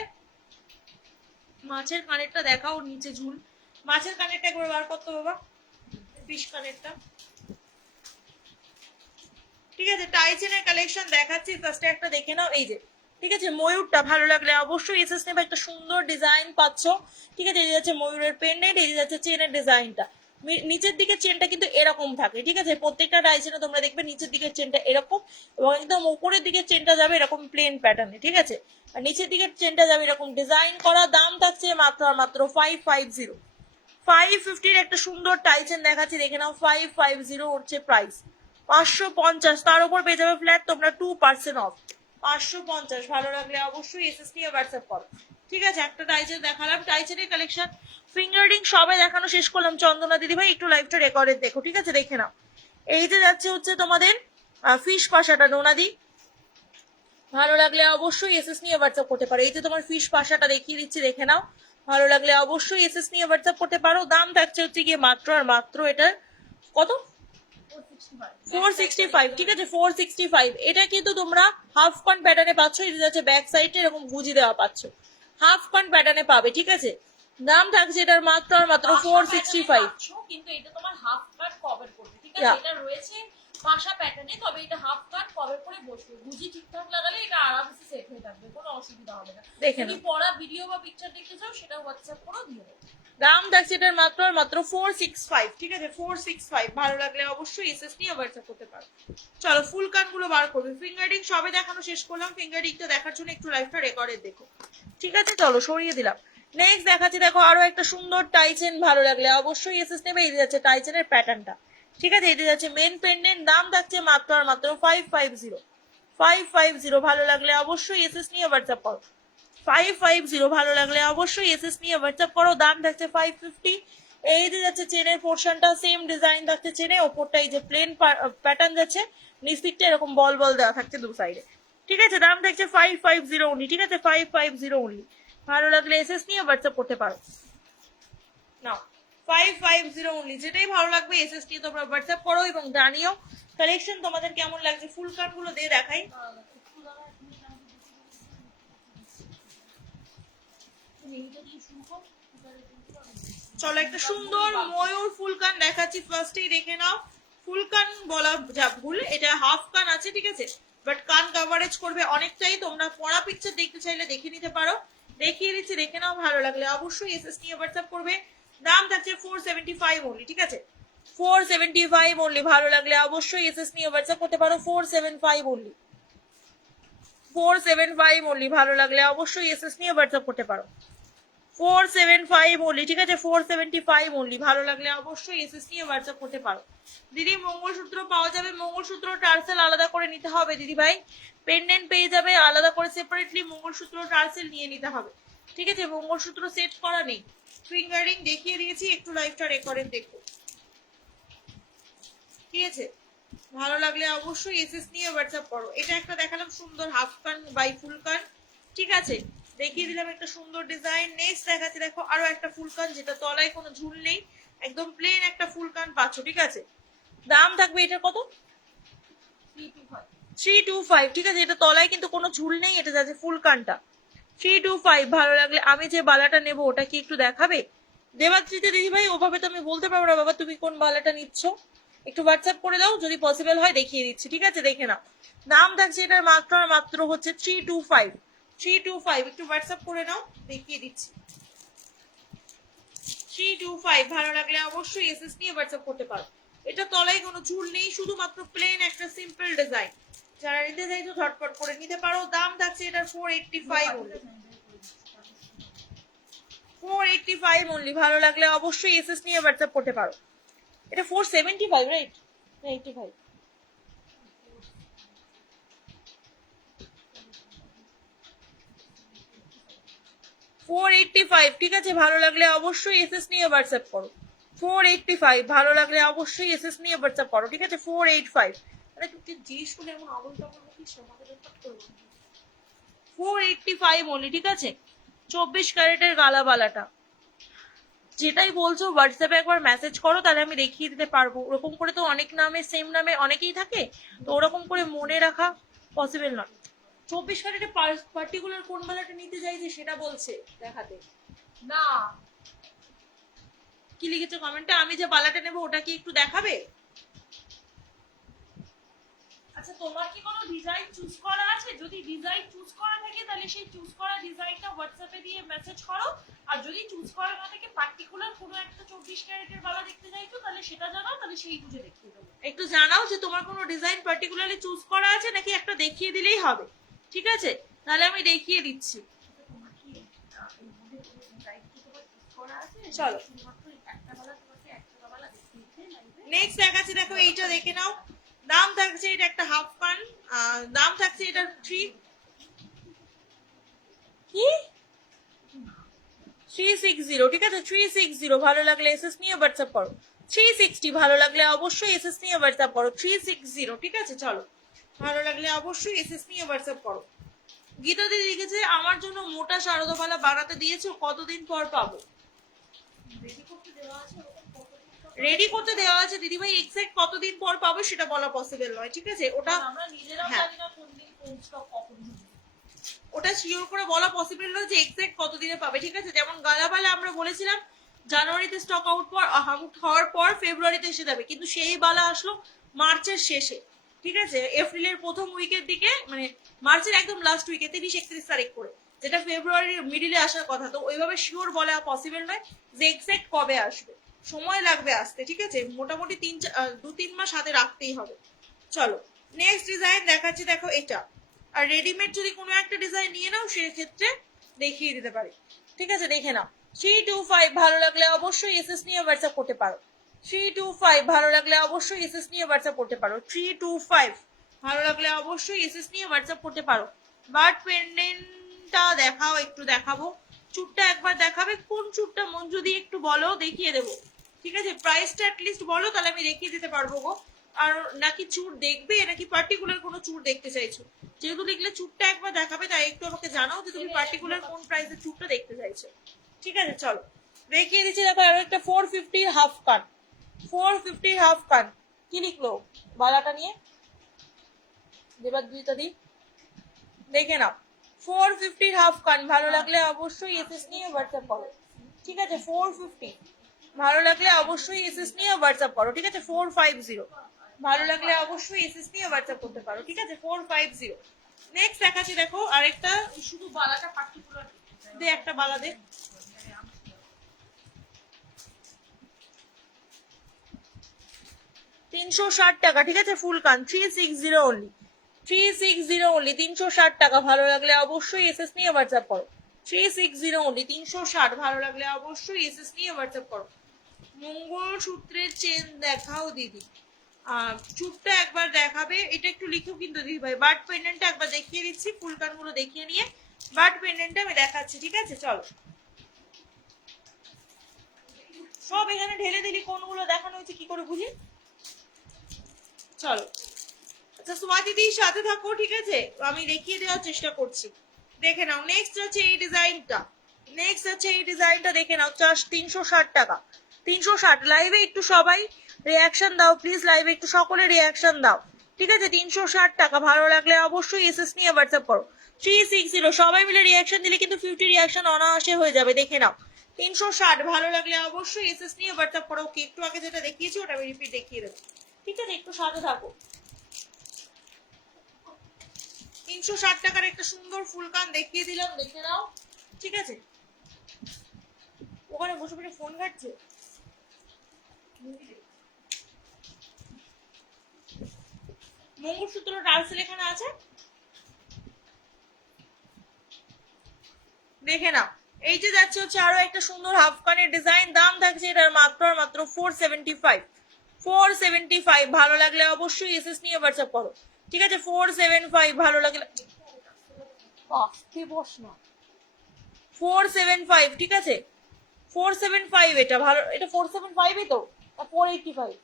মাছের কানেরটা দেখাও, নিচে ঝুল মাছের কানেরটা একবার বার করতো বাবা, ফিশ কানেরটা, ঠিক আছে। টাইচেনের কালেকশন দেখাচ্ছি, ফার্স্টে একটা দেখে নাও, এই যে ঠিক আছে ময়ূরটা ভালো লাগলে অবশ্যই এসএস নেবে, একটা সুন্দর ডিজাইন পাচ্ছ, ঠিক আছে। এই যে যাচ্ছে ময়ূরের পেন্ডেন্ট, এই যে যাচ্ছে চেনের ডিজাইনটা, নিচের দিকে চেনটা কিন্তু এরকম থাকে, ঠিক আছে। প্রত্যেকটা টাইচেনে তোমরা দেখবে নিচের দিকের চেনটা এরকম, এবং একদম উপরের দিকের চেনটা যাবে এরকম প্লেন প্যাটার্নে, ঠিক আছে। আর নিচের দিকের চেনটা যাবে এরকম ডিজাইন করা। দাম থাকছে মাত্র আর মাত্র 550, 550 একটা সুন্দর টাইচেন দেখাচ্ছি, দেখে নাও 550 হচ্ছে প্রাইস। 550, তার উপর পেয়ে যাবে ফ্ল্যাট তোমরা 2% অফ, 550 ভালো লাগলে অবশ্যই এসএস নিয়ে হোয়াটসঅ্যাপ করো, ঠিক আছে। একটা টাইচেন দেখালাম, টাইচেনের কালেকশন ফিঙ্গার রিং সবাই দেখানো শেষ করলাম। চন্দনা দিদি ভাই একটু লাইভটা রেকর্ডেড দেখো, ঠিক আছে দেখে নাও। এই যে যাচ্ছে হচ্ছে তোমাদের ফিশ পাশাটা, নোনাদি ভালো লাগলে অবশ্যই এসএস নিয়ে হোয়াটসঅ্যাপ করতে পারো। এই যে তোমার ফিশ পাশাটা দেখিয়ে দিচ্ছি, দেখে নাও ভালো লাগলে অবশ্যই এসএস নিয়ে হোয়াটসঅ্যাপ করতে পারো। দাম থাকছে হচ্ছে গিয়ে মাত্র আর মাত্র এটার কত 465, ঠিক আছে 465। এটা কিন্তু তোমরা হাফ কন প্যাটার্নে পাচ্ছ, এটা যাচ্ছে ব্যাক সাইডে এরকম গুজি দেওয়া পাচ্ছ, হাফ কন প্যাটার্নে পাবে, ঠিক আছে। দাম থাকছে এটার মাত্র আর মাত্র 465, কিন্তু এটা তোমার হাফ কাট কভার করবে, ঠিক আছে। এটা রয়েছে পাশা প্যাটার্নে, তবে এটা হাফ কাট কভার করে বসবে, বুঝি ঠিকঠাক লাগালে এটা আরামসে সেট হয়ে থাকবে, কোনো অসুবিধা হবে না। দেখে যদি নাও। পড়া ভিডিও বা পিকচার দেখতে চাও সেটা হোয়াটসঅ্যাপ করেও দিয়ে দেবো। দাম থাকছে এটার মাত্র আর মাত্র 465, ঠিক আছে 465। ভালো লাগলে অবশ্যই এসএস নিয়ে হোয়াটসঅ্যাপ করতে পারো। চলো ফুল কান গুলো বার করবে। ফিঙ্গারিং সবে দেখানো শেষ করলাম, ফিঙ্গারিংটা দেখার জন্য একটু লাইভটা রেকর্ডে দেখো, ঠিক আছে। চলো সরিয়ে দিলাম। নেক্সট দেখাচ্ছি, দেখো আরো একটা সুন্দর টাইচেন, ভালো লাগলে অবশ্যই এসএস নেবে। এই যাচ্ছে টাইচেনের প্যাটার্নটা, ঠিক আছে। এটা যাচ্ছে মেন পেন্ডেন্ট, দাম থাকছে মাত্র আর মাত্র 550, 550। ভালো লাগলে অবশ্যই এসএস নিয়ে হোয়াটসঅ্যাপ করো। 550 ভালো লাগলে অবশ্যই এসএস নিয়ে হোয়াটসঅ্যাপ করো। দাম থাকছে 550। এই যে যাচ্ছে চেনের পোর্শনটা, সেম ডিজাইন থাকছে চেনে, ওপরটা এই যে প্লেন প্যাটার্ন যাচ্ছে, নিচ দিকটা এরকম বল বল দেওয়া থাকছে দু সাইডে, ঠিক আছে। দাম থাকছে 550 অনলি, ঠিক আছে 550 অনলি। ভালো লাগলে এসএস নিয়ে হোয়াটসঅ্যাপ করতে পারো। নাও 550 অনলি, যেটাই ভালো লাগবে এসএস নিয়ে তোমরা হোয়াটসঅ্যাপ করো এবং জানিও কালেকশন তোমাদের কেমন লাগছে। ফুল কাট গুলো দিয়ে দেখাই। চলো একটা সুন্দর ময়ূর ফুলকান দেখাচ্ছি, ফার্স্টেই দেখে নাও। ফুলকান বলা যা ভুল, এটা হাফ কান আছে, ঠিক আছে, বাট কান কভারেজ করবে অনেকটাই। তোমরা পড়া পিকচার দেখতে চাইলে দেখে নিতে পারো, দেখিয়ে দিচ্ছি, দেখে নাও। ভালো লাগলে অবশ্যই এসএস নিয়ে হোয়াটসঅ্যাপ করবে। দাম থাকছে 475 অনলি, ঠিক আছে 475 অনলি। ভালো লাগলে অবশ্যই এসএস নিয়ে হোয়াটসঅ্যাপ করতে পারো। 475 অনলি, 475 অনলি। ভালো লাগলে অবশ্যই এসএস নিয়ে হোয়াটসঅ্যাপ করতে পারো। 475 অনলি, ঠিক আছে 475 অনলি। ভালো লাগলে অবশ্যই এসএস নিয়ে হোয়াটসঅ্যাপ করতে পারো। দিদি মঙ্গলসূত্র পাওয়া যাবে, মঙ্গলসূত্র টার্সেল আলাদা করে নিতে হবে দিদি ভাই। পেন্ডেন্ট পেয়ে যাবে আলাদা করে, সেপারেটলি মঙ্গলসূত্র টার্সেল নিয়ে নিতে হবে, ঠিক আছে। মঙ্গলসূত্র সেট করা নেই। ফিঙ্গারিং দেখিয়ে দিয়েছি, একটু লাইভটা রেকর্ডেড দেখো, ঠিক আছে। ভালো লাগলে অবশ্যই এসএস নিয়ে হোয়াটসঅ্যাপ করো। এটা একটা দেখালাম সুন্দর হাফ কান বাই ফুল কান, ঠিক আছে, দেখিয়ে দিলাম একটা সুন্দর ডিজাইন। নেক্সট দেখাচ্ছি, দেখো আরো একটা ফুল কান, যেটা তলায় কোনো ঝুল নেই, একদম প্লেন একটা ফুল কান পাচ্ছ, ঠিক আছে। দাম থাকবে এটার কত? 325, ঠিক আছে। এটা তলায় কিন্তু কোনো ঝুল নেই, এটা যাচ্ছে ফুল কানটা 325। ভালো লাগলে আমি যে বালাটা নেবো ওটা কি একটু দেখাবে দেবাত্রিতে দিদি ভাই? ওভাবে তো আমি বলতে পারবো না বাবা, তুমি কোন বালাটা নিচ্ছ, একটু হোয়াটসঅ্যাপ করে দাও, যদি পসিবল হয় দেখিয়ে দিচ্ছি, ঠিক আছে। দেখে নাও, দাম থাকছে এটার মাত্র আর মাত্র হচ্ছে 325, 325। একটু হোয়াটসঅ্যাপ করে নাও, দেখিয়ে দিচ্ছি 325। ভালো লাগলে অবশ্যই এসএস নিয়ে হোয়াটসঅ্যাপ করতে পারো। এটা তলায় কোনো ঝুল নেই, শুধুমাত্র প্লেন একটা সিম্পল ডিজাইন। যারা নিতে চাইছো ঝটপট করে নিতে পারো। দাম থাকছে এটার 485 অনলি, 485 অনলি। ভালো লাগলে অবশ্যই এসএস নিয়ে হোয়াটসঅ্যাপ করতে পারো। এটা 475 রাইট, 85, 485, ঠিক আছে। ভালো লাগলে অবশ্যই এসএস নিয়ে হোয়াটসঅ্যাপ করো। 485, ভালো লাগলে অবশ্যই এসএস নিয়ে হোয়াটসঅ্যাপ করো, ঠিক আছে 485। মানে তুই জিনিসগুলো এমন অবল টবল বলিস, আমাকে রেকর্ড করবো। 485 অনলি, ঠিক আছে। 24 ক্যারেটের গালাবালাটা, যেটাই বলছো হোয়াটসঅ্যাপে একবার মেসেজ করো, তাহলে আমি দেখিয়ে দিতে পারবো। ওরকম করে তো অনেক নামে সেম নামে অনেকেই থাকে, তো ওরকম করে মনে রাখা পসিবল নয়। 24 ক্যারেটে পার্টিকুলার কোন বালাটা নিতে চাইছে সেটা বলছে দেখাতে না, কি লিখেছো কমেন্টে? আমি যে বালাটা নেবো ওটা কি একটু দেখাবে? আচ্ছা তোমার কি কোনো ডিজাইন চুজ করা আছে? যদি ডিজাইন চুজ করা থাকে তাহলে সেই চুজ করা ডিজাইনটা হোয়াটসঅ্যাপে দিয়ে মেসেজ করো। আর যদি চুজ করা না থাকে, পার্টিকুলার কোনো একটা 24 ক্যারেটের বালা দেখতে চাইছো, তাহলে সেটা জানাও, তাহলে সেই বুঝে দেখিয়ে দেবো। একটু জানাও যে তোমার কোনো ডিজাইন পার্টিকুলারলি চুজ করা আছে নাকি একটা দেখিয়ে দিলেই হবে, ঠিক আছে, তাহলে আমি দেখিয়ে দিচ্ছি। তোমার কি এর মধ্যে কোনো ডিজাইন কি তোমার চুজ করা আছে? চলো শুধুমাত্র একটা বালা তোমাকে একটা বালা দেখিয়েছে লাইভে। নেক্সট দেখাচ্ছি, দেখো এইটা দেখে নাও। দাম থাকছে এটা একটা হাফ পান, দাম থাকছে এটা 360, ঠিক আছে 360। ভালো লাগলে এসএস নিয়ে হোয়াটসঅ্যাপ করো। 360 ভালো লাগলে অবশ্যই এসএস নিয়ে হোয়াটসঅ্যাপ করো। 360, ঠিক আছে। চলো ভালো লাগলে অবশ্যই এসএস নিয়ে হোয়াটসঅ্যাপ করো। গীতা দিদি লিখেছে আমার জন্য মোটা শারদাবালা বানাতে দিয়েছো, কতদিন পর পাবো? রেডি করতে দেওয়া আছে, ওরকম কতদিন পর রেডি করতে দেওয়া আছে দিদিভাই, এক্সাক্ট কতদিন পর পাবো সেটা বলা পসিবল নয়, ঠিক আছে। ওটা আমরা নিজেরাও হ্যাঁ, জানি না কোন দিন কোন স্টক কখন হবে। ওটা শিওর করে বলা পসিবল নয় যে এক্সাক্ট কতদিনে পাবে, ঠিক আছে। যেমন গালাবালা আমরা বলেছিলাম জানুয়ারিতে স্টক আউট হওয়ার পর ফেব্রুয়ারিতে এসে যাবে, কিন্তু সেই বালা আসলো মার্চের শেষে, ঠিক আছে, এপ্রিলের প্রথম উইকের দিকে, মানে মার্চের একদম লাস্ট উইকে 30-31 তারিখ করে, যেটা ফেব্রুয়ারির মিডিলে আসার কথা। তো ওইভাবে শিওর বলা পসিবল নয় যে এক্সাক্ট কবে আসবে, সময় লাগবে আসতে, ঠিক আছে, মোটামুটি 2-3 মাস হাতে রাখতেই হবে। চলো নেক্সট ডিজাইন দেখাচ্ছি, দেখো এটা। আর রেডিমেড যদি কোনো একটা ডিজাইন নিয়ে নাও সেক্ষেত্রে দেখিয়ে দিতে পারি, ঠিক আছে, দেখে নাও। 325 ভালো লাগলে অবশ্যই এসএস নিয়ে হোয়াটসঅ্যাপ করতে পারো। 325 ভালো লাগলে অবশ্যই এসএস নিয়ে হোয়াটসঅ্যাপ করতে পারো। 325 ভালো লাগলে অবশ্যই এসএস নিয়ে হোয়াটসঅ্যাপ করতে পারো। বাট পেন্ডেন্টটা দেখাও, একটু দেখাবো। চুটটা একবার দেখাবে, কোন চুটটা মন যদি একটু বলো দেখিয়ে দেবো, ঠিক আছে। প্রাইসটা অ্যাটলিস্ট বলো, তাহলে আমি দেখিয়ে দিতে পারবো গো। আর নাকি চুর দেখবে, নাকি পার্টিকুলার কোনো চুর দেখতে চাইছো? যেহেতু দেখলে চুরটা একবার দেখাবে, তাই একটু আমাকে জানাও যে তুমি পার্টিকুলার কোন প্রাইসের চুরটা দেখতে চাইছো, ঠিক আছে। চলো দেখিয়ে দিচ্ছি, দেখো আরো একটা 450 হাফ কান। 450 হাফ কান কি লিখলো বালাটা নিয়ে, দেবার দুইটা দিই, দেখে নাও। 450 হাফ কান ভালো লাগলে অবশ্যই এসএস নিয়ে হোয়াটসঅ্যাপ করো, ঠিক আছে। 450 ভালো লাগলে অবশ্যই এসএস নিয়ে হোয়াটসঅ্যাপ করো, ঠিক আছে। 450 ভালো লাগলে অবশ্যই এসএস নিয়ে হোয়াটসঅ্যাপ করতে পারো, ঠিক আছে। 450। নেক্সট দেখাচ্ছি, দেখো আরেকটা, শুধু বালাটা পার্টিকুলার দে একটা বালা দে। 360 টাকা, ঠিক আছে, ফুল কান। 360 অনলি, 360 অনলি, 360 টাকা। ভালো লাগলে অবশ্যই এসএস নিয়ে হোয়াটসঅ্যাপ করো। 360 অনলি, 360। ভালো লাগলে অবশ্যই এসএস নিয়ে হোয়াটসঅ্যাপ করো। মঙ্গলসূত্রের চেন দেখাও দিদি। চুপটা একবার দেখাবে, এটা একটু লিখো কিন্তু দিদি ভাই। বাট পেন্ডেন্টটা একবার দেখিয়ে দিচ্ছি, ফুল কানগুলো দেখিয়ে নিয়ে বাট পেন্ডেন্টটা আমি দেখাচ্ছি, ঠিক আছে। চলো সব এখানে ঢেলে দিলি, কোনগুলো দেখানো হয়েছে কি করে বুঝি। চলো আচ্ছা সুমাদিদির সাথে থাকো, ঠিক আছে, আমি দেখিয়ে দেওয়ার চেষ্টা করছি। দেখে নাও, নেক্সট আছে এই ডিজাইনটা। নেক্সট আছে এই ডিজাইনটা, দেখে নাও। 360 টাকা, 360। লাইভে একটু সবাই রিয়াকশন দাও প্লিজ, লাইভে একটু সকলে রিয়াকশন দাও, ঠিক আছে। 360 টাকা। ভালো লাগলে অবশ্যই এসএস নিয়ে হোয়াটসঅ্যাপ করো। 360 সবাই মিলে রিয়াকশন দিলে কিন্তু 50 রিয়াকশন অনায়াসে হয়ে যাবে, দেখে নাও। 360 ভালো লাগলে অবশ্যই এসএস নিয়ে হোয়াটসঅ্যাপ করো। ওকে, একটু আগে যেটা দেখিয়েছি ওটা আমি রিপিট দেখিয়ে দেবো, ঠিক আছে, একটু সাথে থাকো। 360 টাকার একটা সুন্দর ফুলকান দেখিয়ে দিলাম, দেখে নাও, ঠিক আছে। ওখানে বসে বসে ফোন ঘাটছে। মঙ্গলসূত্র টার্সেল এখানে আছে, দেখে নাও। এই যে যাচ্ছে হচ্ছে আরো একটা সুন্দর হাফ কানের ডিজাইন। দাম থাকছে এটার মাত্র আর মাত্র 475। 475 ভালো লাগলে অবশ্যই এসএস নিয়ে হোয়াটসঅ্যাপ করো, ঠিক আছে। 475 ভালো লাগলে বস না। 475, ঠিক আছে। 475 এটা ভালো, এটা 475 তো, 485,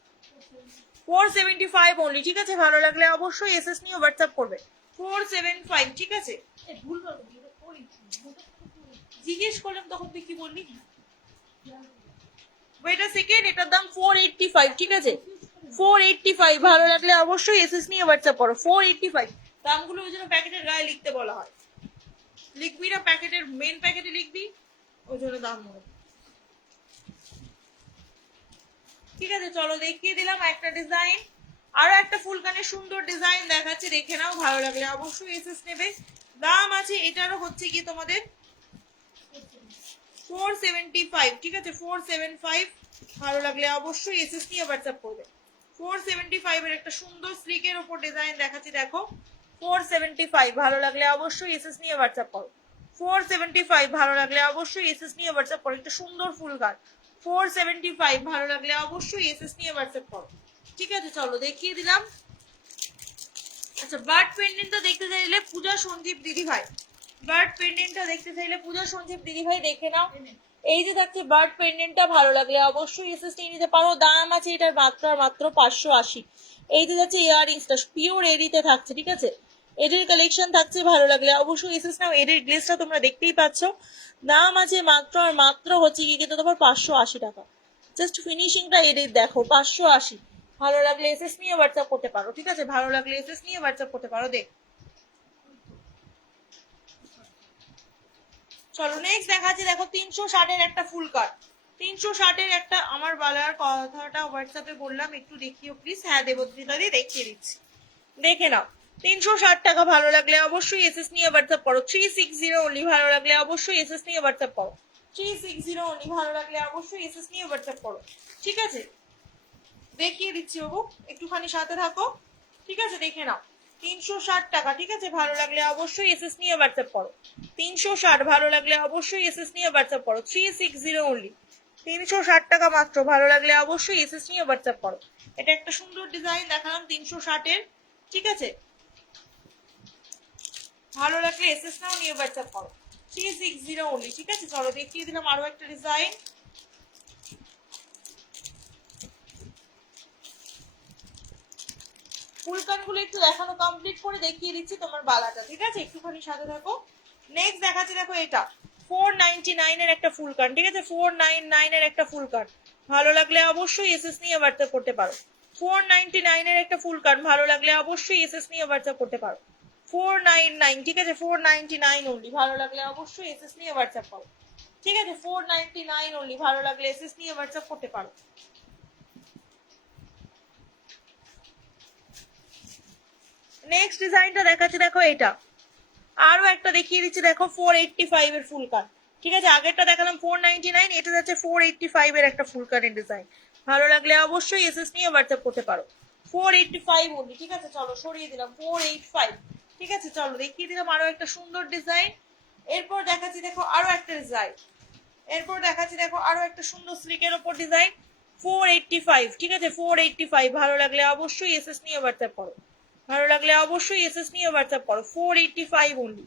475 অনলি, ঠিক আছে। ভালো লাগলে অবশ্যই এসএস নিয়ে হোয়াটসঅ্যাপ করবে। 475, ঠিক আছে। জিজ্ঞেস করলাম তখন তুই কি বললি? ওয়েট আ সেকেন্ড, এটার দাম 485, ঠিক আছে। 485 ভালো লাগলে অবশ্যই এসএস নিয়ে হোয়াটসঅ্যাপ করো। 485 দামগুলো ওই জন্য প্যাকেটের গায়ে লিখতে বলা হয়, লিখবি না প্যাকেটের, মেন প্যাকেটে লিখবি, ওই জন্য দাম মনে, ঠিক আছে। চলো দেখিয়ে দিলাম একটা ডিজাইন, আরো একটা ফুলকানের সুন্দর ডিজাইন দেখাচ্ছে, দেখে নাও। ভালো লাগলে অবশ্যই এসএস নেবে। দাম আছে এটারও হচ্ছে কি তোমাদের 475, ঠিক আছে। 475 ভালো লাগলে অবশ্যই এসএস নিয়ে হোয়াটসঅ্যাপ করবে। 475 এর একটা সুন্দর স্লিকের উপর ডিজাইন দেখাচ্ছি, দেখো। 475 ভালো লাগলে অবশ্যই এসএস নিয়ে হোয়াটসঅ্যাপ করো। 475 ভালো লাগলে অবশ্যই এসএস নিয়ে হোয়াটসঅ্যাপ করো। একটা সুন্দর ফুল গান। 475 ভালো লাগলে অবশ্যই এসএস নিয়ে হোয়াটসঅ্যাপ করো, ঠিক আছে। চলো দেখিয়ে দিলাম। আচ্ছা বার্ড পেন্ডেন্টটা দেখতে চাইলে পূজা সঞ্জীব দিদি ভাই, বার্ড পেন্ডেন্টটা দেখতে চাইলে পূজা সঞ্জীব দিদি ভাই দেখে নাও। এই যে থাকছে বার্ড পেন্ডেন্টটা, ভালো লাগলে অবশ্যই এসএস নিয়ে নিতে পারো। দাম আছে এটার মাত্র আর মাত্র 580। এই যে যাচ্ছে ইয়াররিংসটা পিওর এডিতে থাকছে, ঠিক আছে। এডের কালেকশন থাকছে, ভালো লাগলে অবশ্যই এসএস নাও। এডের গ্লেসটা তোমরা দেখতেই পাচ্ছ। দাম আছে মাত্র আর মাত্র হচ্ছে কি কিন্তু তোমার 580 টাকা। জাস্ট ফিনিশিংটা এডের দেখো, 580। ভালো লাগলে এসএস নিয়ে হোয়াটসঅ্যাপ করতে পারো, ঠিক আছে। ভালো লাগলে এসএস নিয়ে হোয়াটসঅ্যাপ করতে পারো। দেখ চলো নেক্সট দেখাচ্ছি, দেখো 360 এর একটা ফুল কাট। 360-এর একটা আমার বালার কথাটা হোয়াটসঅ্যাপে বললাম, একটু দেখিও প্লিজ। হ্যাঁ দেবদ্রিতা দি দেখিয়ে দিচ্ছি, দেখে নাও। 360 টাকা, ভালো লাগলে অবশ্যই এসএস নিয়ে হোয়াটসঅ্যাপ করো। 360 অনলি, ভালো লাগলে অবশ্যই এসএস নিয়ে হোয়াটসঅ্যাপ করো। 360 অনলি, ভালো লাগলে অবশ্যই এসএস নিয়ে হোয়াটসঅ্যাপ করো। ঠিক আছে, দেখিয়ে দিচ্ছি বাবু, একটুখানি সাথে থাকো। ঠিক আছে, দেখে নাও। 360 টাকা, ঠিক আছে, ভালো লাগলে অবশ্যই এসএস নিয়ে হোয়াটসঅ্যাপ করো। 360, ভালো লাগলে অবশ্যই এসএস নিয়ে হোয়াটসঅ্যাপ করো। 360 অনলি, 360 টাকা মাত্র, ভালো লাগলে অবশ্যই এসএস নিয়ে হোয়াটসঅ্যাপ করো। এটা একটা সুন্দর ডিজাইন দেখালাম 360-এর। ঠিক আছে, ভালো লাগলে এসএস নাও, নিয়ে হোয়াটসঅ্যাপ করো। 360 অনলি। ঠিক আছে, চলো দেখিয়ে দিলাম আরো একটা ডিজাইন। ফুলকান গুলো একটু দেখানো কমপ্লিট করে দেখিয়ে দিচ্ছি তোমার বালাটা। ঠিক আছে, একটুখানি সাথে থাকো। নেক্সট দেখাচ্ছি, দেখো এটা 499 এর একটা ফুলকান। ঠিক আছে, 499 এর একটা ফুলকান, ভালো লাগলে অবশ্যই এসএস নিয়ে হোয়াটসঅ্যাপ করতে পারো। 499 এর একটা ফুলকান, ভালো লাগলে অবশ্যই এসএস নিয়ে হোয়াটসঅ্যাপ করতে পারো। 499, ঠিক আছে, 499 অনলি, ভালো লাগলে অবশ্যই এসএস নিয়ে হোয়াটসঅ্যাপ করো। ঠিক আছে, 499 অনলি, ভালো লাগলে এসএস নিয়ে হোয়াটসঅ্যাপ করতে পারো। নেক্সট ডিজাইনটা দেখাচ্ছি, দেখো এটা আরো একটা দেখিয়ে দিচ্ছি, দেখো 485 এর ফুলকান। ঠিক আছে, আগেরটা দেখালাম 499, এটা যাচ্ছে 485 এর একটা ফুলকানের ডিজাইন, ভালো লাগলে অবশ্যই এসএস নিয়ে হোয়াটসঅ্যাপ করতে পারো। 485 অনলি। ঠিক আছে, চলো সরিয়ে দিলাম 485। ঠিক আছে, চলো দেখিয়ে দিলাম আরো একটা সুন্দর ডিজাইন। এরপর দেখাচ্ছি দেখো আরো একটা ডিজাইন। এরপর দেখাচ্ছি দেখো আরো একটা সুন্দর স্লিকের ওপর ডিজাইন 485। ঠিক আছে, 485, ভালো লাগলে অবশ্যই এসএস নিয়ে হোয়াটসঅ্যাপ করো। ভালো লাগলে অবশ্যই এসএস নিয়ে হোয়াটসঅ্যাপ করো। 485 অনলি,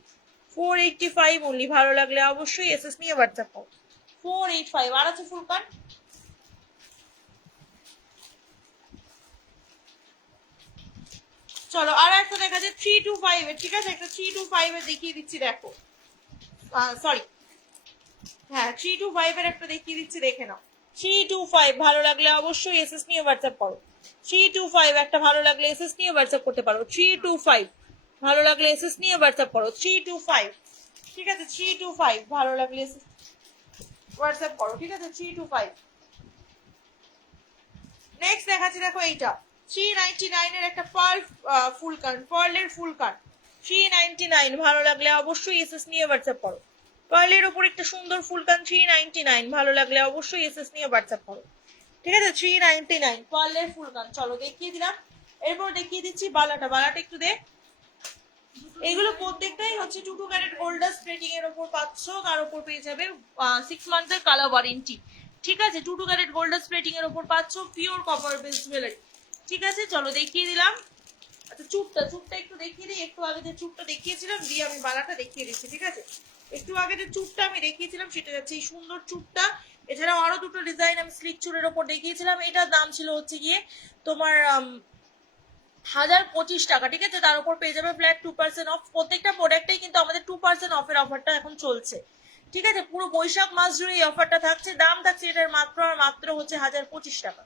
485 অনলি, ভালো লাগলে অবশ্যই এসএস নিয়ে হোয়াটসঅ্যাপ করো। 485। আর আছে ফুলকান, চলো আর একটা দেখা যায় 325 এর। ঠিক আছে, একটা 325 এর দেখিয়ে দিচ্ছি, দেখো সরি, হ্যাঁ 325 এর একটা দেখিয়ে দিচ্ছি, দেখে নাও। 325, ভালো লাগলে অবশ্যই এসএস নিয়ে হোয়াটসঅ্যাপ করো। 325 একটা, ভালো লাগলে এসএস নিয়ে হোয়াটসঅ্যাপ করতে পারো। 325, ভালো লাগলে এসএস নিয়ে হোয়াটসঅ্যাপ করো। 325। ঠিক আছে, 325, ভালো লাগলে এসএস হোয়াটসঅ্যাপ করো। ঠিক আছে, 325। নেক্সট দেখাচ্ছি, দেখো এইটা 399 এর একটা পার্ল ফুলকান, পার্লের ফুলকান 399, ভালো লাগলে অবশ্যই এসএস নিয়ে হোয়াটসঅ্যাপ করো। পার্লের উপর একটা সুন্দর ফুলকান 399, ভালো লাগলে অবশ্যই এসএস নিয়ে হোয়াটসঅ্যাপ করো। ঠিক আছে, 399 পার্লের ফুলকান, চলো দেখিয়ে দিলাম। এরপর দেখিয়ে দিচ্ছি বালাটা। বালাটা একটু দে। এগুলো প্রত্যেকটাই হচ্ছে 2 ক্যারেট গোল্ডাস প্লেটিং এর উপর পাচ্ছ, তার উপর পেয়ে যাবে 6 মান্থের কালার ওয়ারেন্টি। ঠিক আছে, 2 ক্যারেট গোল্ডাস প্লেটিং এর উপর পাচ্ছ, পিওর কপার বেস জুয়েলারি। ঠিক আছে, চলো দেখিয়ে দিলাম। আচ্ছা চুপটা একটু দেখিয়ে দিই। একটু আগে যে চুপটা দেখিয়েছিলাম দিয়ে আমি বালাটা দেখিয়ে দিচ্ছি। ঠিক আছে, একটু আগে যে চুপটা আমি দেখিয়েছিলাম সেটা যাচ্ছে এই সুন্দর চুপটা। এছাড়াও আরো দুটো ডিজাইন আমি স্লিক চুলের ওপর দেখিয়েছিলাম, এটার দাম ছিল হচ্ছে গিয়ে তোমার 1025 টাকা। ঠিক আছে, তার উপর পেয়ে যাবে ফ্ল্যাট 2% অফ। প্রত্যেকটা প্রোডাক্টেই কিন্তু আমাদের 2% অফের অফারটা এখন চলছে। ঠিক আছে, পুরো বৈশাখ মাস জুড়ে এই অফারটা থাকছে। দাম থাকছে এটার মাত্র আর মাত্র হচ্ছে 1025 টাকা।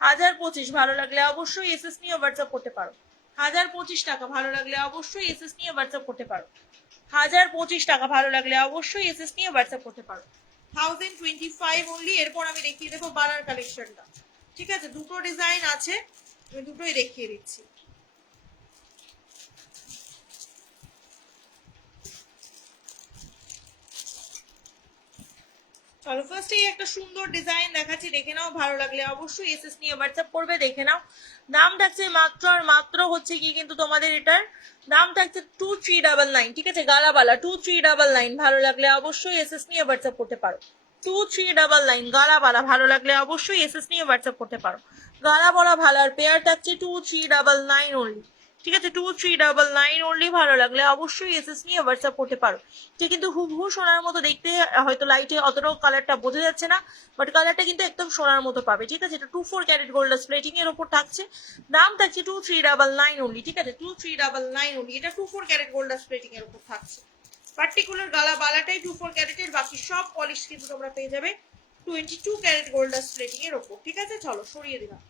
1025, ভালো লাগলে অবশ্যই এসএস নিয়ে হোয়াটসঅ্যাপ করতে পারো। 1025 টাকা, ভালো লাগলে অবশ্যই এসএস নিয়ে হোয়াটসঅ্যাপ করতে পারো। 1025 টাকা, ভালো লাগলে অবশ্যই এসএস নিয়ে হোয়াটসঅ্যাপ করতে পারো। 1025 অনলি। এরপর আমি দেখিয়ে দেবো বালার কালেকশনটা। ঠিক আছে, দুটো ডিজাইন আছে, আমি দুটোই দেখিয়ে দিচ্ছি। চলো ফার্স্টেই একটা সুন্দর ডিজাইন দেখাচ্ছি, দেখে নাও। ভালো লাগলে অবশ্যই এসএস নিয়ে হোয়াটসঅ্যাপ করবে, দেখে নাও। দাম থাকছে মাত্র আর মাত্র হচ্ছে কি কিন্তু তোমাদের এটার দাম থাকছে 2399। ঠিক আছে, গালাবালা 2399, ভালো লাগলে অবশ্যই এসএস নিয়ে হোয়াটসঅ্যাপ করতে পারো। 2399 গালাবালা, ভালো লাগলে অবশ্যই এসএস নিয়ে হোয়াটসঅ্যাপ করতে পারো। গালাবালা ভালার পেয়ার থাকছে 2399 অনলি। ঠিক আছে, 2399 অনলি, ভালো লাগলে অবশ্যই এসএস নিয়ে হোয়াটসঅ্যাপ করতে পারো। এটা কিন্তু হুবহু সোনার মতো দেখতে, হয়তো লাইটে অতটাও কালারটা বোঝা যাচ্ছে না, বাট কালারটা কিন্তু একদম সোনার মতো পাবে। ঠিক আছে, এটা 24 ক্যারেট গোল্ড প্লেটিং এর উপর থাকছে। দাম থাকছে 2399 অনলি। ঠিক আছে, 2399 অনলি, এটা 24 ক্যারেট গোল্ড প্লেটিং এর উপর থাকছে। পার্টিকুলার গালা বালাটাই 24 ক্যারেটের, বাকি সব পলিশ কিন্তু তোমরা পেয়ে যাবে 22 ক্যারেট গোল্ড প্লেটিং এর উপর। ঠিক আছে, চলো সরিয়ে দিলাম।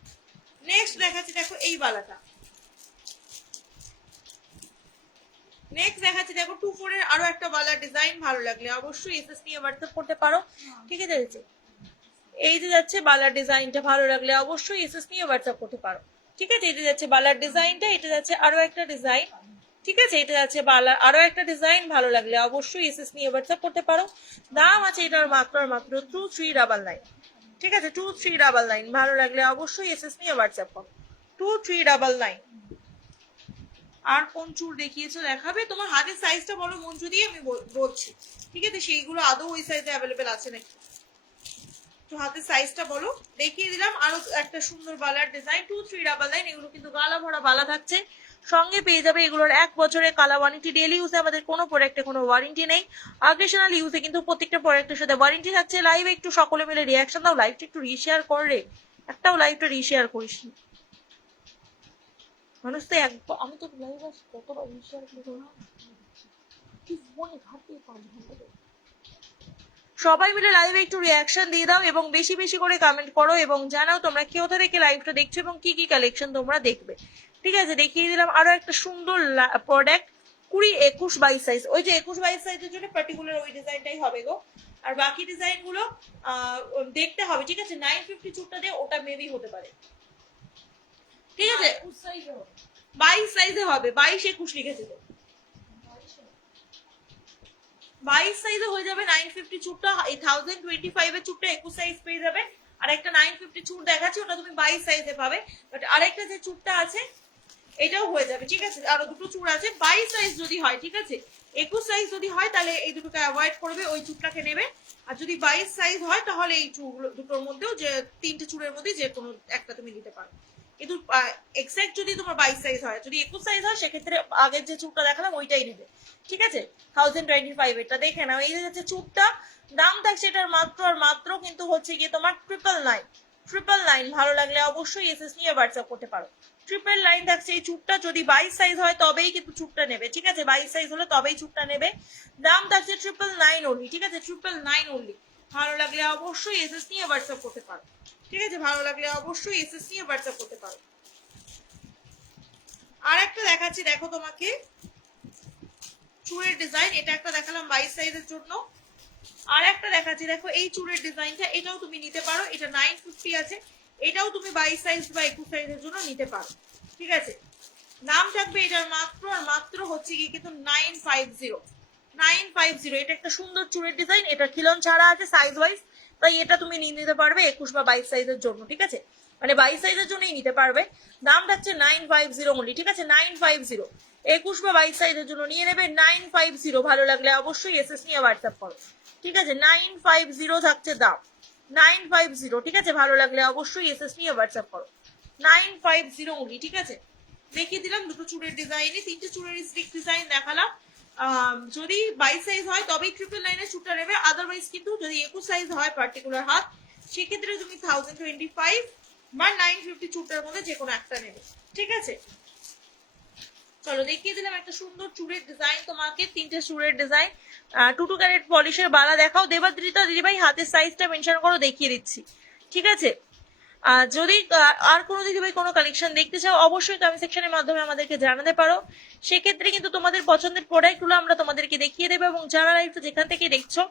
নেক্সট দেখাচ্ছি, দেখো এই বালাটা। নেক্সট দেখাচ্ছি, দেখো 24 এর আরো একটা বালার ডিজাইন, ভালো লাগলে অবশ্যই এসএস নিয়ে হোয়াটসঅ্যাপ করতে পারো। ঠিক আছে, এই যে যাচ্ছে বালার ডিজাইনটা, ভালো লাগলে অবশ্যই এসএস নিয়ে হোয়াটসঅ্যাপ করতে পারো। ঠিক আছে, এটা যাচ্ছে বালার ডিজাইনটা, এটা যাচ্ছে আরো একটা ডিজাইন। ঠিক আছে, এটা যাচ্ছে বালার আরো একটা ডিজাইন, ভালো লাগলে অবশ্যই এসএস নিয়ে হোয়াটসঅ্যাপ করতে পারো। দাম আছে এটার মাত্র আর মাত্র 2399। ঠিক আছে, 2399, ভালো লাগলে অবশ্যই এসএস নিয়ে হোয়াটসঅ্যাপ করো। 2399। আর কোন চুল দেখিয়েছো দেখাবে? তোমার হাতের সাইজটা বলো মঞ্জু দিয়ে, আমি বলছি। ঠিক আছে, সেইগুলো আদৌ ওই সাইজে অ্যাভেলেবেল আছে নাকি, তো হাতের সাইজটা বলো। দেখিয়ে দিলাম আরো একটা সুন্দর বালার ডিজাইন, 2399। এগুলো কিন্তু গালা ভরা বালা থাকছে, সঙ্গে পেয়ে যাবে এগুলোর 1 বছরের কালা ওয়ারেন্টি। ডেলি ইউজে আমাদের কোনো প্রোডাক্টে কোনো ওয়ারেন্টি নেই, অকেশনাল ইউজে কিন্তু প্রত্যেকটা প্রোডাক্টের সাথে ওয়ারেন্টি থাকছে। লাইভে একটু সকলে মিলে রিয়াকশন দাও, লাইভটা একটু রিশেয়ার করে, একটাও লাইভটা রিশেয়ার করিস মানুষ তো একবার, আমি তো লাইভ আস কতবার রিশেয়ার করবো না, তুই ফোনে ঘাটতে 5 ঘন্টা। সবাই মিলে লাইভে একটু রিয়াকশন দিয়ে দাও এবং বেশি বেশি করে কমেন্ট করো এবং জানাও তোমরা কোথা থেকে লাইভটা দেখছো এবং কি কি কালেকশন তোমরা দেখবে। ঠিক আছে, দেখিয়ে দিলাম আরো একটা সুন্দর প্রোডাক্ট, 20, 21, 22 সাইজ। ওই যে 21, 22 সাইজের জন্য পার্টিকুলার ওই ডিজাইনটাই হবে গো, আর বাকি ডিজাইন গুলো দেখতে হবে। ঠিক আছে, 950 চুটটা দিয়ে ওটা মেবি হতে পারে। ঠিক আছে, 22 সাইজে হবে, 22, 21 লিখেছে তো, 22 সাইজে হয়ে যাবে 950 চুটটা। এই 1025 এর চুটটা 21 সাইজ পেয়ে যাবে, আর একটা 950 চুট দেখাচ্ছি ওটা তুমি 22 সাইজে পাবে। বাট আরেকটা যে চুটটা আছে এটাও হয়ে যাবে। ঠিক আছে, আরো দুটো চুড় আছে 22 সাইজ যদি হয়। ঠিক আছে, 21 সাইজ যদি হয় তাহলে এই দুটোকে অ্যাভয়েড করবে, ওই চুটটাকে নেবে। আর যদি 22 সাইজ হয় তাহলে এই চুড়গুলো দুটোর মধ্যেও যে 3টে চুড়ের মধ্যে যে কোনো একটা তুমি নিতে পারো। কিন্তু এক্সাক্ট যদি তোমার 22 সাইজ হয়, যদি 21 সাইজ হয় সেক্ষেত্রে আগের যে চুটটা দেখালাম ওইটাই নেবে। ঠিক আছে, 1025 এটা দেখে নাও। এই যে চুটটা দাম থাকছে এটার মাত্র আর মাত্র কিন্তু হচ্ছে গিয়ে তোমার 999। ভালো লাগলে অবশ্যই এসএস নিয়ে হোয়াটসঅ্যাপ করতে পারো। 999 থাকছে এই চুটটা, যদি 22 সাইজ হয় তবেই কিন্তু চুটটা নেবে। ঠিক আছে, 22 সাইজ হলে তবেই চুটটা নেবে। দাম থাকছে 999 অনলি। ঠিক আছে, 999 অনলি। ভালো লাগলে অবশ্যই এসএস নিয়ে হোয়াটসঅ্যাপ করতে পারো। ঠিক আছে, ভালো লাগলে অবশ্যই এসএস নিয়ে হোয়াটসঅ্যাপ করতে পারো। আর একটা দেখাচ্ছি দেখো তোমাকে চুড়ের ডিজাইন, এটা একটা দেখালাম 22 সাইজের জন্য। আর একটা দেখাচ্ছি দেখো এই চুড়ের ডিজাইনটা, এটাও তুমি নিতে পারো, এটা 950 আছে। এটাও তুমি 22 সাইজ বা 21 সাইজের জন্য নিতে পারো। ঠিক আছে, নাম থাকবে এটার মাত্র আর মাত্র হচ্ছে কি কিন্তু 950। এটা একটা সুন্দর চুড়ের ডিজাইন, এটা খিলন ছাড়া আছে সাইজ ওয়াইজ, তাই এটা তুমি নিয়ে নিতে পারবে 21 বা 22 সাইজের জন্য। ঠিক আছে, মানে 22 সাইজের জন্যই নিতে পারবে। দাম থাকছে 950 অনলি। ঠিক আছে, 950, 21 বা 22 সাইজের জন্য নিয়ে নেবে 950। ভালো লাগলে অবশ্যই এসএস নিয়ে হোয়াটসঅ্যাপ করো। ঠিক আছে, 950 থাকছে দাম, 950। ঠিক আছে, ভালো লাগলে অবশ্যই এসএস নিয়ে হোয়াটসঅ্যাপ করো। 950 অনলি। ঠিক আছে, দেখিয়ে দিলাম দুটো চুড়ের ডিজাইনে, 3টে চুড়ের স্টিক ডিজাইন দেখালাম। যদি 22 সাইজ হয় তবেই 999 চুড়টা নেবে, আদারওয়াইজ কিন্তু যদি 21 সাইজ হয় পার্টিকুলার হাত, সেক্ষেত্রে তুমি 1025 বা 950 চুড়টার মধ্যে যে কোনো একটা নেবে। ঠিক আছে, চলো দেখিয়ে দিলাম একটা সুন্দর চুড়ের ডিজাইন তোমাকে, 3টে চুড়ের ডিজাইন। 22 ক্যারেট পলিশের বালা দেখাও। দেবাদ্রিতা দিদিভাই হাতের সাইজটা মেনশন করো, দেখিয়ে দিচ্ছি। ঠিক আছে, যদি আর কোনো দিদিভাই কোনো কালেকশন দেখতে চাও অবশ্যই কমেন্ট সেকশনের মাধ্যমে আমাদেরকে জানাতে পারো, সেক্ষেত্রে কিন্তু তোমাদের পছন্দের প্রোডাক্টগুলো আমরা তোমাদেরকে দেখিয়ে দেবো। এবং যারা লাইভটা যেখান থেকে দেখছো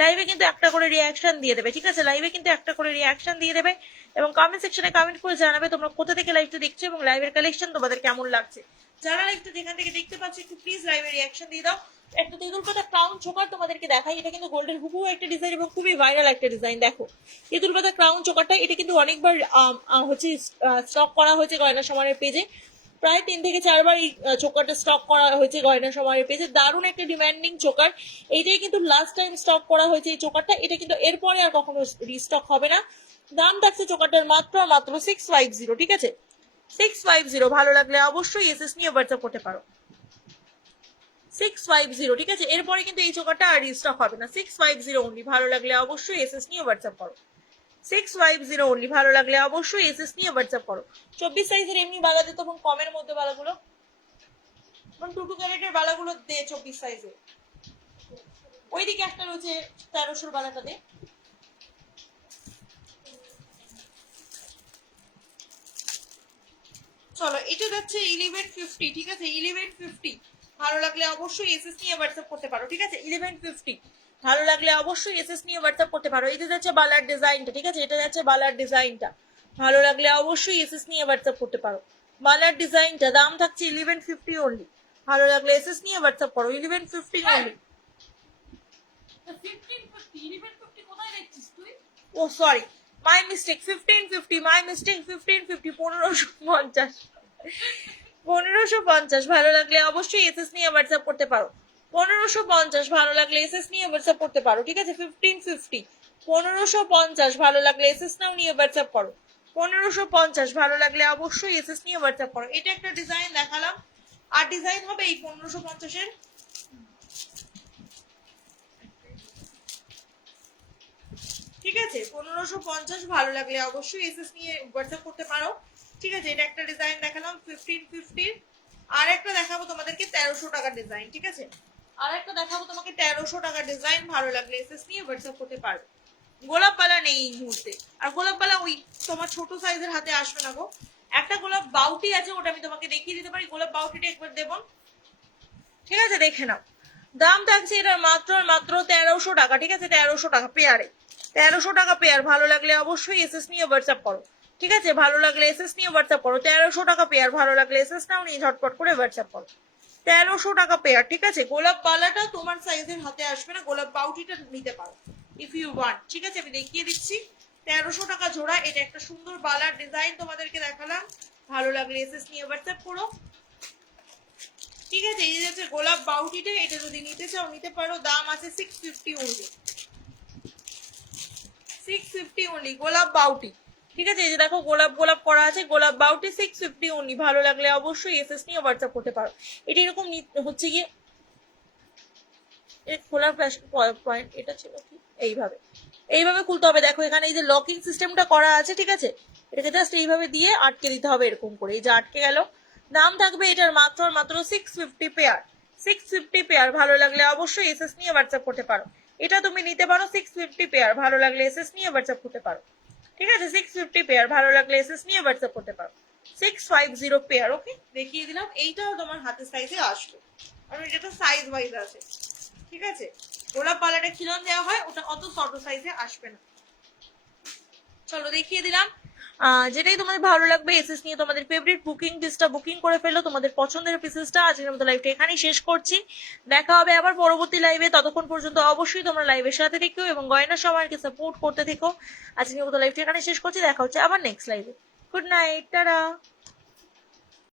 লাইভে কিন্তু একটা করে রিয়াকশন দিয়ে দেবে। ঠিক আছে, লাইভে কিন্তু একটা করে রিয়াকশন দিয়ে দেবে এবং কমেন্ট সেকশনে কমেন্ট করে জানাবে তোমরা কোথা থেকে লাইভটা দেখছো এবং লাইভের কালেকশন তোমাদের কেমন লাগছে। যারা লাইভটা যেখান থেকে দেখতে পাচ্ছ একটু প্লিজ লাইভে রিয়াকশন দিয়ে দাও। একটা তেঁতুল পাতা ক্রাউন চোকার তোমাদেরকে দেখাই, এটা কিন্তু গোল্ডের হুবহু একটা ডিজাইন এবং খুবই ভাইরাল একটা ডিজাইন। দেখো তেঁতুল পাতা ক্রাউন চোকারটা, এটা কিন্তু অনেকবার হচ্ছে স্টক করা হয়েছে গয়না সমারের পেজে, প্রায় 3 থেকে 4 বার এই চোকারটা স্টক করা হয়েছে গয়না সমারের পেজে। দারুণ একটা ডিমান্ডিং চোকার, এইটাই কিন্তু লাস্ট টাইম স্টক করা হয়েছে এই চোকারটা, এটা কিন্তু এরপরে আর কখনো রিস্টক হবে না। দাম থাকছে চোকারটার মাত্র 650। ঠিক আছে, 650। ভালো লাগলে অবশ্যই এসএস নিয়ে হোয়াটসঅ্যাপ করতে পারো। 650। ঠিক আছে, এরপরে কিন্তু এই চোকারটা আর রিস্টক হবে না। 650 অনলি। ভালো লাগলে অবশ্যই এসএস নিয়ে হোয়াটসঅ্যাপ করো। 650 অনলি। ভালো লাগলে অবশ্যই এসএস নিয়ে হোয়াটসঅ্যাপ করো। 24 সাইজের এমনি বালা দে তখন কমের মধ্যে বালাগুলো, তখন 22 ক্যারেটের বালাগুলো দে 24 সাইজে। ওইদিকে একটা রয়েছে 1300 বালাটা দে। চলো এটা যাচ্ছে 1150। ঠিক আছে, 1150। ভালো লাগলে অবশ্যই এসএস নিয়ে হোয়াটসঅ্যাপ করতে পারো। ঠিক আছে, 1150। ভালো লাগলে অবশ্যই এসএস নিয়ে হোয়াটসঅ্যাপ করতে পারো। এটা যাচ্ছে বালার ডিজাইনটা, ঠিক আছে, এটা যাচ্ছে বালার ডিজাইনটা। ভালো লাগলে অবশ্যই এসএস নিয়ে হোয়াটসঅ্যাপ করতে পারো। বালার ডিজাইনটা দাম থাকছে 1150 অনলি। ভালো লাগলে এসএস নিয়ে হোয়াটসঅ্যাপ করো, 1150 অনলি। 1550 1150 কোথায় দেখছিস তুই? Oh sorry, my mistake, 1550, my mistake, 1550, 1550, 1550। ভালো লাগলে অবশ্যই এসএস নিয়ে হোয়াটসঅ্যাপ করতে পারো। 1550 ভালো লাগলে এসএস নিয়ে হোয়াটসঅ্যাপ করতে পারো, ঠিক আছে। 1550, 1550 ভালো লাগলে এসএস নাও নিয়ে হোয়াটসঅ্যাপ করো। 1550 ভালো লাগলে অবশ্যই এসএস নিয়ে হোয়াটসঅ্যাপ করো। এটা একটা ডিজাইন দেখালাম, আর ডিজাইন হবে এই 1550-এর। ঠিক আছে, 1550 ভালো লাগলে অবশ্যই এসএস নিয়ে হোয়াটসঅ্যাপ করতে পারো, ঠিক আছে। এটা একটা ডিজাইন দেখালাম 1550। আর একটা দেখাবো তোমাদেরকে 1300 টাকার ডিজাইন, ঠিক আছে। আর একটা দেখাবো তোমাকে 1300 টাকার ডিজাইন, ভালো লাগলে এসএস নিয়ে হোয়াটসঅ্যাপ করতে পারো। গোলাপ পালা নেই এই মুহূর্তে, আর গোলাপ পালা ওই তোমার ছোট সাইজের হাতে আসবে না গো। একটা গোলাপ বাউটি আছে, ওটা আমি তোমাকে দেখিয়ে দিতে পারি। গোলাপ বাউটিটা একবার দেবো, ঠিক আছে, দেখে নাও। দাম থাকছে এটার মাত্র 1300 টাকা, ঠিক আছে, 1300 টাকা পেয়ারে, 1300 টাকা পেয়ার। ভালো লাগলে অবশ্যই এসএস নিয়ে হোয়াটসঅ্যাপ করো, ঠিক আছে। ভালো লাগলে এসএস নিয়ে হোয়াটসঅ্যাপ করো, 1300 টাকা পেয়ার। ভালো লাগলে এসএস নাও নিয়ে ঝটপট করে হোয়াটসঅ্যাপ করো, 1300 টাকা পেয়ার, ঠিক আছে। গোলাপ বালাটা তোমার সাইজের হাতে আসবে না, গোলাপ বাউটিটা নিতে পারো ইফ ইউ ওয়ান্ট, ঠিক আছে। আমি দেখিয়ে দিচ্ছি, 1300 টাকা জোড়া। এটা একটা সুন্দর বালার ডিজাইন তোমাদেরকে দেখালাম। ভালো লাগলে এসএস নিয়ে হোয়াটসঅ্যাপ করো, ঠিক আছে। এই যে গোলাপ বাউটিটা, এটা যদি নিতে চাও নিতে পারো। দাম আছে 650 অনলি, 650 অনলি গোলাপ বাউটি, ঠিক আছে। এই যে দেখো গোলাপ গোলাপ করা আছে, গোলাপ বাউটি 650 অনলি। ভালো লাগলে অবশ্যই এসএস নিয়ে হোয়াটসঅ্যাপ করতে পারো। এটা এরকম হচ্ছে গিয়ে খোলার পয়েন্ট এটা ছিল কি, এইভাবে এইভাবে খুলতে হবে। দেখো এখানে এই যে লকিং সিস্টেমটা করা আছে, ঠিক আছে। এটাকে জাস্ট এইভাবে দিয়ে আটকে দিতে হবে, এরকম করে। এই যে আটকে গেল। দাম থাকবে এটার মাত্র 650 পেয়ার, 650 পেয়ার। ভালো লাগলে অবশ্যই এসএস নিয়ে হোয়াটসঅ্যাপ করতে পারো। এটা তুমি নিতে পারো 650 পেয়ার। ভালো লাগলে এসএস নিয়ে হোয়াটসঅ্যাপ করতে পারো, ঠিক আছে। 650 পেয়ার, ভালো লাগলে এসএস নিয়ে হোয়াটসঅ্যাপ করতে পারো। 650 পেয়ার, ওকে, দেখিয়ে দিলাম। এইটাও তোমার হাতের সাইজে আসবে, কারণ এটা সাইজ ওয়াইজ আছে, ঠিক আছে। গোলাপ পালাটা খিলন দেওয়া হয়, ওটা অত ছোট সাইজে আসবে না। চলো দেখিয়ে দিলাম। যেটাই তোমাদের ভালো লাগবে এসএস নিয়ে তোমাদের ফেভারিট বুকিং পিসটা বুকিং করে ফেলো, তোমাদের পছন্দের পিসেসটা। আজকের মতো লাইভটা এখানেই শেষ করছি। দেখা হবে আবার পরবর্তী লাইভে। ততক্ষণ পর্যন্ত অবশ্যই তোমরা লাইভের সাথে থেকো এবং গয়না সময়কে সাপোর্ট করতে থেকো। আজকের মতো লাইভটা এখানে শেষ করছি, দেখা হচ্ছে আবার নেক্সট লাইভে। Good night, tata.